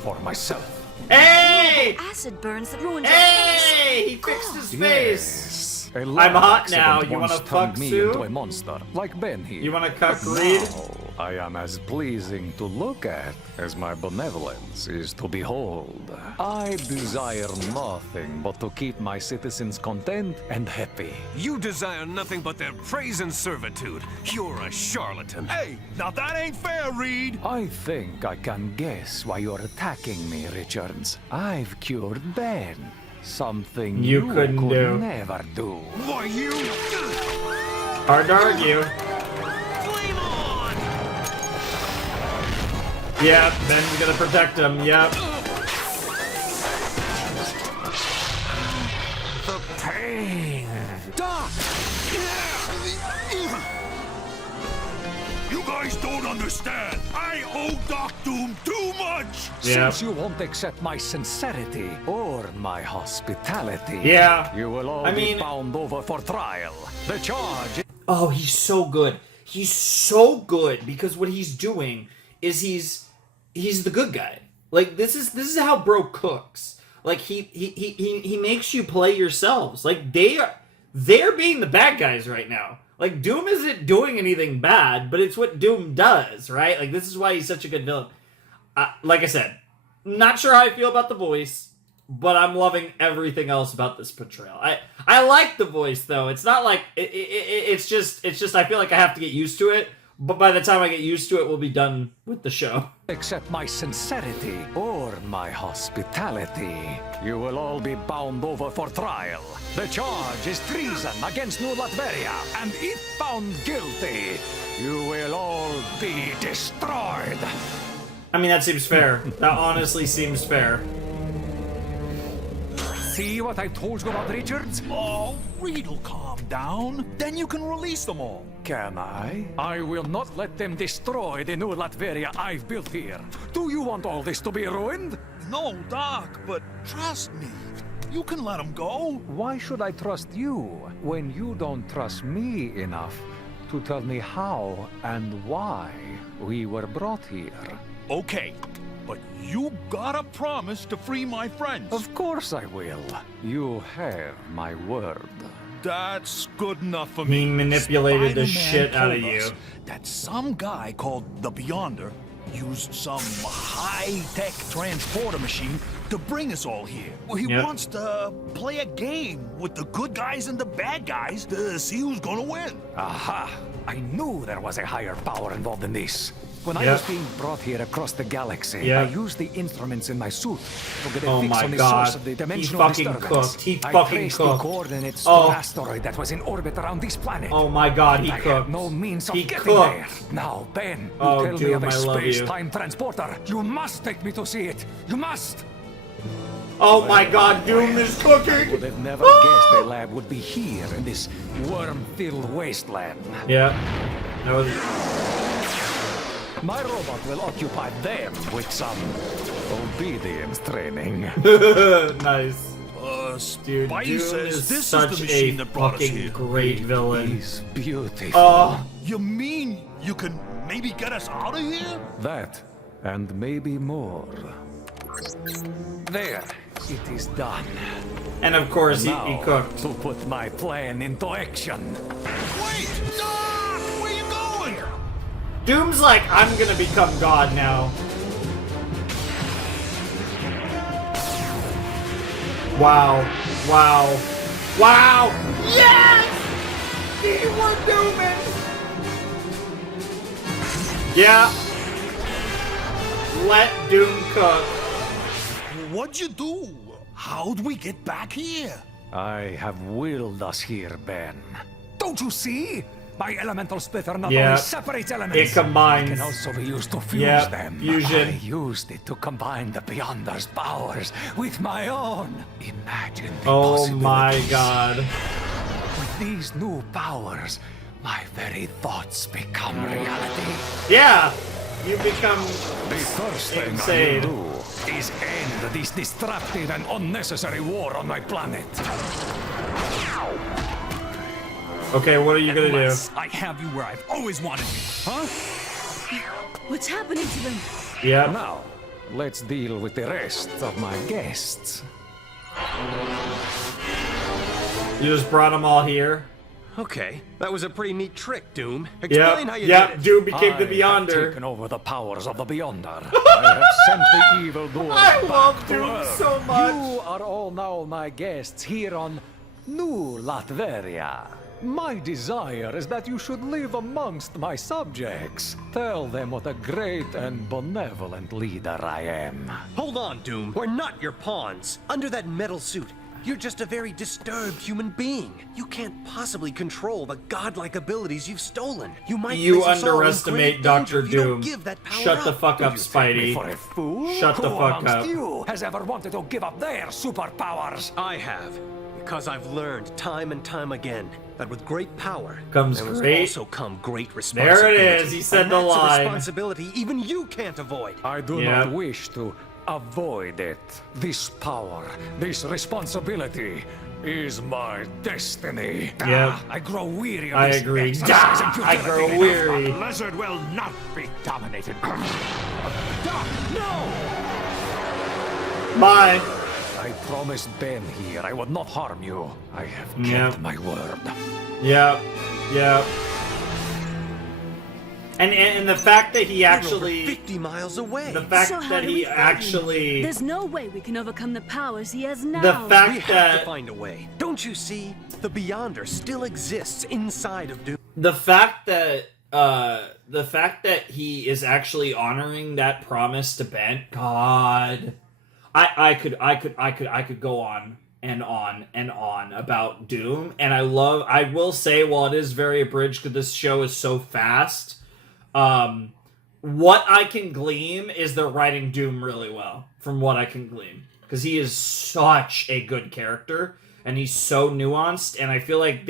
for myself. Hey! Acid burns that ruined Hey! He fixed his face. A I'm lab hot now. accident You wanna once fuck turned me Sue? into a monster, like Ben here. You wanna cuck But Reed? now I am as pleasing to look at as my benevolence is to behold. I desire nothing but to keep my citizens content and happy. You desire nothing but their praise and servitude. You're a charlatan. Hey, now that ain't fair, Reed. I think I can guess why you're attacking me, Richards. I've cured Ben. Something You couldn't could do. never do. Why, you... Hard to argue. Yep, Ben's gonna protect him. Yep. The pain. Doc! You guys don't understand. I owe Doc Doom too much. Since you won't accept my sincerity or my hospitality, you will all be bound over for trial. The charge. Oh, he's so good. He's so good because what he's doing is he's the good guy. Like this is how bro cooks. Like he makes you play yourselves. Like they're being the bad guys right now. Like Doom isn't doing anything bad, but it's what Doom does, right? Like this is why he's such a good villain. Like I said, not sure how I feel about the voice, but I'm loving everything else about this portrayal. I like the voice though. It's not like it's just I feel like I have to get used to it. But by the time I get used to it, we'll be done with the show. Accept my sincerity or my hospitality. You will all be bound over for trial. The charge is treason against New Latveria, and if found guilty, you will all be destroyed. I mean, that seems fair. That honestly seems fair. See what I told you about Richards? Oh, Reed'll calm down. Then you can release them all. Can I? I will not let them destroy the new Latveria I've built here. Do you want all this to be ruined? No, Doc, but trust me. You can let them go. Why should I trust you when you don't trust me enough to tell me how and why we were brought here? Okay. But you gotta promise to free my friends. Of course I will. You have my word. That's good enough for me. He manipulated the Spider-Man shit out of told you. us that some guy called the Beyonder used some high-tech transporter machine to bring us all here. Well, he wants to play a game with the good guys and the bad guys to see who's gonna win. Aha! I knew there was a higher power involved in this. When I was being brought here across the galaxy, I used the instruments in my suit to get a fix on the source of the dimensional disturbance. He I fucking traced cooked. the coordinates to an asteroid that was in orbit around this planet. Oh my god, he I cooked. had no means of getting cooked. there. Now, Ben, you Oh, tell me Doom, of a I love you. space-time transporter. You must take me to see it. You must. Oh my god, Doom is cooking! Would have never guessed the lab would be here in this worm-filled wasteland. Yeah. That was... My robot will occupy them with some obedience training. Nice. Dude, Spidey Doom says is this such is the machine a that brought us fucking here. great villain. He's beautiful. Oh. You mean you can maybe get us out of here? That, and maybe more. There, it is done. And of course, he cooked. To put my plan into action. Wait! Doc! Where you going? Doom's like, I'm gonna become God now. Wow. Wow. Wow! Yes! He were Doomin'! Yeah. Let Doom cook. What'd you do? How'd we get back here? I have willed us here, Ben. Don't you see? My elemental splitter not Yeah. only separates elements, It combines. it can also be used to fuse Yeah, them. fusion. I used it to combine the Beyonder's powers with my own. Imagine the Oh my possibilities. god. With these new powers, my very thoughts become reality. Yeah! You become The first thing insane. I will do is end this destructive and unnecessary war on my planet. Okay, what are you gonna do? Unless I have you where I've always wanted you, huh? What's happening to them? Yeah. Now, let's deal with the rest of my guests. You just brought them all here? Okay, that was a pretty neat trick, Doom. Yep, Explain how you yep, did it. Doom became the I have Beyonder. taken over the powers of the Beyonder. I have sent the evil doers I back love to Doom Earth. so much. You are all now my guests here on New Latveria. My desire is that you should live amongst my subjects. Tell them what a great and benevolent leader I am. Hold on, Doom. We're not your pawns. Under that metal suit, you're just a very disturbed human being. You can't possibly control the godlike abilities you've stolen. You might You place us all in underestimate great danger Dr. if you don't Doom. give that power Shut the up. fuck up, You take Spidey. me for a fool? Shut the Who fuck amongst up. you has ever wanted to give up their superpowers? I have. Because I've learned time and time again that with great power comes there must great. also come great responsibility. There it is. He said and the that's line. a responsibility even you can't avoid. I do not wish to avoid it. This power, this responsibility is my destiny. Yep. I grow weary of I this agree. exercise in I futility. grow weary. The lizard will not be dominated. No! Bye. I promised Ben here I would not harm you. I have kept Yep. my word. Yep. Yep. And the fact that he actually 50 miles away. The fact So how that do he we fight him? actually There's no way we can overcome the powers he has now. the fact we have that to find a way. Don't you see? The Beyonder still exists inside of Doom. the fact that he is actually honoring that promise to Ben, God, I could go on and on and on about Doom, and I will say, while it is very abridged because this show is so fast, what I can glean is they're writing Doom really well, from what I can glean, because he is such a good character and he's so nuanced, and I feel like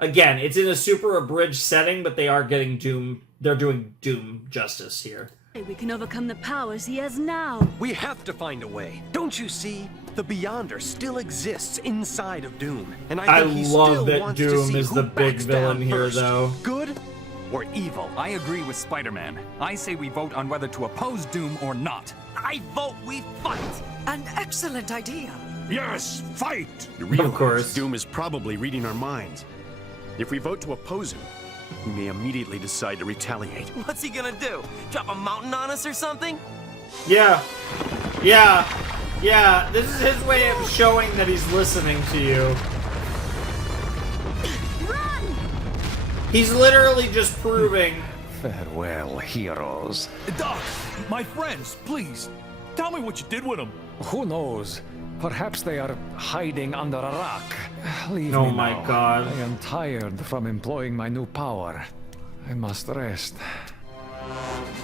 again, it's in a super abridged setting, but they are getting Doom. They're doing Doom justice here. We can overcome the powers he has now. We have to find a way. Don't you see? The Beyonder still exists inside of Doom. And I think he love still that wants to Doom see is who the big backs villain down here, first. though. Good or evil? I agree with Spider-Man. I say we vote on whether to oppose Doom or not. I vote we fight. An excellent idea. Yes, fight! You realize course. Doom is probably reading our minds. If we vote to oppose him, he may immediately decide to retaliate. What's he gonna do? Drop a mountain on us or something? Yeah. This is his way of showing that he's listening to you. Run! He's literally just proving. Farewell, heroes. Doc, my friends, please, tell me what you did with them. Who knows? Perhaps they are hiding under a rock. Leave Oh me my now. God. I am tired from employing my new power. I must rest.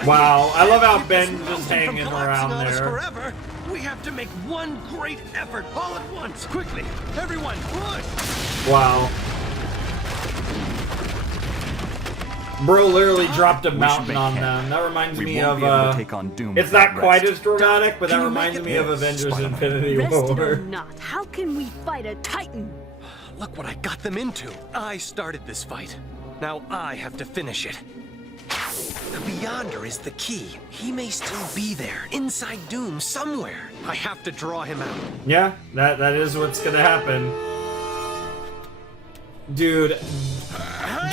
Wow, I love how Ben just From hanging collapsing around on us there. forever, we have to make one great effort all at once. Quickly, everyone, push! Wow. Bro literally dropped a mountain on them. That reminds me of take on Doom it's without not quite rest. as dramatic, but that Can you reminds make it? me of Yes, Avengers Spider-Man. Infinity Rested War. or not, how can we fight a Titan? Look what I got them into. I started this fight. Now I have to finish it. The Beyonder is the key. He may still be there, inside Doom, somewhere. I have to draw him out. Yeah, that is what's gonna happen. Dude,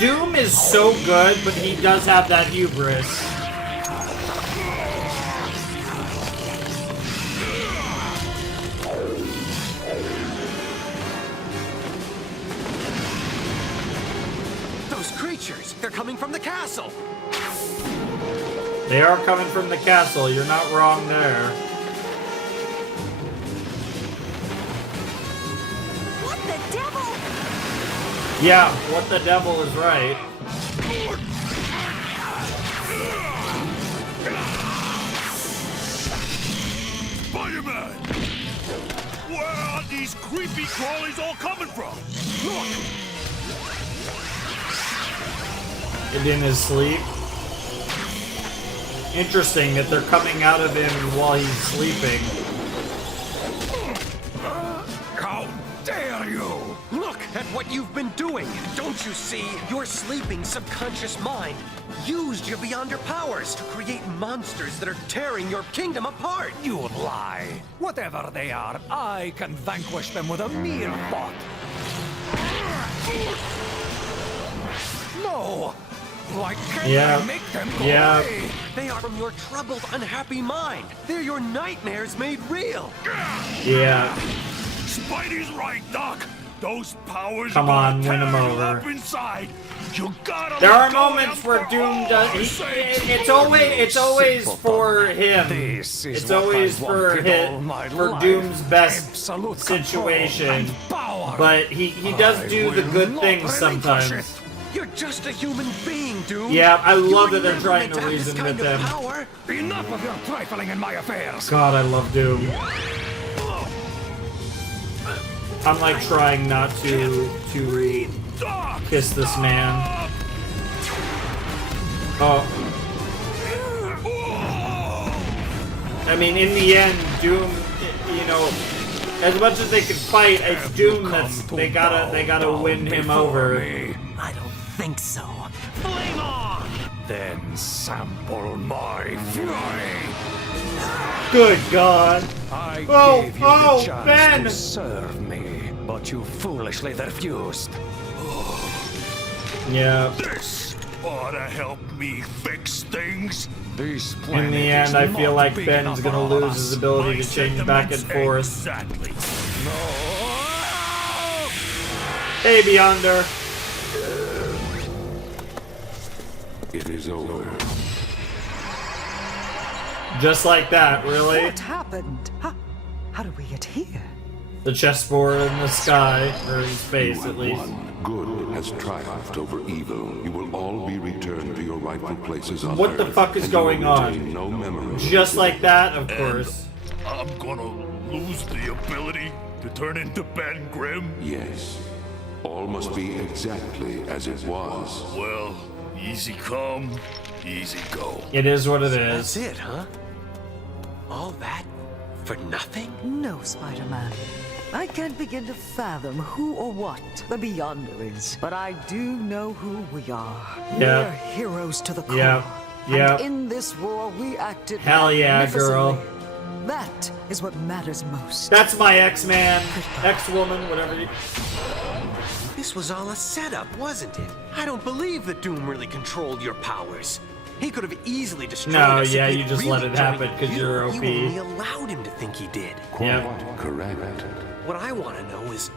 Doom is so good, but he does have that hubris. Those creatures, they're coming from the castle. They are coming from the castle, you're not wrong there. What the devil? Yeah, what the devil is right. Spider-Man! Where are these creepy crawlies all coming from? Look! And in his sleep. Interesting that they're coming out of him while he's sleeping. How dare you! Look at what you've been doing. Don't you see? Your sleeping subconscious mind used your Beyonder powers to create monsters that are tearing your kingdom apart. You lie. Whatever they are, I can vanquish them with a mere thought. No! Why can't I make them go away? They are from your troubled, unhappy mind. They're your nightmares made real. Yeah. Spidey's right, Doc. Those powers Come are on, gonna win him tear you over. up inside. You gotta There let are go of moments them where for Doom all does. our sakes. It's always for him. This is It's what always I for wanted all my for life. Doom's best Absolute situation. control and power. But he does do the will good not things relinquish sometimes. You're just a human being, Doom. Yeah, I love You that were they're never trying meant to have this reason kind with of him. power. Enough of your trifling in my affairs. God, I love Doom. I'm like trying not to kiss this man. Oh. I mean, in the end, Doom, you know, as much as they can fight, it's Doom that's they gotta win him over. I don't think so. Flame on! Then sample my fury. Good God! I gave you oh, the chance Ben! to serve me, but you foolishly refused. Yeah. This ought to help me fix things. This In the end, I feel like Ben's gonna lose his ability to change back and forth. Exactly. Hey, Beyonder. It is over. Just like that, really? What happened? How did we get here? The chessboard in the sky, or in space at least. Good has triumphed over evil. You will all be returned to your rightful places on What the Earth, fuck is and you will going on? retain no memory. Just like that, of course. I'm gonna lose the ability to turn into Ben Grimm? Yes. All must be exactly as it was. Well, easy come, easy go. It is what it is. That's it, huh? All that for nothing? No, Spider-Man. I can't begin to fathom who or what the Beyonder is, but I do know who we are. Yeah. We're heroes to the core. Yeah. Yeah. And in this war, we acted Hell yeah, girl. magnificently. That is what matters most. That's my X-Man, X-Woman, whatever you... This was all a setup, wasn't it? I don't believe that Doom really controlled your powers. He could have easily destroyed us. No, yeah, if you he'd just let really it happen joined because you're OP. You only allowed him to think he did. Quite correct. What I want to know is,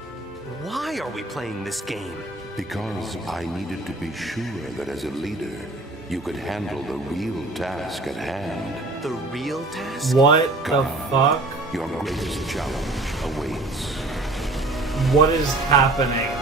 why are we playing this game? Because I needed to be sure that as a leader, you could handle the real task at hand. The real task? What the fuck? Your greatest challenge awaits. What is happening?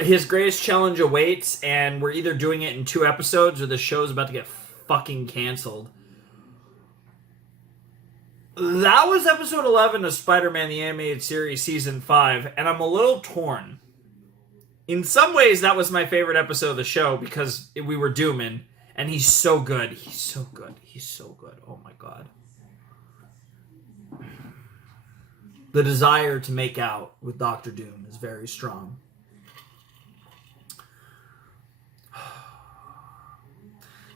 His greatest challenge awaits, and we're either doing it in 2 episodes or the show's about to get fucking canceled. That was episode 11 of Spider-Man the Animated Series Season 5, and I'm a little torn. In some ways, that was my favorite episode of the show because we were Doomin', and he's so good. He's so good. He's so good. Oh my god. The desire to make out with Dr. Doom is very strong.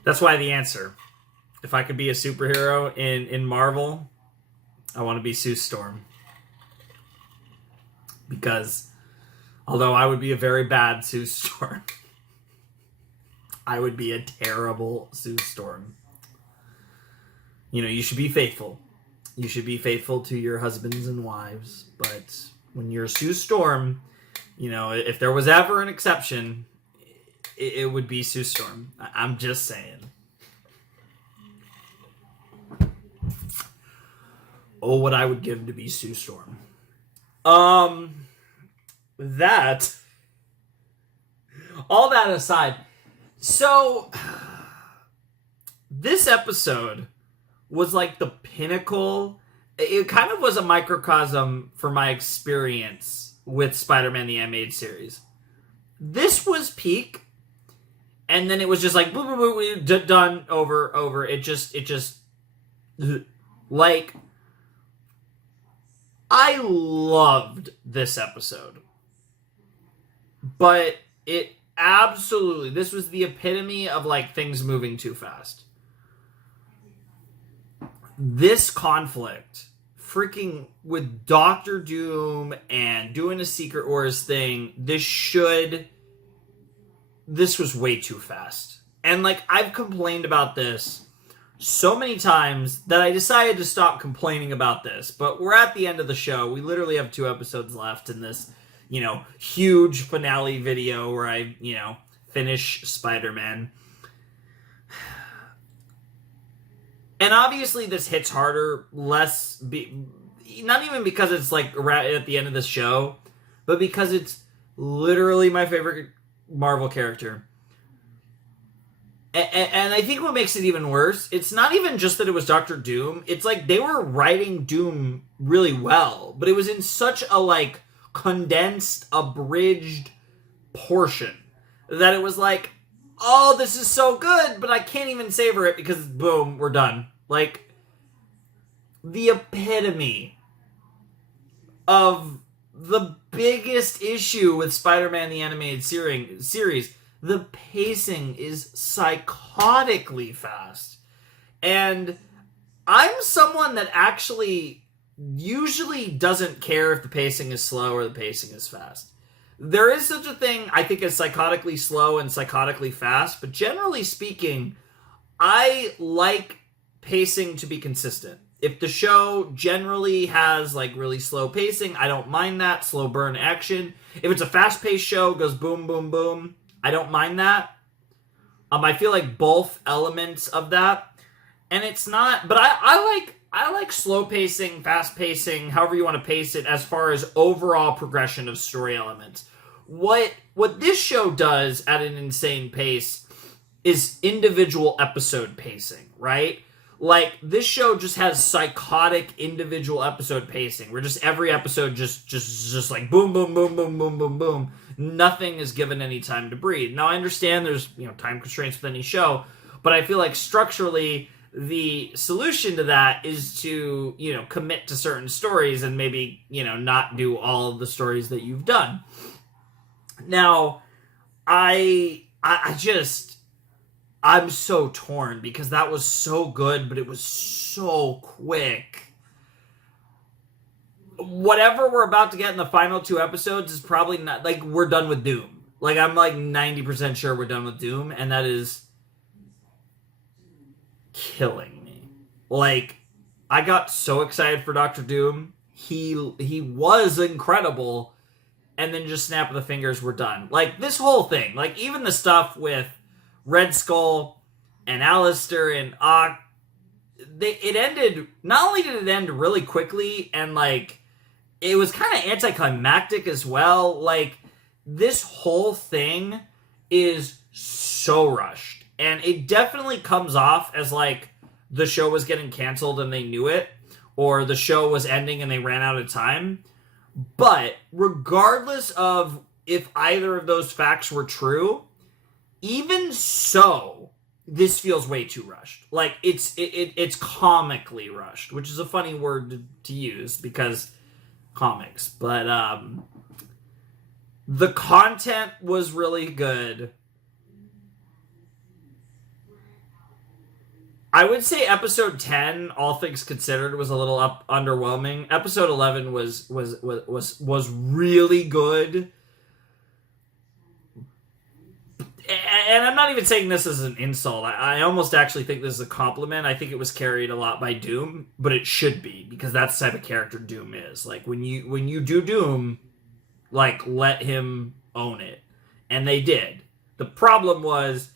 That's why the answer. If I could be a superhero in Marvel, I want to be Sue Storm. Because although I would be a very bad Sue Storm, I would be a terrible Sue Storm. You know, you should be faithful. You should be faithful to your husbands and wives. But when you're Sue Storm, you know, if there was ever an exception, it would be Sue Storm. I'm just saying. Oh, what I would give to be Sue Storm. All that aside, so this episode was like the pinnacle. It kind of was a microcosm for my experience with Spider-Man the Animated Series. This was peak. And then it was just like, boo, boo, boo, done, over. It just, like, I loved this episode. But it absolutely, this was the epitome of, like, things moving too fast. This conflict, freaking, with Dr. Doom and doing a Secret Wars thing, this was way too fast. And, like, I've complained about this so many times that I decided to stop complaining about this. But we're at the end of the show. We literally have 2 episodes left in this, you know, huge finale video where I, you know, finish Spider-Man. And obviously this hits harder, not even because it's like right at the end of the show, but because it's literally my favorite Marvel character. And I think what makes it even worse, it's not even just that it was Doctor Doom. It's like they were writing Doom really well, but it was in such a like condensed, abridged portion that it was like, oh, this is so good, but I can't even savor it because boom, we're done. Like the epitome of the biggest issue with Spider-Man the Animated Series. The pacing is psychotically fast. And I'm someone that actually usually doesn't care if the pacing is slow or the pacing is fast. There is such a thing, I think, as psychotically slow and psychotically fast, but generally speaking, I like pacing to be consistent. If the show generally has like really slow pacing, I don't mind that. Slow burn action. If it's a fast-paced show, goes boom, boom, boom, I don't mind that. I feel like both elements of that. And it's not, but I like slow pacing, fast pacing, however you want to pace it, as far as overall progression of story elements. What this show does at an insane pace is individual episode pacing, right? Like, this show just has psychotic individual episode pacing, where just every episode just like boom, boom, boom, boom, boom, boom, boom. Nothing is given any time to breathe. Now, I understand there's, time constraints with any show, but I feel like structurally, the solution to that is to, commit to certain stories and maybe, not do all of the stories that you've done. Now, I'm so torn because that was so good, but it was so quick. Whatever we're about to get in the final 2 episodes is probably not, like, we're done with Doom. Like, I'm like 90% sure we're done with Doom, and that is killing me. Like, I got so excited for Doctor Doom. He was incredible, and then just snap of the fingers, we're done. Like, this whole thing, like, even the stuff with Red Skull and Alistair and Ock, it ended, not only did it end really quickly, and, like, it was kind of anticlimactic as well. Like, this whole thing is so rushed. And it definitely comes off as, like, the show was getting canceled and they knew it, or the show was ending and they ran out of time. But regardless of if either of those facts were true, even so, this feels way too rushed. Like, it's comically rushed, which is a funny word to use because comics. But the content was really good. I would say episode 10, all things considered, was a little underwhelming. Episode 11 was really good. And I'm not even saying this as an insult. I almost actually think this is a compliment. I think it was carried a lot by Doom, but it should be, because that's the type of character Doom is. Like, when you do Doom, like, let him own it. And they did. The problem was,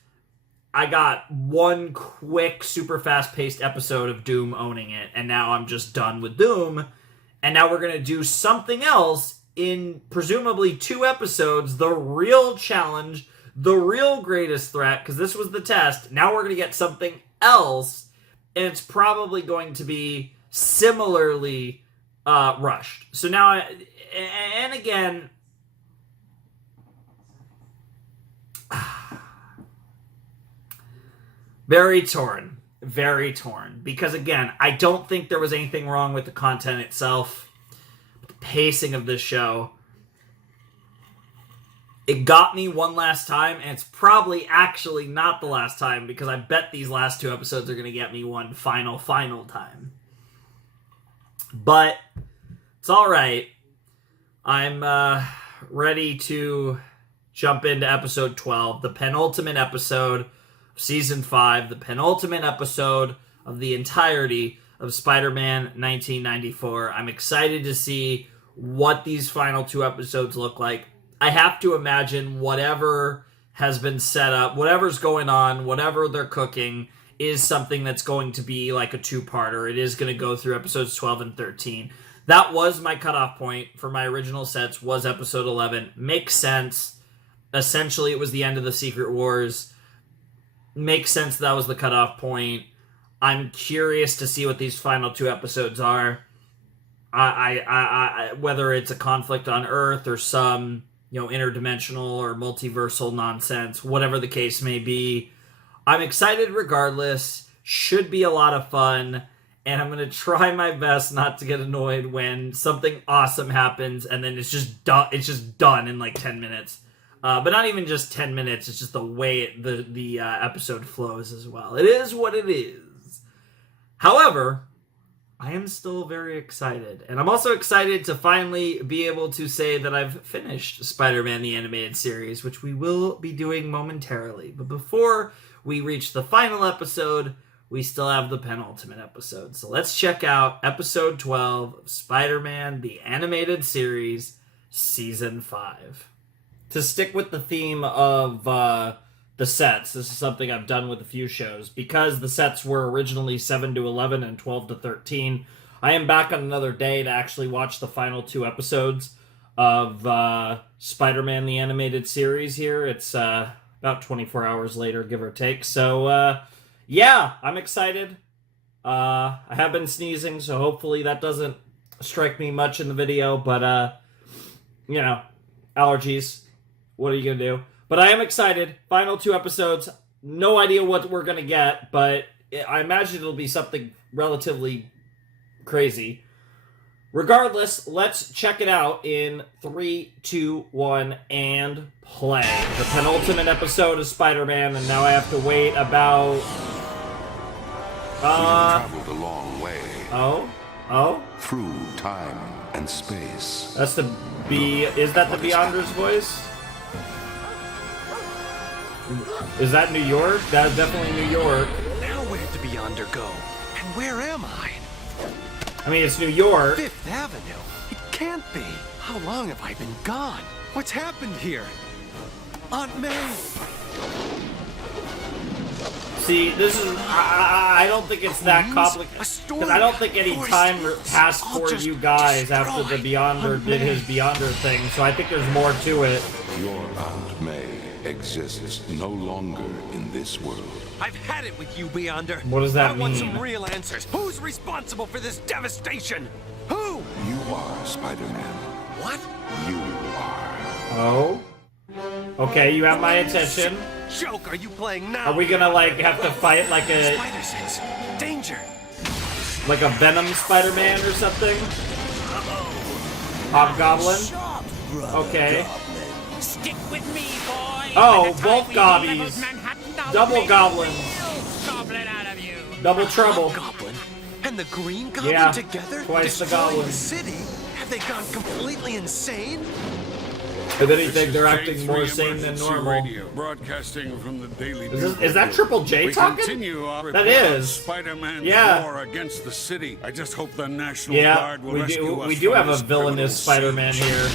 I got one quick, super fast-paced episode of Doom owning it, and now I'm just done with Doom. And now we're going to do something else in presumably 2 episodes, the real challenge, the real greatest threat, because this was the test. Now we're going to get something else, and it's probably going to be similarly rushed. So now, and again, very torn, because again, I don't think there was anything wrong with the content itself, the pacing of this show. It got me one last time, and it's probably actually not the last time, because I bet these last 2 episodes are going to get me one final time. But it's all right. I'm ready to jump into episode 12, the penultimate episode of season 5, the penultimate episode of the entirety of Spider-Man 1994. I'm excited to see what these final 2 episodes look like. I have to imagine whatever has been set up, whatever's going on, whatever they're cooking, is something that's going to be like a 2-parter. It is going to go through episodes 12 and 13. That was my cutoff point for my original sets, was episode 11. Makes sense. Essentially, it was the end of the Secret Wars. Makes sense that was the cutoff point. I'm curious to see what these final 2 episodes are. I whether it's a conflict on Earth or some, interdimensional or multiversal nonsense, whatever the case may be. I'm excited regardless. Should be a lot of fun. And I'm going to try my best not to get annoyed when something awesome happens and then it's just done. It's just done in like 10 minutes. But not even just 10 minutes. It's just the way the episode flows as well. It is what it is. However, I am still very excited. And I'm also excited to finally be able to say that I've finished Spider-Man the Animated Series, which we will be doing momentarily. But before we reach the final episode, we still have the penultimate episode. So let's check out episode 12 of Spider-Man the Animated Series, Season 5. To stick with the theme of the sets, this is something I've done with a few shows. Because the sets were originally 7 to 11 and 12 to 13, I am back on another day to actually watch the final 2 episodes of Spider-Man the Animated Series here. It's about 24 hours later, give or take. So, yeah, I'm excited. I have been sneezing, so hopefully that doesn't strike me much in the video. But, allergies. What are you going to do? But I am excited. Final 2 episodes. No idea what we're going to get, but I imagine it'll be something relatively crazy. Regardless, let's check it out in 3, 2, 1, and play. The penultimate episode of Spider-Man, and now I have to wait about... We have traveled a long way. Oh? Through time and space. That's the Is that the Beyonder's voice? Is that New York? That's definitely New York. Now where'd the Beyonder go? And where am I? I mean, it's New York. 5th Avenue? It can't be. How long have I been gone? What's happened here? Aunt May! See, this is... I don't think it's that complicated. Because I don't think any time passed for you guys after the Beyonder did his Beyonder thing, so I think there's more to it. Your Aunt May exists no longer in this world. I've had it with you, Beyonder. What does that mean? I want some real answers. Who's responsible for this devastation? Who? You are Spider-Man. What? You are. Oh? Okay, you have my attention. Joke are you playing now? Are we gonna, have to fight like a... Spider sense. Danger. Like a Venom Spider-Man or something? Hobgoblin? Okay. Stick with me, boy. Oh, both gobbies. Double goblin. Goblin out of you. Double trouble. Goblin and the Green Goblin Yeah, together? twice the Destroying goblin. the city? Have they gone completely insane? If anything, they're acting more sane than normal. Radio, broadcasting from the Daily Is that Triple J we talking? Continue our That report on is. Spider-Man's Yeah. war against the city. I just hope the National Yeah, Guard will rescue us we do from have a this villainous criminal Spider-Man here.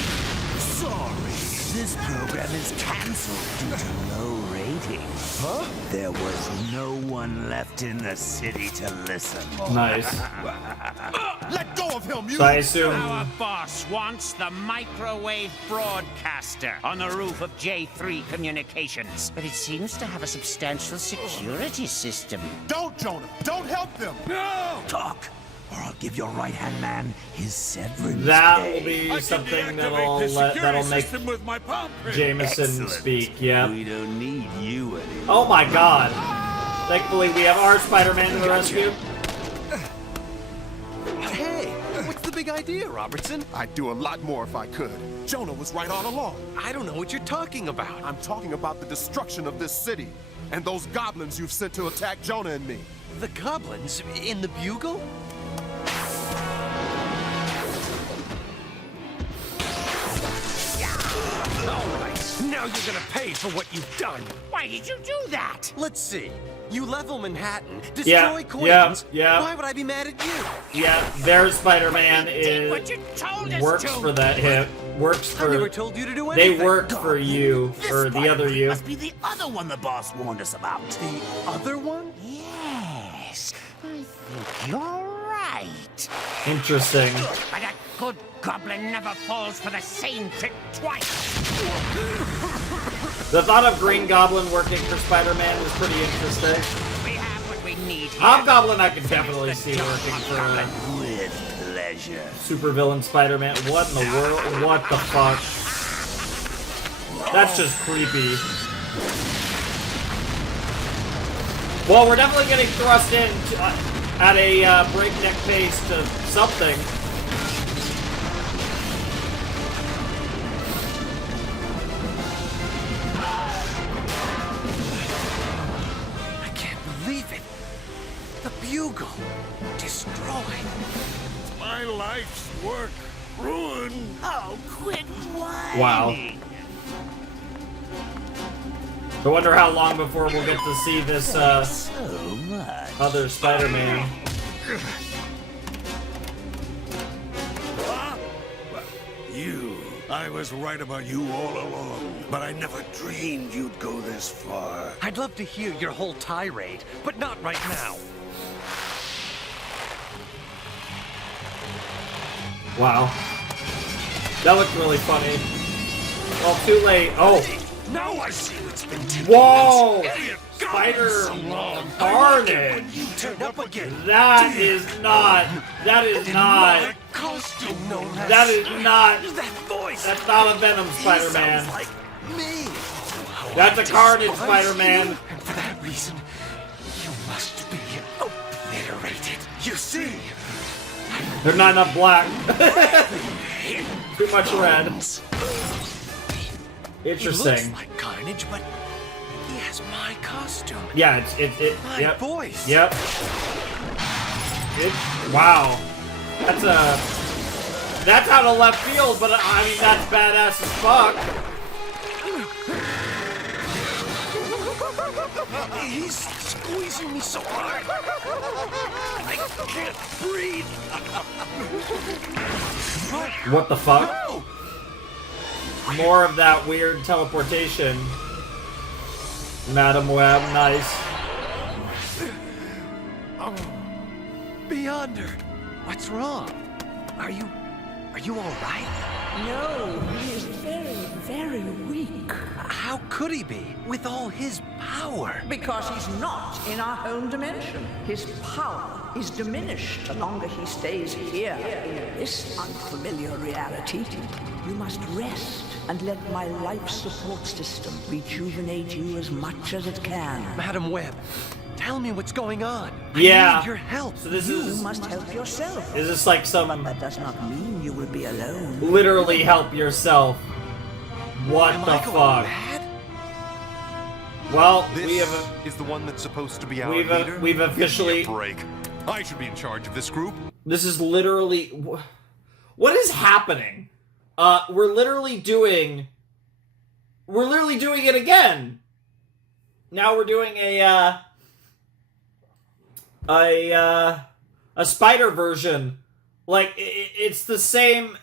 Sorry, this program is cancelled due to low ratings. Huh? There was no one left in the city to listen. Nice. Let go of him, you! So I assume... Our boss wants the microwave broadcaster on the roof of J3 Communications, but it seems to have a substantial security system. Don't, Jonah! Don't help them! No! Talk, or I'll give your right-hand man his severance. That pay. will be I can something deactivate the that'll security make system with my palm print. Jameson Excellent. speak. Yeah. We don't need you anymore. Oh my God! Thankfully, we have our Spider-Man to the rescue. Hey, what's the big idea, Robertson? I'd do a lot more if I could. Jonah was right all along. I don't know what you're talking about. I'm talking about the destruction of this city and those goblins you've sent to attack Jonah and me. The goblins in the Bugle? All right, now you're gonna pay for what you've done. Why did you do that? Let's see. You level Manhattan, destroy Yeah, Queens. yeah. Why would I be mad at you? Yeah, their Spider-Man What you told us works to. for that hit. Works I never for... told you to do They anything. work for you, or the other you. Must be the other one the boss warned us about. The other one? Yes, I think you're right. Interesting. But at good goblin never falls for the same trick twice. The thought of Green Goblin working for Spider-Man was pretty interesting. We have what we need here. Hobgoblin I could definitely see working for With pleasure. supervillain Spider-Man. What in the world? What the fuck? That's just creepy. Well, we're definitely getting thrust in at a breakneck pace to something. I can't believe it. The bugle destroyed. My life's work ruined. Oh, quit whining. Wow. I wonder how long before we'll get to see this other Spider-Man. I was right about you all along, but I never dreamed you'd go this far. I'd love to hear your whole tirade, but not right now. Wow. That looked really funny. Well, too late. Oh. Now I see what's been doing. Whoa! Spider-Carnage! You turned up again. That is not. That is not. That is not. That's not a Venom Spider-Man. Me. That's a Carnage Spider-Man. And for that reason, you must be obliterated. You see? There's not enough black. Too much red. Interesting. He looks like Carnage, but he has my costume. Yeah, My yep. voice. Yep. Wow. That's out of left field, but I mean that's badass as fuck. He's squeezing me so hard. I can't breathe. What the fuck? More of that weird teleportation. Madam Web, nice. Beyonder, what's wrong? Are you all right? No, he is very, very weak. How could he be with all his power? Because he's not in our home dimension. His power is diminished the longer he stays here in this unfamiliar reality. You must rest and let my life support system rejuvenate you as much as it can. Madam Web, tell me what's going on. Yeah. I need your help. So this You is. must help yourself. Is this like some? But that does not mean you will be alone. Literally help yourself. What the fuck? Well, This is the one that's supposed to be our leader. We've officially. Give me a break. I should be in charge of this group. This is literally. What is happening? We're literally doing it again. Now we're doing a spider version. Like it's the same.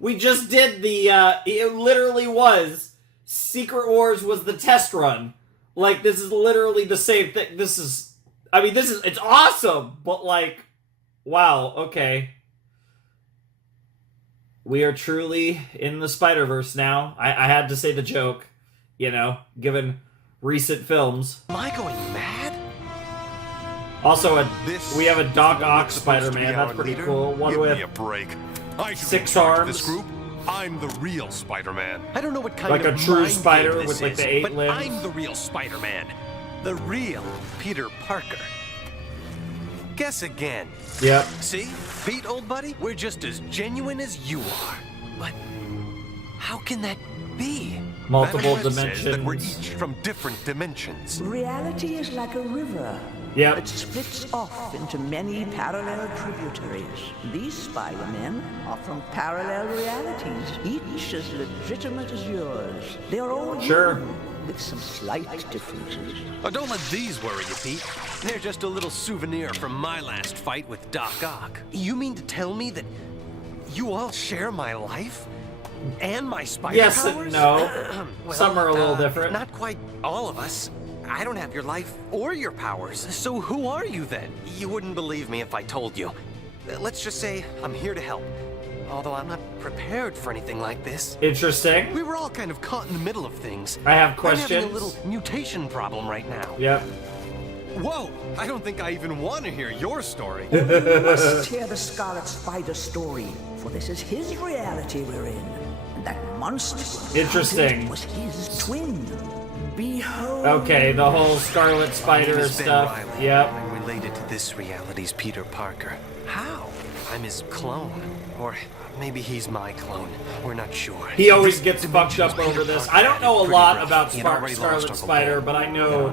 We just did the. It literally was Secret Wars was the test run. Like this is literally the same thing. It's awesome, but like, wow, okay. We are truly in the Spider-Verse now. I had to say the joke, given recent films. Am I going mad? Also, we have a Doc Ock Spider-Man. That's pretty leader. cool. One Give with me a break. I should 6 be in charge of arms. this group. I'm the real Spider-Man. I don't know what kind Like of a true mind spider game with, this like, is, the 8 but limbs. I'm the real Spider-Man. The real Peter Parker. Guess again. Yep. See? Pete, old buddy? We're just as genuine as you are. But how can that be? Multiple Madam Web says that we're dimensions. each from different dimensions. Reality is like a river. Yep. It splits off into many parallel tributaries. These Spider-Men are from parallel realities, each as legitimate as yours. They are all Sure. you, with some slight differences. Oh, don't let these worry you, Pete. They're just a little souvenir from my last fight with Doc Ock. You mean to tell me that you all share my life? And my spider Yes powers? and no. Well, Some are a little different. Not quite all of us. I don't have your life or your powers. So who are you then? You wouldn't believe me if I told you. let's just say I'm here to help. Although I'm not prepared for anything like this. Interesting. We were all kind of caught in the middle of things. I have questions. I'm having a little mutation problem right now. Yep. Whoa! I don't think I even want to hear your story. You must hear the Scarlet Spider's story, for this is his reality we're in. And that monster Interesting. was his twin. Behold. Okay, the whole Scarlet Spider stuff. Yep. I'm related to this reality's Peter Parker. How? I'm his clone. Or maybe he's my clone. We're not sure. He always gets fucked up over this. I don't know a lot about Scarlet Spider, but I know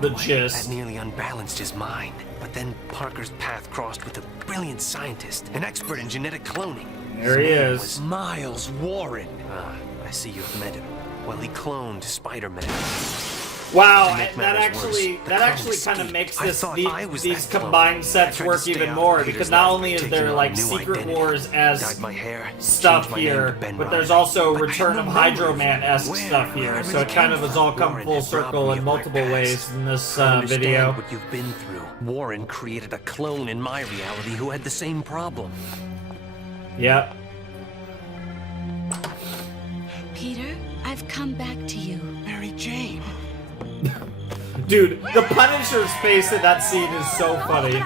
the gist. That nearly unbalanced his mind. But then Parker's path crossed with a brilliant scientist, an expert in genetic cloning. There he is. Was Miles Warren. I see you've met him. Well, he cloned Spider-Man. Wow, that actually kind of makes these combined sets work even more, because not only is there like Secret Wars as stuff here, but there's also Return of Hydro Man-esque stuff here, so it kind of has all come full circle in multiple ways in this video. What you've been through. Warren created a clone in my reality who had the same problem. Yep. Peter, I've come back to you. Mary Jane. Dude, the Punisher's face in that scene is so funny.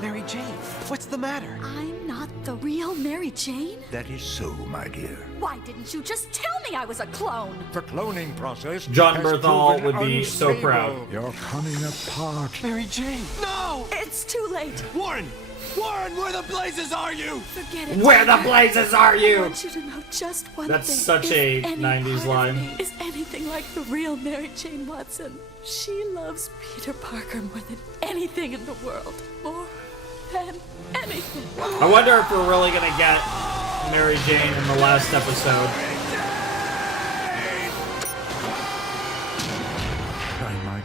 Mary Jane, what's the matter? I'm not the real Mary Jane? That is so, my dear. Why didn't you just tell me I was a clone? The cloning process. John has Berthal proven would be so unstable. proud. You're coming apart. Mary Jane, no! It's too late. Warren! Warren, where the blazes are you? Forget it. Where the blazes are you? I want you to know just one thing. That's such a 90s line. Is anything like the real Mary Jane Watson. She loves Peter Parker more than anything in the world. More than anything. I wonder if we're really gonna get Mary Jane in the last episode.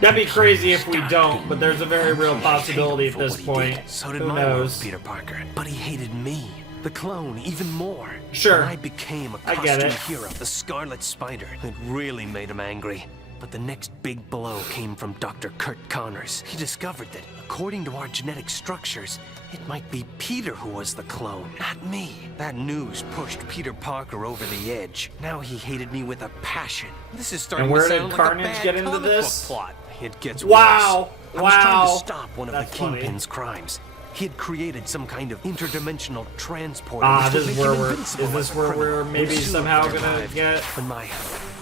That'd be crazy if we don't, but there's a very real possibility at this point. So did Who my knows? Peter Parker. But he hated me, the clone, even more. Sure. And I became a I get costume it. hero, the Scarlet Spider. It really made him angry. But the next big blow came from Dr. Kurt Connors. He discovered that, according to our genetic structures, it might be Peter who was the clone, not me. That news pushed Peter Parker over the edge. Now he hated me with a passion. This is starting And where to did sound Carnage like a bad get into comic this? book plot. It gets Wow. worse. I was trying Wow. to stop one of That's the funny. Kingpin's crimes. He had created some kind of interdimensional transporter. Ah, which this would is make where him we're. invincible Is this as a where criminal. we're maybe Soon somehow after I gonna arrived, get? when my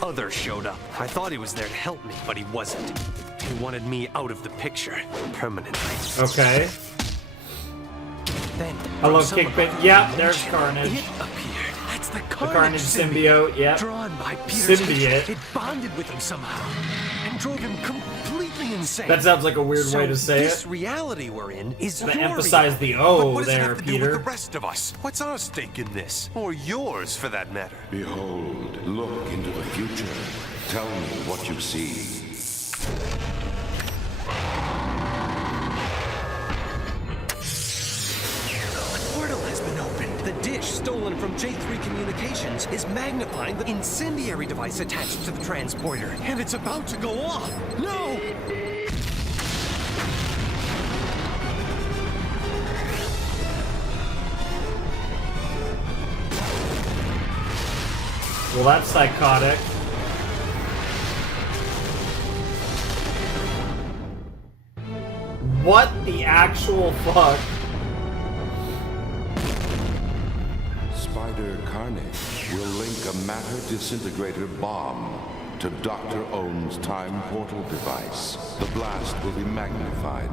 other showed up, I thought he was there to help me, but he wasn't. He wanted me out of the picture permanently. Okay. Then, I love from Kingpin. some Yep, there's dimension, Carnage. It appeared. That's the The Carnage symbiote. Yep. Drawn by Peter's Symbiote. It bonded with him somehow and drove him completely insane. That sounds like a weird So way to say this it. reality we're in is Gotta your emphasize the reality. O But what does it there, have to do Peter. with the rest of us? What's our stake in this? Or yours, for that matter? Behold, look into the future. Tell me what you see. A portal has been opened. The dish stolen from J3 Communications is magnifying the incendiary device attached to the transporter. And it's about to go off. No! Well, that's psychotic. What the actual fuck? Spider-Carnage will link a matter disintegrator bomb to Dr. Ohn's time portal device. The blast will be magnified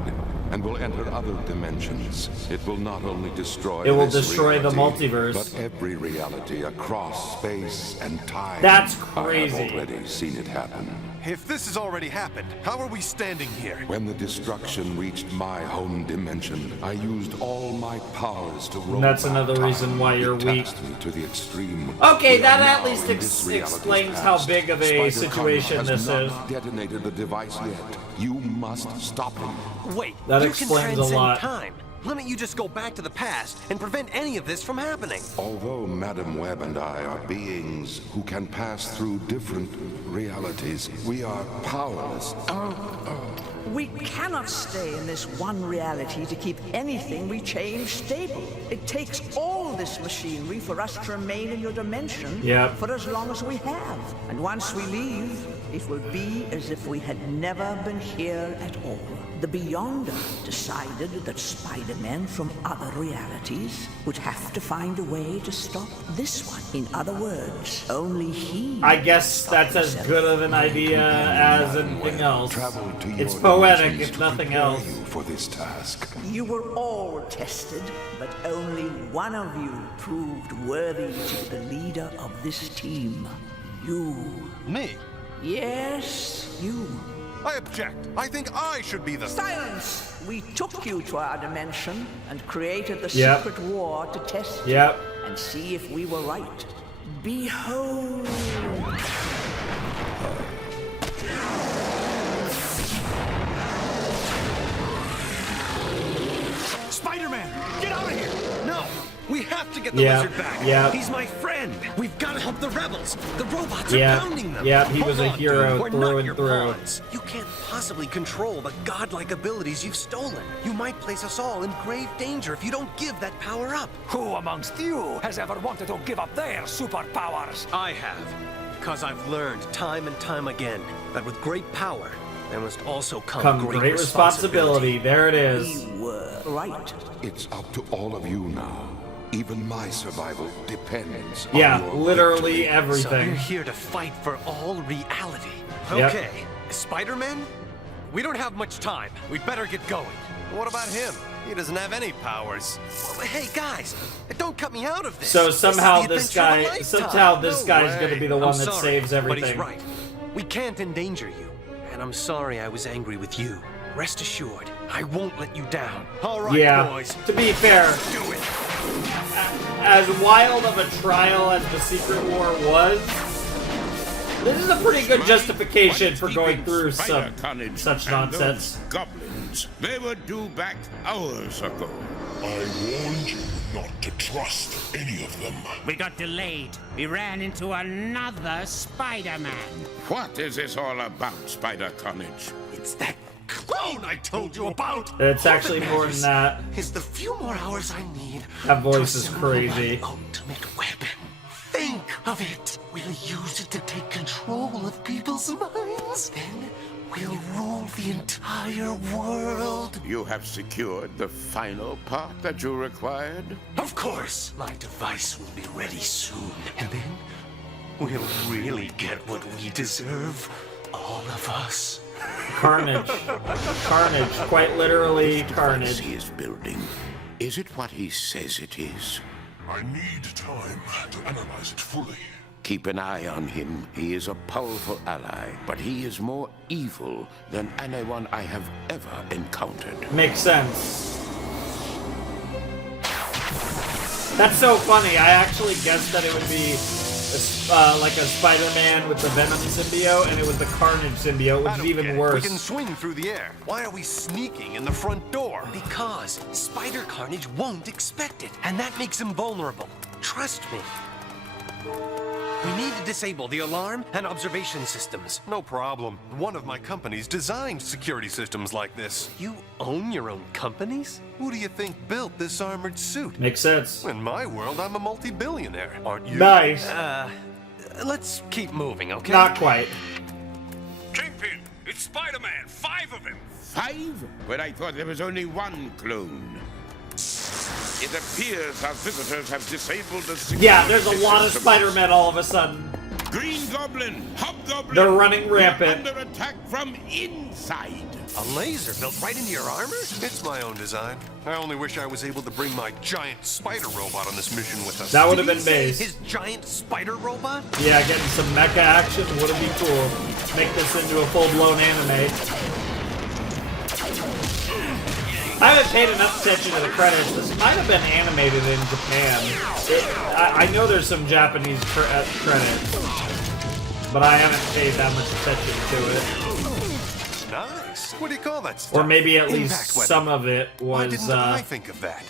and will enter other dimensions. It will not only destroy It will this destroy the reality, multiverse. but every reality across space and time. That's I crazy. have already seen it happen. If this has already happened, how are we standing here? When the destruction reached my home dimension, I used all my powers to roll And that's back another time. reason why you're It weak. taxed me to the extreme. Okay, We that are at now least in this reality's explains past. how big of a Spider-Carnage situation has this not is. detonated the device yet. You must stop him. Wait, That you explains can a transcend lot. time. Why don't you just go back to the past and prevent any of this from happening? Although Madam Webb and I are beings who can pass through different realities, we are powerless. We cannot stay in this one reality to keep anything we change stable. It takes all this machinery for us to remain in your dimension for as long as we have. And once we leave, it will be as if we had never been here at all. The Beyonder decided that Spider-Man from other realities would have to find a way to stop this one. In other words, only he... I guess that's as good of an idea as anything else. It's poetic, if nothing else. For this task. You were all tested, but only one of you proved worthy to be the leader of this team. You. Me? Yes, you. I object. I think I should be the... Silence! We took you to our dimension and created the secret war to test you and see if we were right. Behold! Spider-Man, get out of here! No! We have to get the lizard back. He's my friend. We've got to help the rebels. The robots are pounding them. He was a hero through and through. You can't possibly control the godlike abilities you've stolen. You might place us all in grave danger if you don't give that power up. Who amongst you has ever wanted to give up their superpowers? I have. Because I've learned time and time again that with great power, there must also come great responsibility. There it is. We were right. It's up to all of you now. Even my survival depends on your literally victory. everything. So you're here to fight for all reality. Okay, Spider-Man? We don't have much time. We'd better get going. What about him? He doesn't have any powers. Well, hey, guys, don't cut me out of this. So somehow this guy's going way. to be the one I'm that sorry, saves everything. But he's right. We can't endanger you. And I'm sorry I was angry with you. Rest assured, I won't let you down. All right, boys. To be fair, do it. As wild of a trial as the Secret War was, this is a pretty good justification for going through such nonsense. Goblins, they were due back hours ago. I warned you not to trust any of them. We got delayed. We ran into another Spider-Man. What is this all about, Spider-Carnage? It's that clone I told you about. It's actually more than that. Is the few more hours I need. That voice is crazy. Ultimate weapon. Think of it. We'll use it to take control of people's minds. Then we'll rule the entire world. You have secured the final part that you required? Of course. My device will be ready soon. And then we'll really get what we deserve. All of us. Carnage. Carnage. Quite literally carnage. He is building. Is it what he says it is? I need time to analyze it fully. Keep an eye on him. He is a powerful ally, but he is more evil than anyone I have ever encountered. Makes sense. That's so funny. I actually guessed that it would be like a Spider-Man with the Venom symbiote, and it was the Carnage symbiote, which is even worse. We can swing through the air. Why are we sneaking in the front door? Because Spider-Carnage won't expect it, and that makes him vulnerable. Trust me. We need to disable the alarm and observation systems. No problem. One of my companies designed security systems like this. You own your own companies? Who do you think built this armored suit? Makes sense. In my world, I'm a multi-billionaire. Aren't you? Nice. Let's keep moving, okay? Not quite. Kingpin, it's Spider-Man. 5 of him. 5? But I thought there was only one clone. It appears our visitors have disabled the security. Yeah, there's a lot of Spider-Man all of a sudden. Green Goblin, Hobgoblin. They're running rampant. Under attack from inside. A laser built right into your armor? It's my own design. I only wish I was able to bring my giant spider robot on this mission with us. That would have been base. His giant spider robot? Yeah, getting some mecha action would have been cool. Make this into a full-blown anime. I haven't paid enough attention to the credits. This might have been animated in Japan. I know there's some Japanese credits, but I haven't paid that much attention to it. Nice. Yes. What do you call that stuff? Or maybe at Impact least weapon. some of it was. Why didn't I think of that?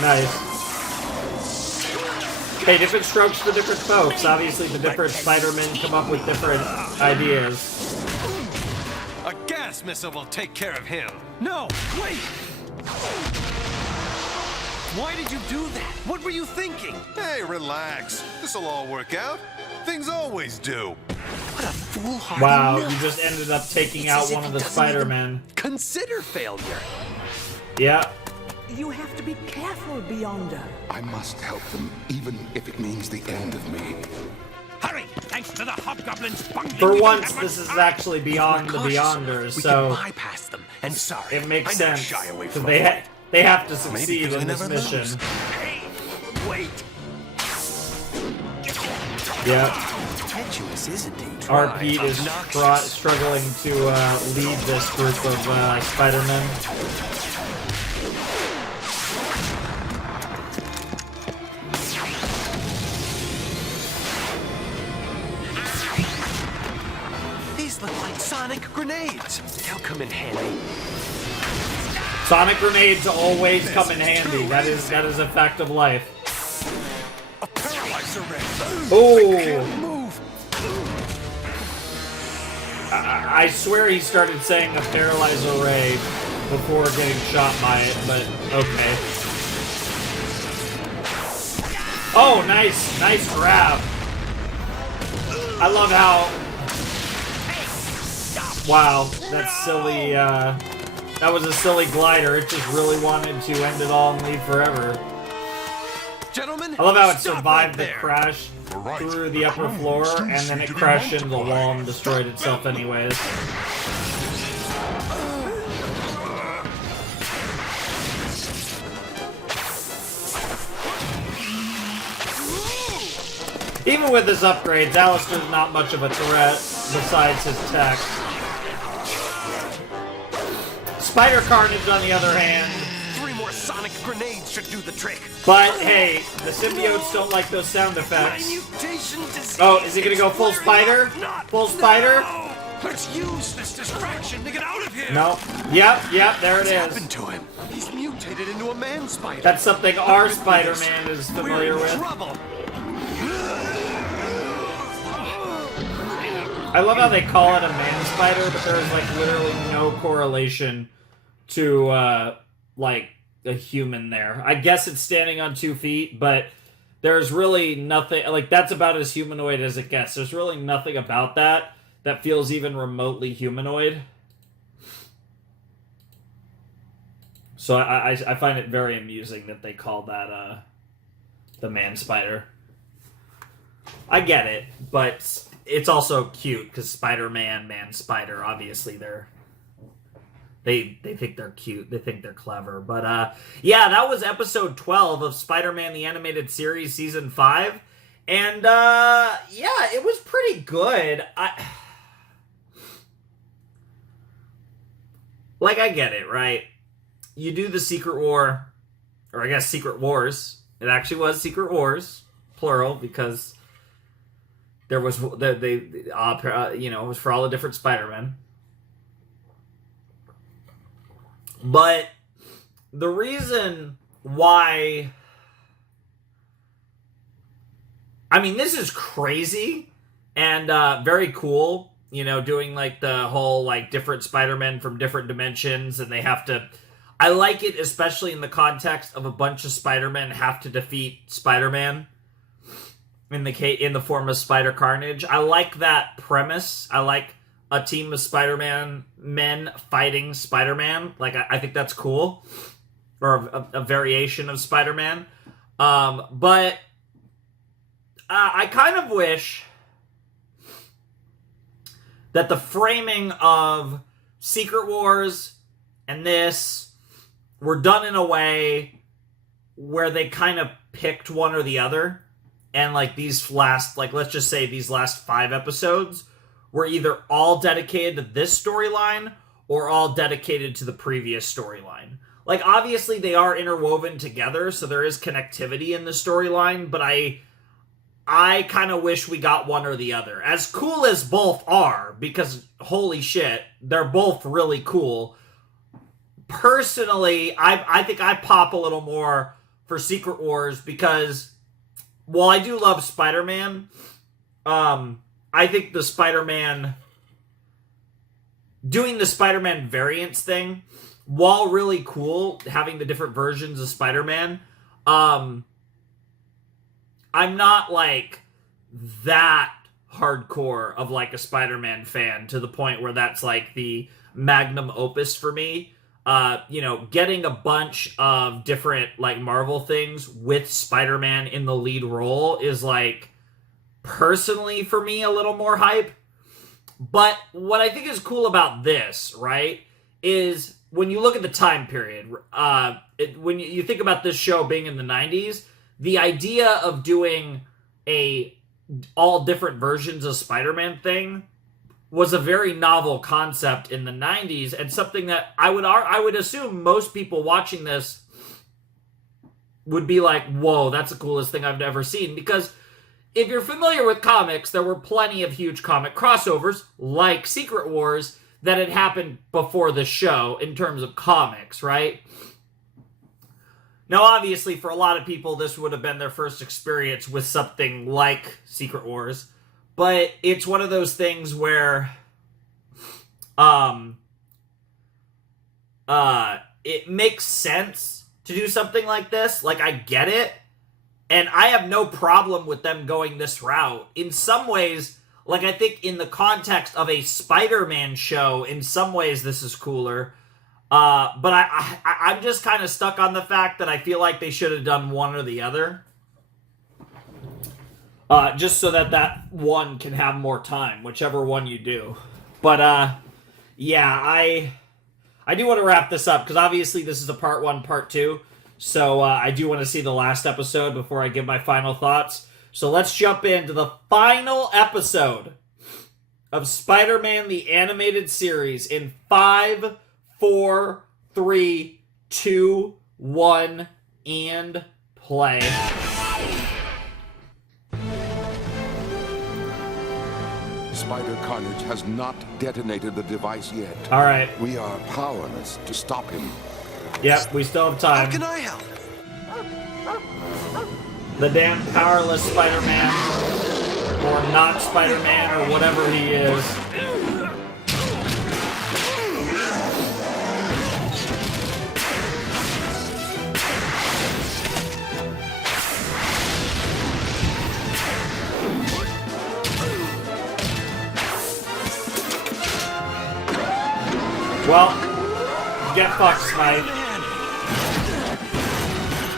Nice. Hey, different strokes for different folks. Obviously, the different Spider-Men come up with different ideas. A gas missile will take care of him. No, wait! Why did you do that? What were you thinking? Hey, relax. This'll all work out. Things always do. What a foolhardy Wow, milk. you just ended up taking It's out as if one of he the doesn't even Spider-Men. Consider failure. Yeah. You have to be careful, Beyonder. I must help them, even if it means the end of me. Hurry! Thanks to the hobgoblins bungling. For once, this is actually beyond the Beyonders, We so can bypass them. And sorry, it makes I never sense. shy away Because from they have to Maybe succeed 'cause I in this never mission. lose. Hey, wait. Yeah. Impetuous, isn't he? Art Pete is struggling to lead this group of Spider-Men. These look like sonic grenades. They'll come in handy. Sonic grenades always come in handy. That is a fact of life. A paralyzer ray. Ooh. Move. I swear he started saying a paralyzer ray before getting shot by it, but okay. Oh, nice grab. I love how. Wow, that's silly. That was a silly glider. It just really wanted to end it all and leave forever. Gentlemen, I love how it stop survived right the there. crash through the upper floor, and then it crashed into the wall and destroyed itself anyways. Even with his upgrades, Alistair's not much of a threat besides his tech. Spider-Carnage, on the other hand. 3 more sonic grenades should do the trick. But hey, the symbiotes don't like those sound effects. Mutation disease. Oh, is he gonna go full spider? Full spider? Let's use this distraction to get out of here. No. Yep, there it What's is. happened to him? He's mutated into a man spider. That's something our Spider-Man is familiar We're in with. trouble. I love how they call it a man spider, but there's like literally no correlation to like a human there. I guess it's standing on 2 feet, but there's really nothing, like that's about as humanoid as it gets. There's really nothing about that feels even remotely humanoid. So I find it very amusing that they call that the man spider. I get it, but it's also cute because Spider-Man, man spider, obviously they think they're cute, they think they're clever. But yeah, that was episode 12 of Spider-Man the Animated Series Season 5. And yeah, it was pretty good. I get it, right? You do the Secret War, or I guess Secret Wars. It actually was Secret Wars, plural, because there was it was for all the different Spider-Men. But the reason why, I mean, this is crazy and very cool, doing like the whole like different Spider-Men from different dimensions, and they have to, I like it especially in the context of a bunch of Spider-Men have to defeat Spider-Man in the form of Spider-Carnage. I like that premise. I like a team of Spider-Man men fighting Spider-Man. I think that's cool. Or a variation of Spider-Man. But I kind of wish that the framing of Secret Wars and this were done in a way where they kind of picked one or the other. And these last, let's just say these last 5 episodes were either all dedicated to this storyline or all dedicated to the previous storyline. Obviously they are interwoven together, so there is connectivity in the storyline, but I kind of wish we got one or the other. As cool as both are, because holy shit, they're both really cool. Personally, I think I pop a little more for Secret Wars because while I do love Spider-Man, I think the Spider-Man... doing the Spider-Man variants thing, while really cool, having the different versions of Spider-Man, I'm not, like, that hardcore of, like, a Spider-Man fan to the point where that's, like, the magnum opus for me. You know, getting a bunch of different, like, Marvel things with Spider-Man in the lead role is, like, personally, for me, a little more hype. But what I think is cool about this, right, is when you look at the time period, when you think about this show being in the 90s, the idea of doing all different versions of Spider-Man thing was a very novel concept in the 90s, and something that I would assume most people watching this would be like, whoa, that's the coolest thing I've ever seen, because if you're familiar with comics, there were plenty of huge comic crossovers, like Secret Wars, that had happened before the show in terms of comics, right? Now, obviously, for a lot of people, this would have been their first experience with something like Secret Wars, but it's one of those things where it makes sense to do something like this. Like, I get it. And I have no problem with them going this route. In some ways, like, I think in the context of a Spider-Man show, in some ways this is cooler. But I'm just kind of stuck on the fact that I feel like they should have done one or the other. Just so that one can have more time, whichever one you do. But, yeah, I do want to wrap this up, because obviously this is a part 1, part 2. So I do want to see the last episode before I give my final thoughts. So let's jump into the final episode of Spider-Man the Animated Series in 5, 4, 3, 2, 1, and play. Spider-Carnage has not detonated the device yet. All right. We are powerless to stop him. Yep, we still have time. How can I help? The damn powerless Spider-Man, or not Spider-Man, or whatever he is. Well, get fucked, Smite.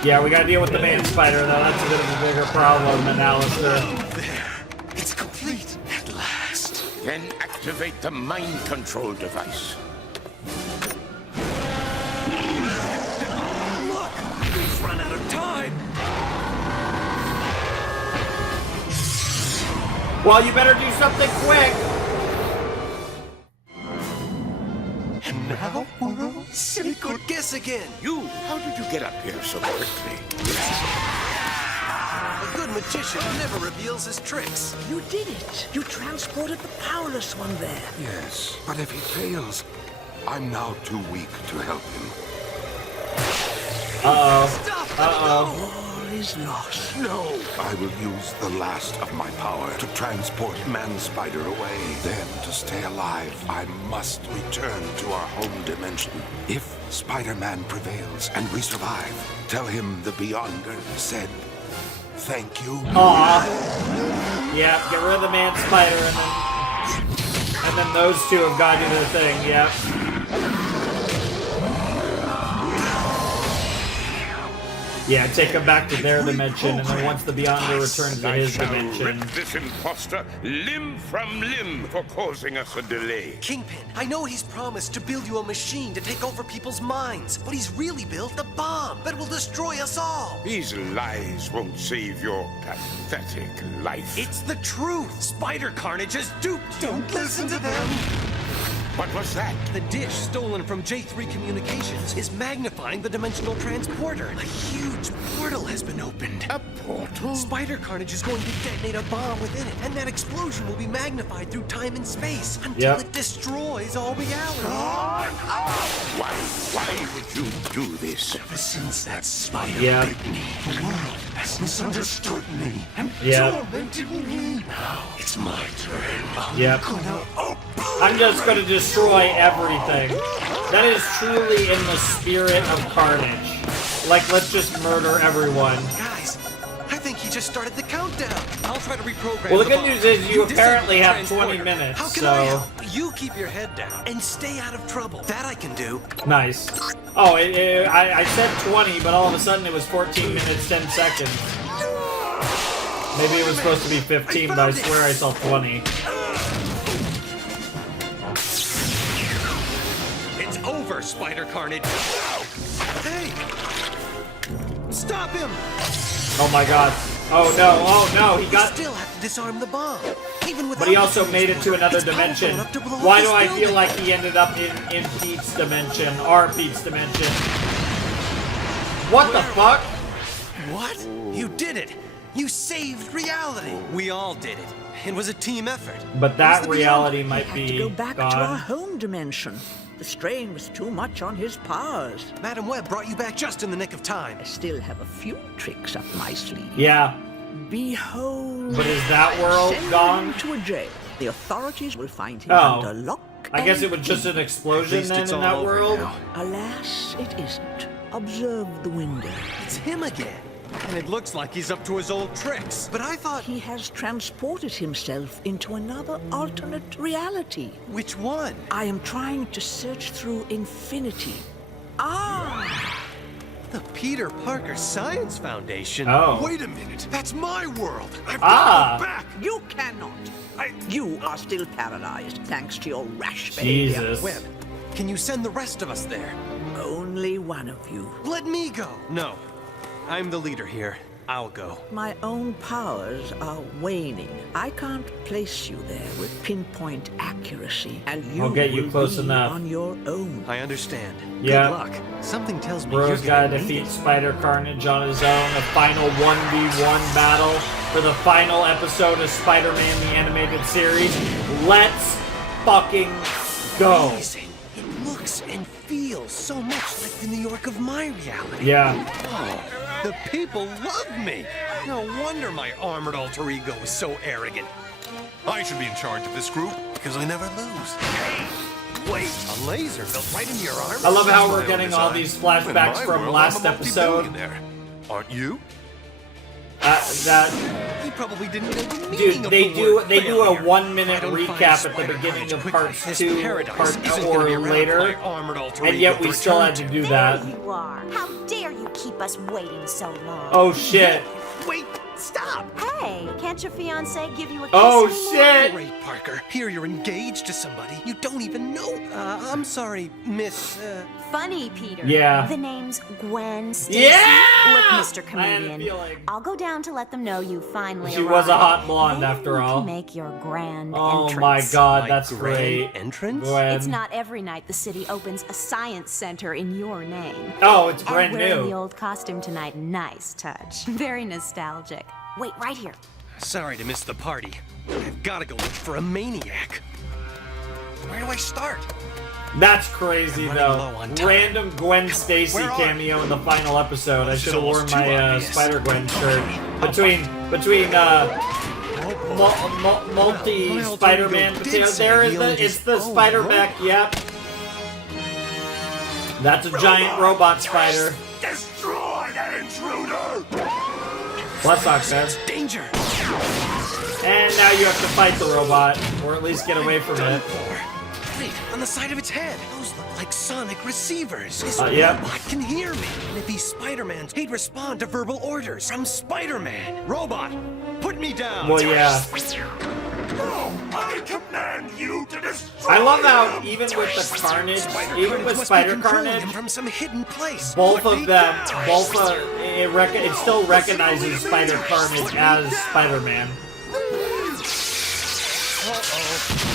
Yeah, we gotta deal with the man spider, though. That's a bit of a bigger problem than Alistair. There. It's complete at last. Then activate the mind control device. Look! We've run out of time! Well, you better do something quick! And now, silly good guess again. You, how did you get up here so quickly? A good magician never reveals his tricks. You did it. You transported the powerless one there. Yes, but if he fails, I'm now too weak to help him. Uh-oh. All is lost. No! I will use the last of my power to transport Man-Spider away. Then, to stay alive, I must return to our home dimension. If Spider-Man prevails and we survive, tell him the Beyonder said thank you. Aw. Yeah, get rid of the man spider, and then those two have got to do their thing, yep. Yeah, take him back to their dimension, and then once the Beyonder returns to his dimension. Rip this imposter limb from limb for causing us a delay. Kingpin, I know he's promised to build you a machine to take over people's minds, but he's really built a bomb that will destroy us all. These lies won't save your pathetic life. It's the truth. Spider-Carnage is duped. Don't listen to them. What was that? The dish stolen from J3 Communications is magnifying the dimensional transporter. A huge portal has been opened. A portal? Spider-Carnage is going to detonate a bomb within it, and that explosion will be magnified through time and space until it destroys all reality. Why would you do this? Ever since that spider Yep. bit me, the world has misunderstood me and tormented me. Now it's my turn. Yep. I'm just gonna destroy everything. That is truly in the spirit of Carnage. Like, let's just murder everyone. Guys, I think he just started the countdown. I'll try to reprogram. Well, the good news is you apparently have 20 minutes, How can I so... help? You keep your head down and stay out of trouble. That I can do. Nice. Oh, I said 20, but all of a sudden it was 14 minutes, 10 seconds. Maybe it was supposed to be 15, but I swear I saw 20. It's over, Spider-Carnage. Hey! Stop him! Oh my god. Oh no, he got... still have to disarm the bomb. Even But he also made it to another dimension. Why do I feel like he ended up in Pete's dimension? Our Pete's dimension. What the fuck? What? You did it! You saved reality! We all did it. It was a team effort. But that reality might Had be to go back to our gone. home dimension. The strain was too much on his powers. Madam Webb brought you back just in the nick of time. I still have a few tricks up my sleeve. Yeah. Behold. But is that world Send gone? him to a jail. The authorities will find him Oh. under lock. I guess it was and just an explosion least then it's in all that over world? now. Alas, it isn't. Observe the window. It's him again. And it looks like he's up to his old tricks. But I thought... He has transported himself into another alternate reality. Which one? I am trying to search through infinity. Ah! The Peter Parker Science Foundation. Oh. Wait a minute. That's my world. I've Ah. got to go back. You cannot. You are still paralyzed thanks to your rash behavior. Jesus. Webb, can you send the rest of us there? Only one of you. Let me go. No. I'm the leader here. I'll go. My own powers are waning. I can't place you there with pinpoint accuracy, and you I'll get you will close be enough. on your own. I understand. Yeah. Good luck. Something tells me Bro's you're gotta gonna need defeat it. Spider-Carnage on his own. A final 1v1 battle for the final episode of Spider-Man the Animated Series. Let's fucking go. Amazing. It looks and feels so much like the New York of my reality. Yeah. Oh, the people love me. No wonder my armored alter ego is so arrogant. I should be in charge of this group because I never lose. Wait, a laser built right into your arm? I love how we're My getting own all design. these In flashbacks my from world, last I'm a episode. multi-billionaire. Aren't you? That He probably didn't know the meaning dude, of they the do word a failure. 1 minute I don't find recap at the Spider-Carnage beginning of quickly. parts His 2 paradise isn't or gonna be around later, my armored alter and ego yet to we still return had to to. do that. You are. How dare you keep us waiting so long? Oh shit. Wait, stop! Hey, can't your fiancé give you a kiss Oh anymore? shit. Great, Parker. Here you're engaged to somebody you don't even know. I'm sorry, Miss, Funny, Peter. Yeah. The name's Gwen Stacy. Yeah! Look, Mr. I had a Comedian, feeling. I'll go down to let them know you finally She arrived. was a hot blonde Then after you all. can make your grand Oh entrance. my god, My that's grand great. entrance? Gwen. It's not every night the city opens a science center in your name. Oh, it's brand and wearing new. the old costume tonight, nice touch. Very nostalgic. Wait, right here. Sorry to miss the party. I've gotta go look for a maniac. Where do I start? That's crazy I'm running though. low on time. Random Gwen Stacy where are cameo in the final episode. I This should is have worn almost too my obvious. Spider-Gwen shirt. Between multi My alter Spider-Man ego did potatoes. say There is he the owned it's his the own Spider-Beck, yep. That's a giant robot spider. Destroy that intruder! Well, that's not fair. Danger! And now you have to fight the robot, or at least get away from it. Wait, on the side of its head. Those look like sonic receivers. This Yep. robot can hear me. And if he's Spider-Man, he'd respond to verbal orders from Spider-Man. Robot, put me down. Well, yeah. No! I command you to destroy I love how him! even with the Carnage, Spider-Carnage even with must be controlling Spider-Carnage, him from some hidden place. both Would of be- them, it still recognizes Spider-Carnage as Spider-Man.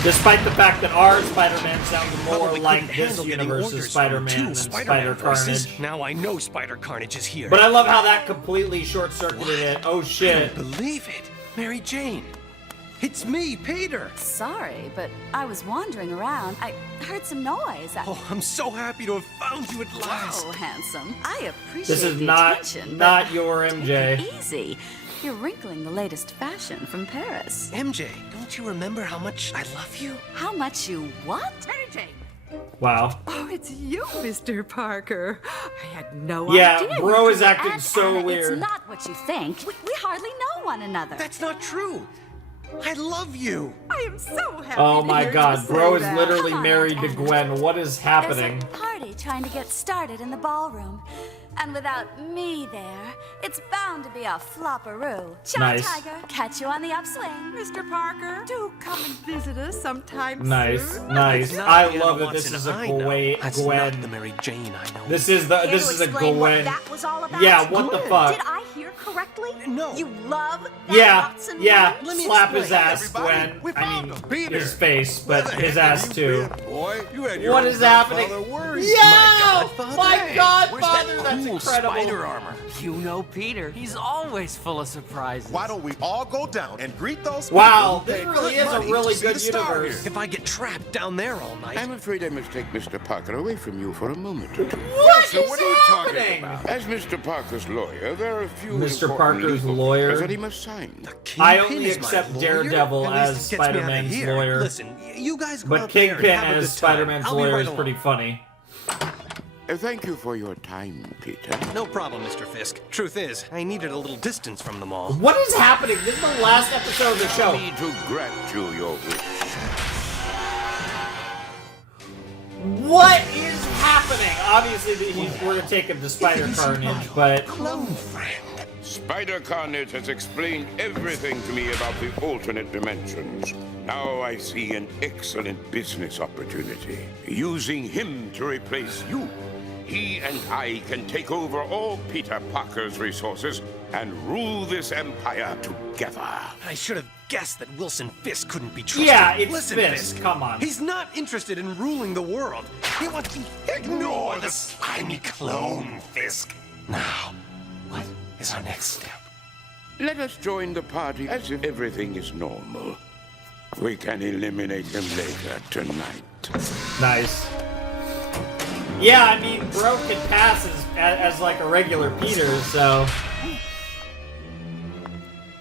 Despite the fact that our Spider-Man sounds more like this universe's Spider-Man than Spider-Carnage. Now I know Spider-Carnage is here. But I love how that completely short-circuited it. Oh shit. I don't believe it. Mary Jane. It's me, Peter. Sorry, but I was wandering around. I heard some noise. Oh, I'm so happy to have found you at last. Oh, handsome. I appreciate This is the not attention, your MJ. Take it easy. You're wrinkling the latest fashion from Paris. MJ, don't you remember how much I love you? How much you what? Mary Jane. Wow. Oh, it's you, Mr. Parker. I had no Yeah, idea. bro is acting And so Anna, weird. It's not what you think. We hardly know one another. That's not true. I love you. I am so happy. Oh to my hear you god, say bro is that. literally Come on, married to Anna. Gwen. What is happening? There's a party trying to get started in the ballroom. And without me there, it's bound to be a flopperoo. Ciao, Nice. Tiger. Catch you on the upswing. Mr. Parker, do come and visit us sometime Nice, soon. nice. Not I Anna love that Watson this is a I know. Gwen. That's not the Mary Jane I know. This is a explain what Gwen. that was all about? Yeah, what the fuck? Did I hear correctly? No. You love that Yeah, Watson yeah. woman? Slap his ass, everybody. Gwen. We I found mean, him. Peter. his face, Where but the his heck ass have too. you been, boy? You had your What own is happening? godfather worried. Yo! My godfather! Cool That's incredible. spider armor. You know Peter. He's always full of surprises. Why don't we all go down and greet those Wow, people this who really paid is a money really to see good the star universe. here? If I get trapped down there all night. I'm afraid I must take Mr. Parker away from you for a moment or two. What So is what are you talking happening? about? As Mr. Parker's lawyer, there are a few Mr. important Parker's legal lawyer? papers that he must sign. I Kingpin only is my accept lawyer? Daredevil At least as it gets me out of Spider-Man's here. lawyer. Listen, you guys go But out there and Kingpin have a as good time. Spider-Man's I'll be lawyer right is along. pretty funny. Thank you for your time, Peter. No problem, Mr. Fisk. Truth is, I needed a little distance from them all. What is happening? This is the last episode of the show. I need to grant you your wish. What is happening? Obviously, we're gonna take him to Spider-Carnage, but Clone friend. Spider-Carnage has explained everything to me about the alternate dimensions. Now I see an excellent business opportunity. Using him to replace you. He and I can take over all Peter Parker's resources and rule this empire together. I should have guessed that Wilson Fisk couldn't be trusted. yeah, it's Listen, Fisk. Come on. He's not interested in ruling the world. He wants to ignore the slimy clone, Fisk. Now, what is our next step? Let us join the party as if everything is normal. We can eliminate him later tonight. Nice. Yeah, I mean, bro can pass as like a regular Peter, so...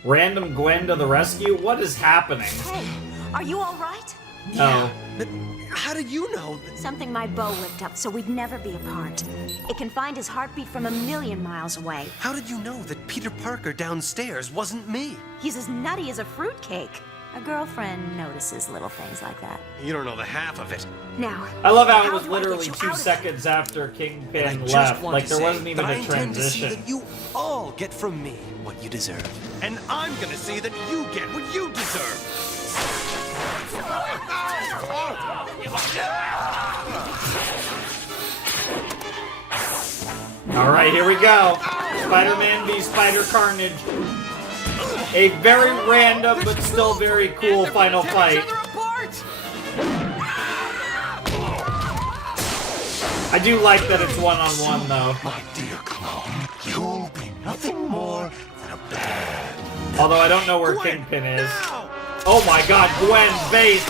Random Gwen to the rescue? What is happening? Hey, are you all right? Oh. But how did you know? Something my bow whipped up so we'd never be apart. It can find his heartbeat from 1,000,000 miles away. How did you know that Peter Parker downstairs wasn't me? He's as nutty as a fruitcake. A girlfriend notices little things like that. You don't know the half of it. Now, I love how it how was do I get literally you 2 out of seconds after Kingpin I just left. want Like, to there say wasn't even that I a intend to see transition. that you all get from me what you deserve. And I'm gonna see that you get what you deserve. Alright, here we go. Spider-Man v. Spider-Carnage. A very random but still very cool final fight. I do like that it's one-on-one, though. My dear clone, you'll be nothing more than a bad. Although I don't know where Kingpin is. Oh my god, Gwen, base.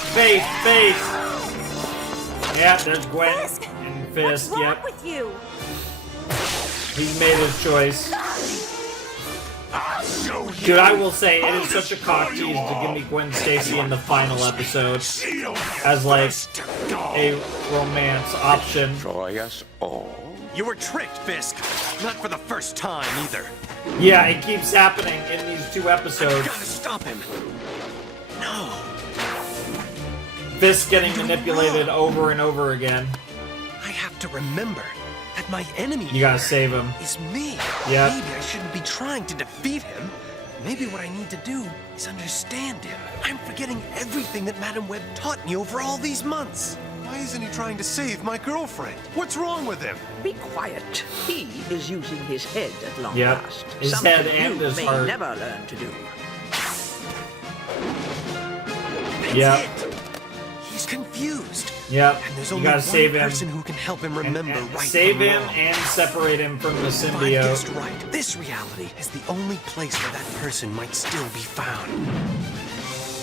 Yeah, there's Gwen and Fisk, what's wrong yep. with you? He's made his choice. Dude, I will say, it is such a cock tease to give me Gwen Stacy in the final episode as, like, a romance option. Destroy us all. You were tricked, Fisk. Not for the first time, either. Yeah, it keeps happening in these 2 episodes. I gotta stop him. No. Fisk getting manipulated over and over again. I have to remember that my enemy You gotta save him. is me. Yep. Maybe I shouldn't be trying to defeat him. Maybe what I need to do is understand him. I'm forgetting everything that Madam Web taught me over all these months. Why isn't he trying to save my girlfriend? What's wrong with him? Be quiet. He is using his head at long Yep. last. His Something head and you his may heart. never learn to do. Yeah. it. He's confused. Yep. And there's You only gotta one save him. person who can help him remember And right save from him wrong. and separate him from the If I symbiote. guessed right, this reality is the only place where that person might still be found.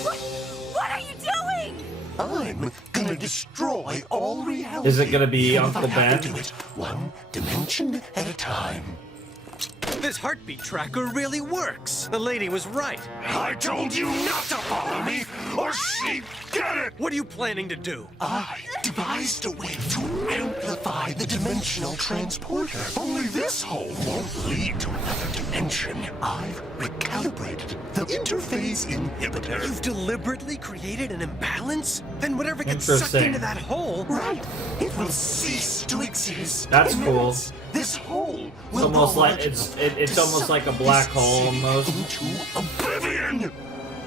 What are you doing? I'm gonna destroy all reality. Is it gonna be And if Uncle I have to Ben? do it one dimension at a time. This heartbeat tracker really works. The lady was right. I told you not to follow me, or she'd get it! What are you planning to do? I devised a way to amplify the dimensional transporter. Only this hole won't lead to another dimension. I've recalibrated the interface inhibitor. You've deliberately created an imbalance? Then whatever gets sucked Interesting. into that hole... Right. It will cease to exist. That's In cool. minutes, this hole will It's almost go like large it's enough it's to almost suck like a black this hole city almost. into oblivion.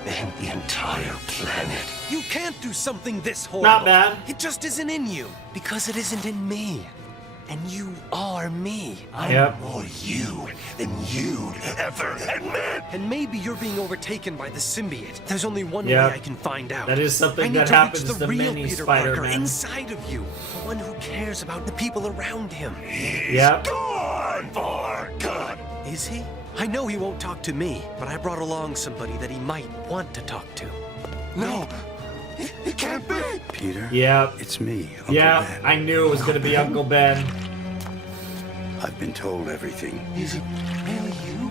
And the entire planet. You can't do something this horrible. Not bad. It just isn't in you. Because it isn't in me. And you are me. Yep. More you than you'd ever admit. And maybe you're being overtaken by the symbiote. There's only one Yep. way I can find out. That is something I need that to happens reach the to real many Peter Parker Spider-Men. inside of you. The one who cares about the people around him. Yep. Gone for good. Is he? I know he won't talk to me, but I brought along somebody that he might want to talk to. No, it can't be. Peter? Yep. It's me, Uncle Yeah, Ben. I knew it was gonna be Uncle Ben. I've been told everything. Is it really you?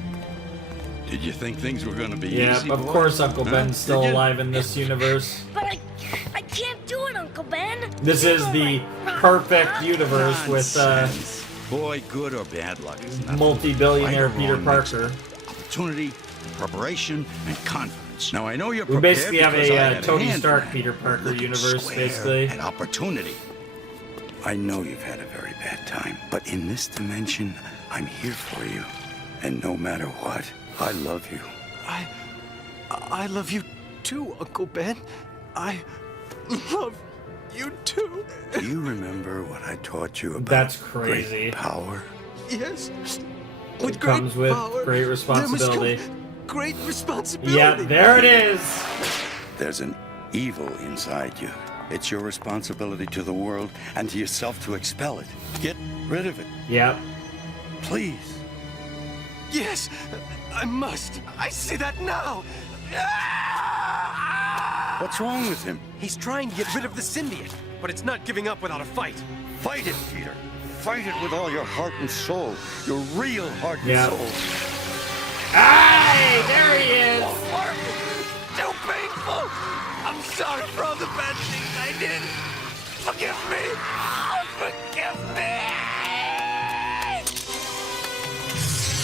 Did you think things were gonna be Yeah, easy, of boy? course Uncle Huh? Ben's still Did you? alive in this universe. But I can't do it, Uncle Ben. This is the perfect universe with Boy, good or bad luck. is nothing. multi-billionaire Right or Peter wrong Parker. makes opportunity, preparation, and confidence. Now I know you're We prepared basically have because I a had Tony hand in Stark that. Peter Parker Looking universe, square basically. An opportunity. I know you've had a very bad time, but in this dimension, I'm here for you. And no matter what, I love you. I love you too, Uncle Ben. I love you too. Do you remember what I taught you about That's crazy. great power? Yes. It comes with great responsibility. Great responsibility. Yeah, there it is. There's an evil inside you. It's your responsibility to the world and to yourself to expel it. Get rid of it, Yep. please. Yes, I must. I see that now. What's wrong with him? He's trying to get rid of the symbiote, but it's not giving up without a fight. Fight it, Peter. Fight it with all your heart and soul. Your real heart and Yeah. soul. Hey, there he is. So painful. I'm sorry for all the bad things I did. Forgive me. Forgive me.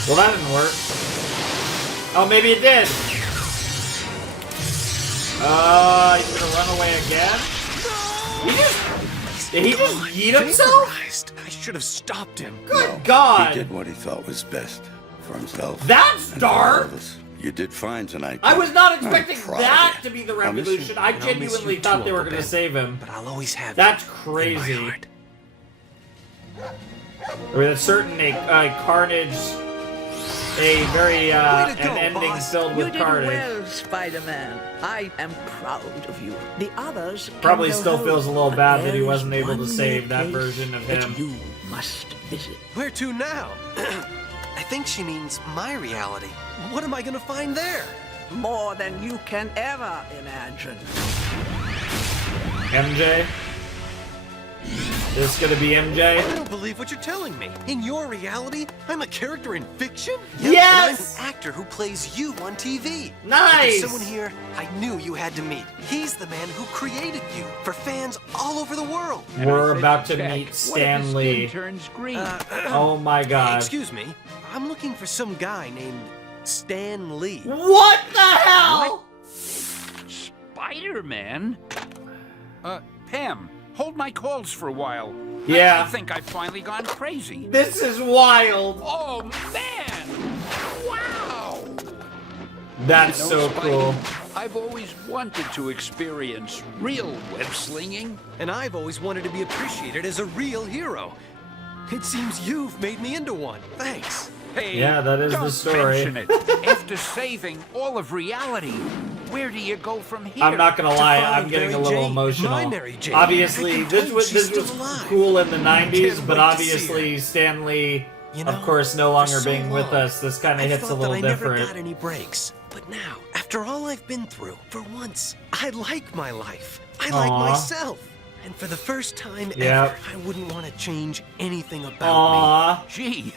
Well, that didn't work. Oh, maybe it did. He's gonna run away again? Did he just yeet himself? Christ, I should have stopped him. Good God. He did what he thought was best for himself. That's and for all dark. of us. You did fine tonight. I was not I'm expecting proud of that you. to be the I'll miss revolution. you. I miss genuinely you thought too, they were Uncle gonna Ben. save him. But I'll always have That's you in my crazy. heart. Or that certain Carnage, a very Way to go, an ending boss. filled You with did carnage. well, Spider-Man. I am proud of you. The others can Probably go still home, feels a little but bad that he there is wasn't able to one save more that place version of that him. you must visit. Where to now? I think she means my reality. What am I gonna find there? More than you can ever imagine. MJ? This gonna be MJ? I don't believe what you're telling me. In your reality, I'm a character in fiction? Yes! And I'm an actor who plays you on TV. Nice! But there's someone here I knew you had to meet. He's the man who created you for fans all over the world. We're about to meet Stan Lee. Turns green. Oh my God. Excuse me. I'm looking for some guy named Stan Lee. What the hell? Spider-Man? Pam, hold my calls for a while. Yeah. I think I've finally gone crazy. This is wild. Oh, man! Wow! That's You know, so Spidey, cool. I've always wanted to experience real web slinging. And I've always wanted to be appreciated as a real hero. It seems you've made me into one. Thanks. Hey, Yeah, that is the don't story. mention it. After saving all of reality, Where do you go from here? I'm not gonna lie, find I'm getting Mary a little Jane. emotional. My Mary Jane. Obviously, I this was she's still alive. cool in the 90s, Can't but wait to see obviously Stan Lee, You know, of course, no for longer so being with long, us. This kind I of hits a thought little that I different. never got any breaks. But now, after all I've been through, for once, I like my life. I like Aw. myself. And for the first time Yep. ever, I wouldn't want to change anything about me. Gee,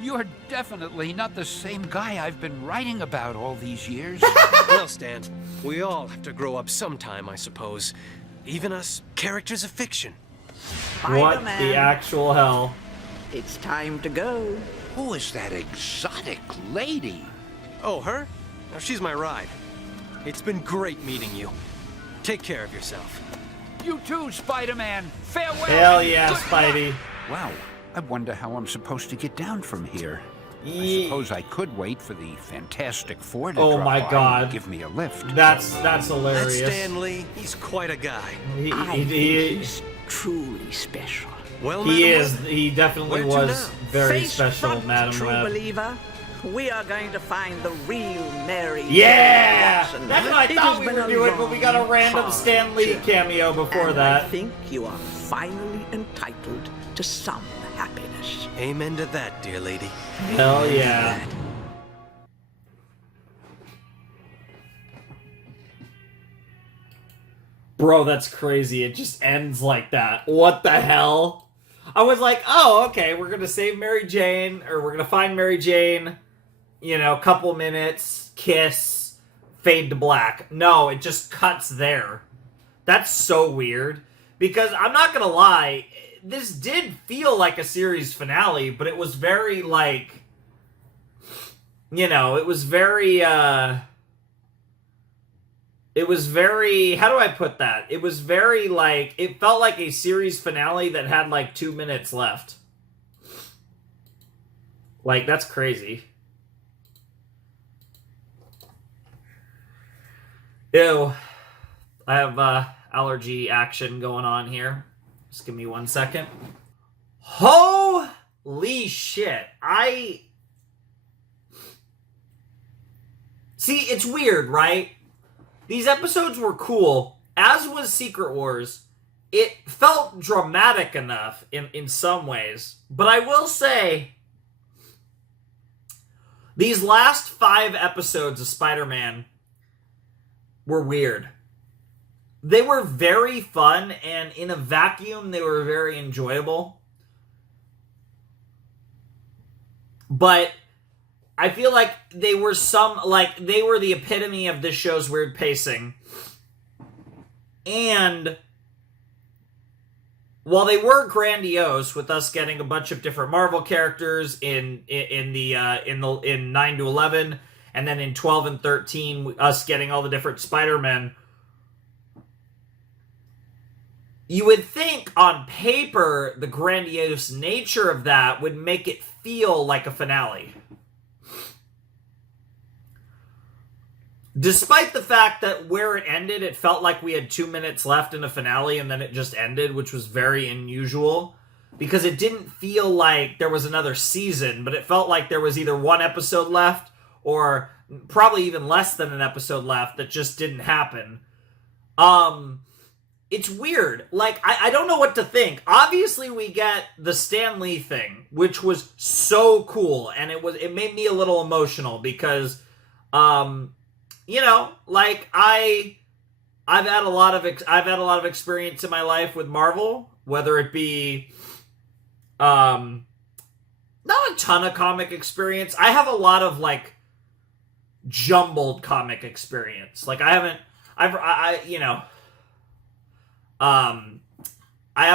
you're definitely not the same guy I've been writing about all these years. Well, Stan, we all have to grow up sometime, I suppose. Even us, characters of fiction. What Spider-Man. the actual hell? It's time to go. Who is that exotic lady? Oh, her? No, she's my ride. It's been great meeting you. Take care of yourself. You too, Spider-Man. Farewell. Hell yeah, Good Spidey. Wow, I wonder how I'm supposed to get down from here. I suppose I could wait for the Fantastic Four to Oh drop my by God. and give me a lift. That's That's hilarious. Stan Lee. He's quite a guy. I think he's truly special. Well, He Madam is. Web, He definitely where to was now? very Face special, front, Madam true Web. believer. We are going to find the real Mary. Yeah! Jackson. That's what I It thought has we been were a doing, but we got a long, random hard Stan Lee journey. cameo before And that. I think you are finally entitled to some happiness. Amen to that, dear lady. Hell yeah. Bro, that's crazy. It just ends like that. What the hell? I was like, oh, okay, we're gonna save Mary Jane, or we're gonna find Mary Jane, you know, couple minutes, kiss, fade to black. No, it just cuts there. That's so weird. Because I'm not gonna lie, this did feel like a series finale, but it was very, like, you know, it was very, how do I put that? It was very, like, it felt like a series finale that had, like, 2 minutes left. Like, that's crazy. Ew. I have, allergy action going on here. Just give me 1 second. Holy shit. See, it's weird, right? These episodes were cool, as was Secret Wars. It felt dramatic enough in some ways. But I will say, these last 5 episodes of Spider-Man were weird. They were very fun, and in a vacuum, they were very enjoyable. But I feel like they were they were the epitome of this show's weird pacing. And while they were grandiose, with us getting a bunch of different Marvel characters in 9 to 11, and then in 12 and 13, us getting all the different Spider-Men, you would think on paper the grandiose nature of that would make it feel like a finale. Despite the fact that where it ended, it felt like we had 2 minutes left in a finale and then it just ended, which was very unusual. Because it didn't feel like there was another season, but it felt like there was either 1 episode left or probably even less than an episode left that just didn't happen. It's weird. Like, I don't know what to think. Obviously, we get the Stan Lee thing, which was so cool, and it made me a little emotional because, you know, like I've had a lot of experience in my life with Marvel, whether it be not a ton of comic experience. I have a lot of like jumbled comic experience. Like I have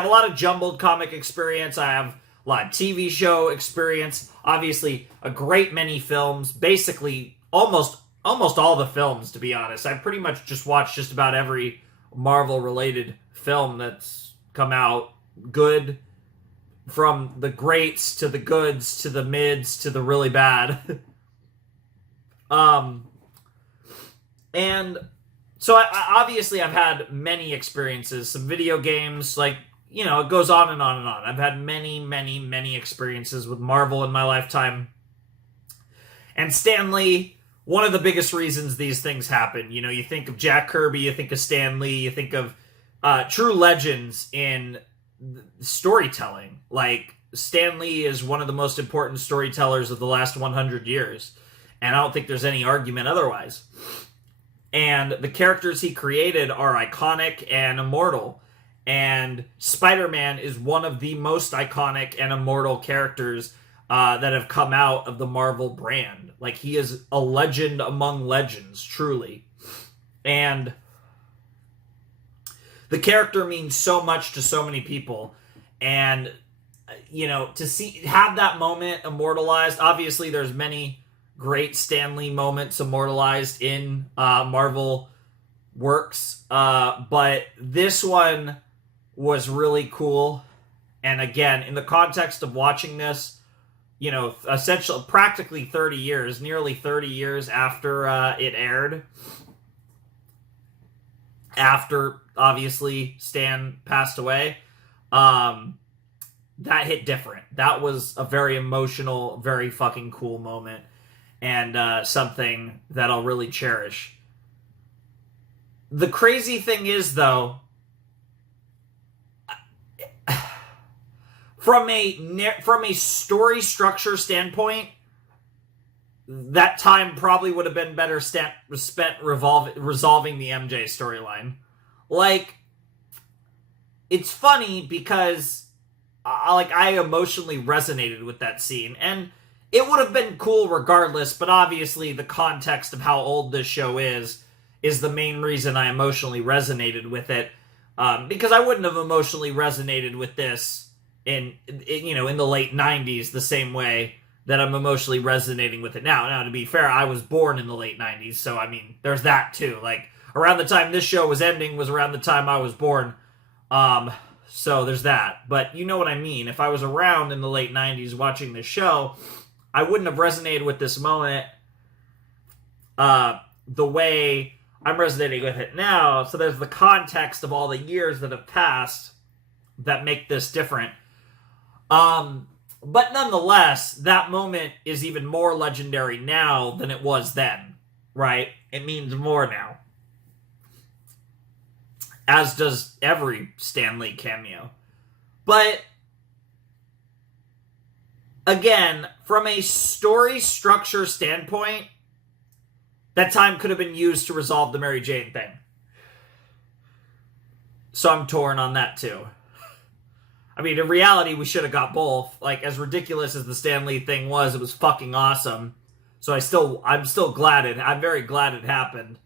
a lot of jumbled comic experience. I have a lot of TV show experience. Obviously, a great many films. Basically, almost all the films, to be honest. I pretty much just watched just about every Marvel-related film that's come out. Good, from the greats to the goods to the mids to the really bad. And so obviously I've had many experiences, some video games, like, you know, it goes on and on and on. I've had many experiences with Marvel in my lifetime. And Stan Lee one of the biggest reasons these things happen. You know, you think of Jack Kirby, you think of Stan Lee, you think of true legends in storytelling. Like, Stan Lee is one of the most important storytellers of the last 100 years. And I don't think there's any argument otherwise. And the characters he created are iconic and immortal. And Spider-Man is one of the most iconic and immortal characters that have come out of the Marvel brand. Like, he is a legend among legends, truly. And the character means so much to so many people. And, you know, to have that moment immortalized, obviously there's many great Stan Lee moments immortalized in Marvel works, but this one was really cool. And again, in the context of watching this, you know, essentially practically 30 years, nearly 30 years after it aired, after obviously Stan passed away, that hit different. That was a very emotional, very fucking cool moment. And something that I'll really cherish. The crazy thing is, though, from a story structure standpoint, that time probably would have been better spent resolving the MJ storyline. Like, it's funny because I emotionally resonated with that scene, and it would have been cool regardless, but obviously the context of how old this show is the main reason I emotionally resonated with it. Because I wouldn't have emotionally resonated with this in the late 90s the same way that I'm emotionally resonating with it now. Now, to be fair, I was born in the late 90s, so I mean, there's that too. Like, around the time this show was ending was around the time I was born. So there's that. But you know what I mean. If I was around in the late 90s watching this show, I wouldn't have resonated with this moment the way I'm resonating with it now. So there's the context of all the years that have passed that make this different. But nonetheless, that moment is even more legendary now than it was then, right? It means more now. As does every Stan Lee cameo. But again, from a story structure standpoint, that time could have been used to resolve the Mary Jane thing. So I'm torn on that too. I mean, in reality, we should have got both. Like, as ridiculous as the Stan Lee thing was, it was fucking awesome. So I'm very glad it happened.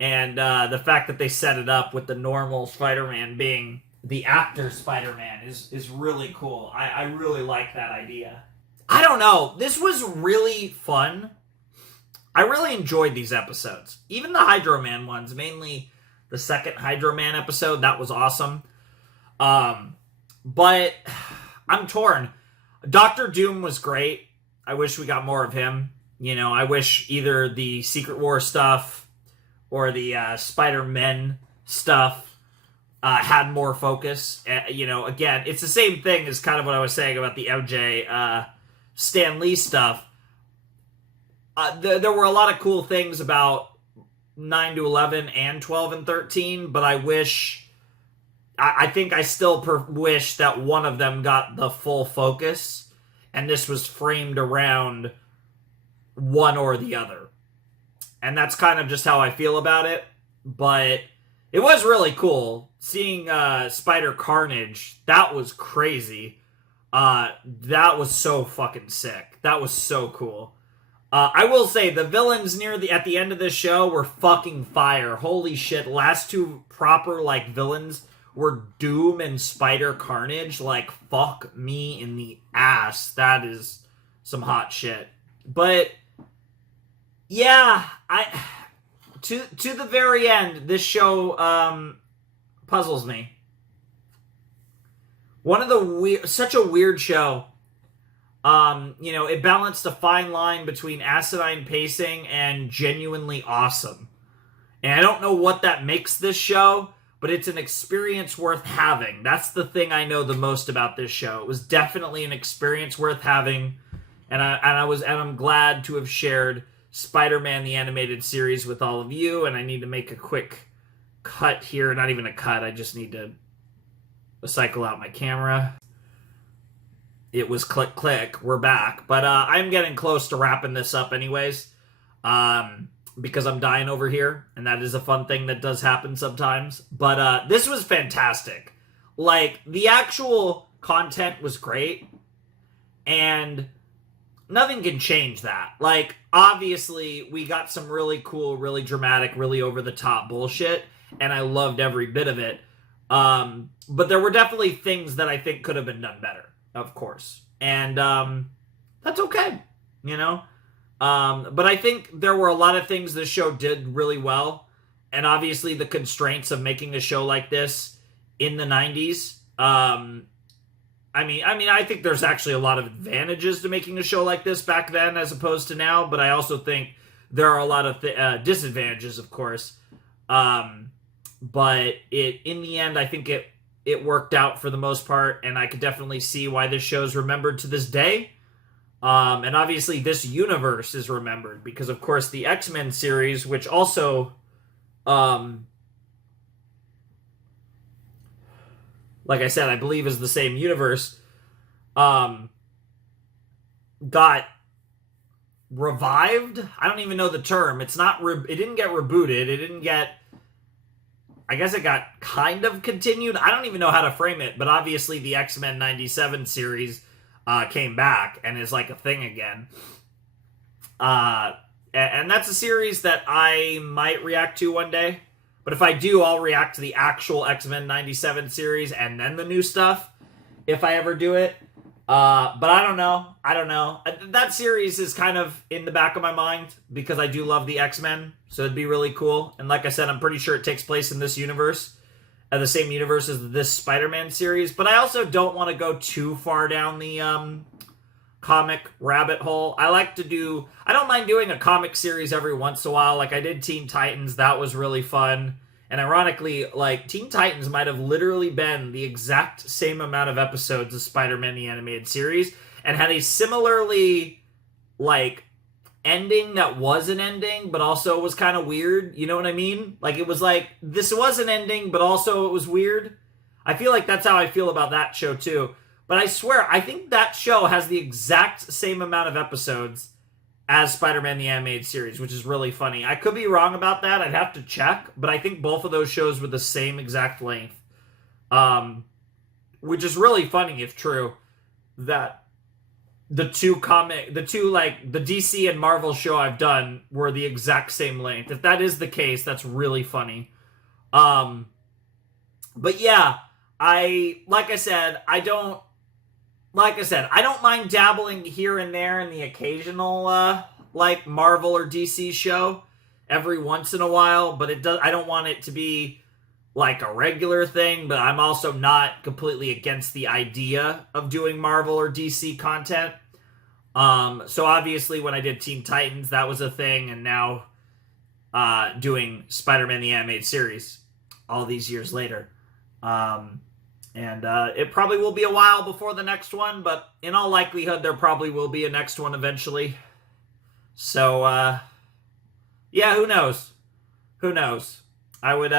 And the fact that they set it up with the normal Spider-Man being the actor Spider-Man is really cool. I really like that idea. I don't know. This was really fun. I really enjoyed these episodes. Even the Hydro Man ones, mainly the second Hydro Man episode, that was awesome. But I'm torn. Dr. Doom was great. I wish we got more of him. You know, I wish either the Secret War stuff or the Spider-Men stuff had more focus. You know, again, it's the same thing as kind of what I was saying about the MJ Stan Lee stuff. There were a lot of cool things about 9 to 11 and 12 and 13, but I think I still wish that one of them got the full focus, and this was framed around one or the other. And that's kind of just how I feel about it, but it was really cool. Seeing Spider-Carnage, that was crazy. That was so fucking sick. That was so cool. I will say, the villains at the end of this show were fucking fire. Holy shit, last two proper, villains were Doom and Spider-Carnage. Fuck me in the ass. That is some hot shit. But, yeah, to the very end, this show, puzzles me. Such a weird show. It balanced a fine line between asinine pacing and genuinely awesome. And I don't know what that makes this show, but it's an experience worth having. That's the thing I know the most about this show. It was definitely an experience worth having, and I'm glad to have shared Spider-Man the Animated Series with all of you, and I need to make a quick cut here. Not even a cut, I just need to cycle out my camera. It was click, click, we're back. But I'm getting close to wrapping this up anyways, because I'm dying over here, and that is a fun thing that does happen sometimes. But this was fantastic. Like, the actual content was great, and nothing can change that. Like, obviously, we got some really cool, really dramatic, really over-the-top bullshit, and I loved every bit of it. But there were definitely things that I think could have been done better, of course. And that's okay, you know? But I think there were a lot of things the show did really well, and obviously the constraints of making a show like this in the 90s. I mean, I think there's actually a lot of advantages to making a show like this back then as opposed to now, but I also think there are a lot of disadvantages, of course. But in the end, I think it worked out for the most part, and I could definitely see why this show's remembered to this day. And obviously this universe is remembered because, of course, the X-Men series, which also, like I said, I believe is the same universe, got revived. I don't even know the term. It's not, it didn't get rebooted. It didn't get, I guess it got kind of continued. I don't even know how to frame it, but obviously the X-Men 97 series came back and is like a thing again. And that's a series that I might react to one day. But if I do, I'll react to the actual X-Men 97 series and then the new stuff, if I ever do it. But I don't know. That series is kind of in the back of my mind because I do love the X-Men, so it'd be really cool. And like I said, I'm pretty sure it takes place in this universe, the same universe as this Spider-Man series. But I also don't want to go too far down the comic rabbit hole. I don't mind doing a comic series every once in a while. Like I did Teen Titans, that was really fun. And ironically, like, Teen Titans might have literally been the exact same amount of episodes as Spider-Man the Animated Series, and had a similarly, like, ending that was an ending, but also was kind of weird. You know what I mean? Like, it was like, this was an ending, but also it was weird. I feel like that's how I feel about that show, too. But I swear, I think that show has the exact same amount of episodes as Spider-Man the Animated Series, which is really funny. I could be wrong about that. I'd have to check, but I think both of those shows were the same exact length. Which is really funny if true, that the two the DC and Marvel show I've done were the exact same length. If that is the case, that's really funny. But yeah, like I said, I don't mind dabbling here and there in the occasional, like, Marvel or DC show every once in a while, but I don't want it to be, like, a regular thing, but I'm also not completely against the idea of doing Marvel or DC content. So obviously when I did Teen Titans, that was a thing, and now, doing Spider-Man the Animated Series all these years later. And it probably will be a while before the next one, but in all likelihood, there probably will be a next one eventually. So, yeah, who knows? Who knows? I would,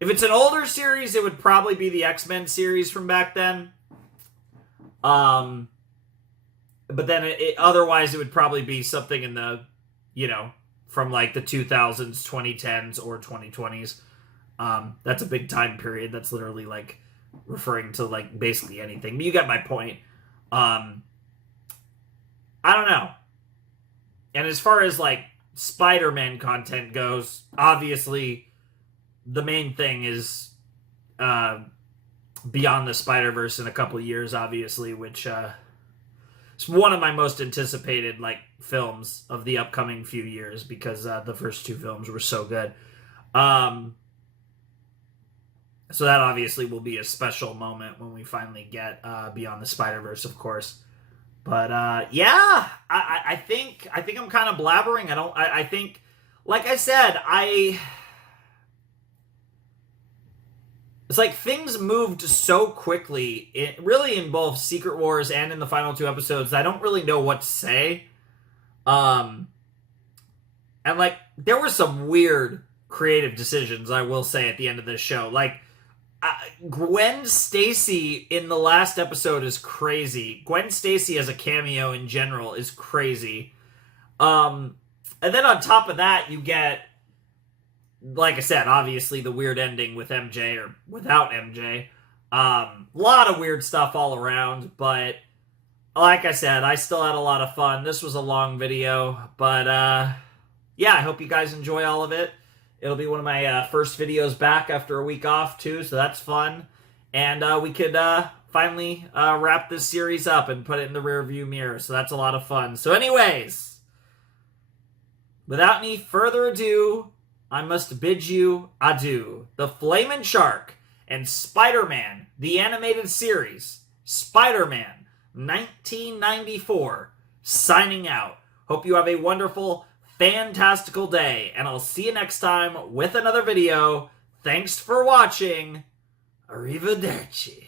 if it's an older series, it would probably be the X-Men series from back then. But then otherwise, it would probably be something in the, from like the 2000s, 2010s, or 2020s. That's a big time period. That's literally like referring to like basically anything. But you get my point. I don't know. And as far as like Spider-Man content goes, obviously the main thing is Beyond the Spider-Verse in a couple of years, obviously, which it's one of my most anticipated like films of the upcoming few years because the first two films were so good. So that obviously will be a special moment when we finally get Beyond the Spider-Verse, of course. But yeah, I think I'm kind of blabbering. I think, like I said, it's like things moved so quickly, really in both Secret Wars and in the final two episodes, I don't really know what to say. And like, there were some weird creative decisions, I will say, at the end of this show. Like, Gwen Stacy in the last episode is crazy. Gwen Stacy as a cameo in general is crazy. And then on top of that, you get, like I said, obviously the weird ending with MJ or without MJ. A lot of weird stuff all around, but like I said, I still had a lot of fun. This was a long video, but yeah, I hope you guys enjoy all of it. It'll be one of my first videos back after a week off, too, so that's fun. And we could finally wrap this series up and put it in the rearview mirror, so that's a lot of fun. So anyways, without any further ado, I must bid you adieu. The Flamin' Shark and Spider-Man, the animated series, Spider-Man 1994, signing out. Hope you have a wonderful, fantastical day, and I'll see you next time with another video. Thanks for watching. Arrivederci.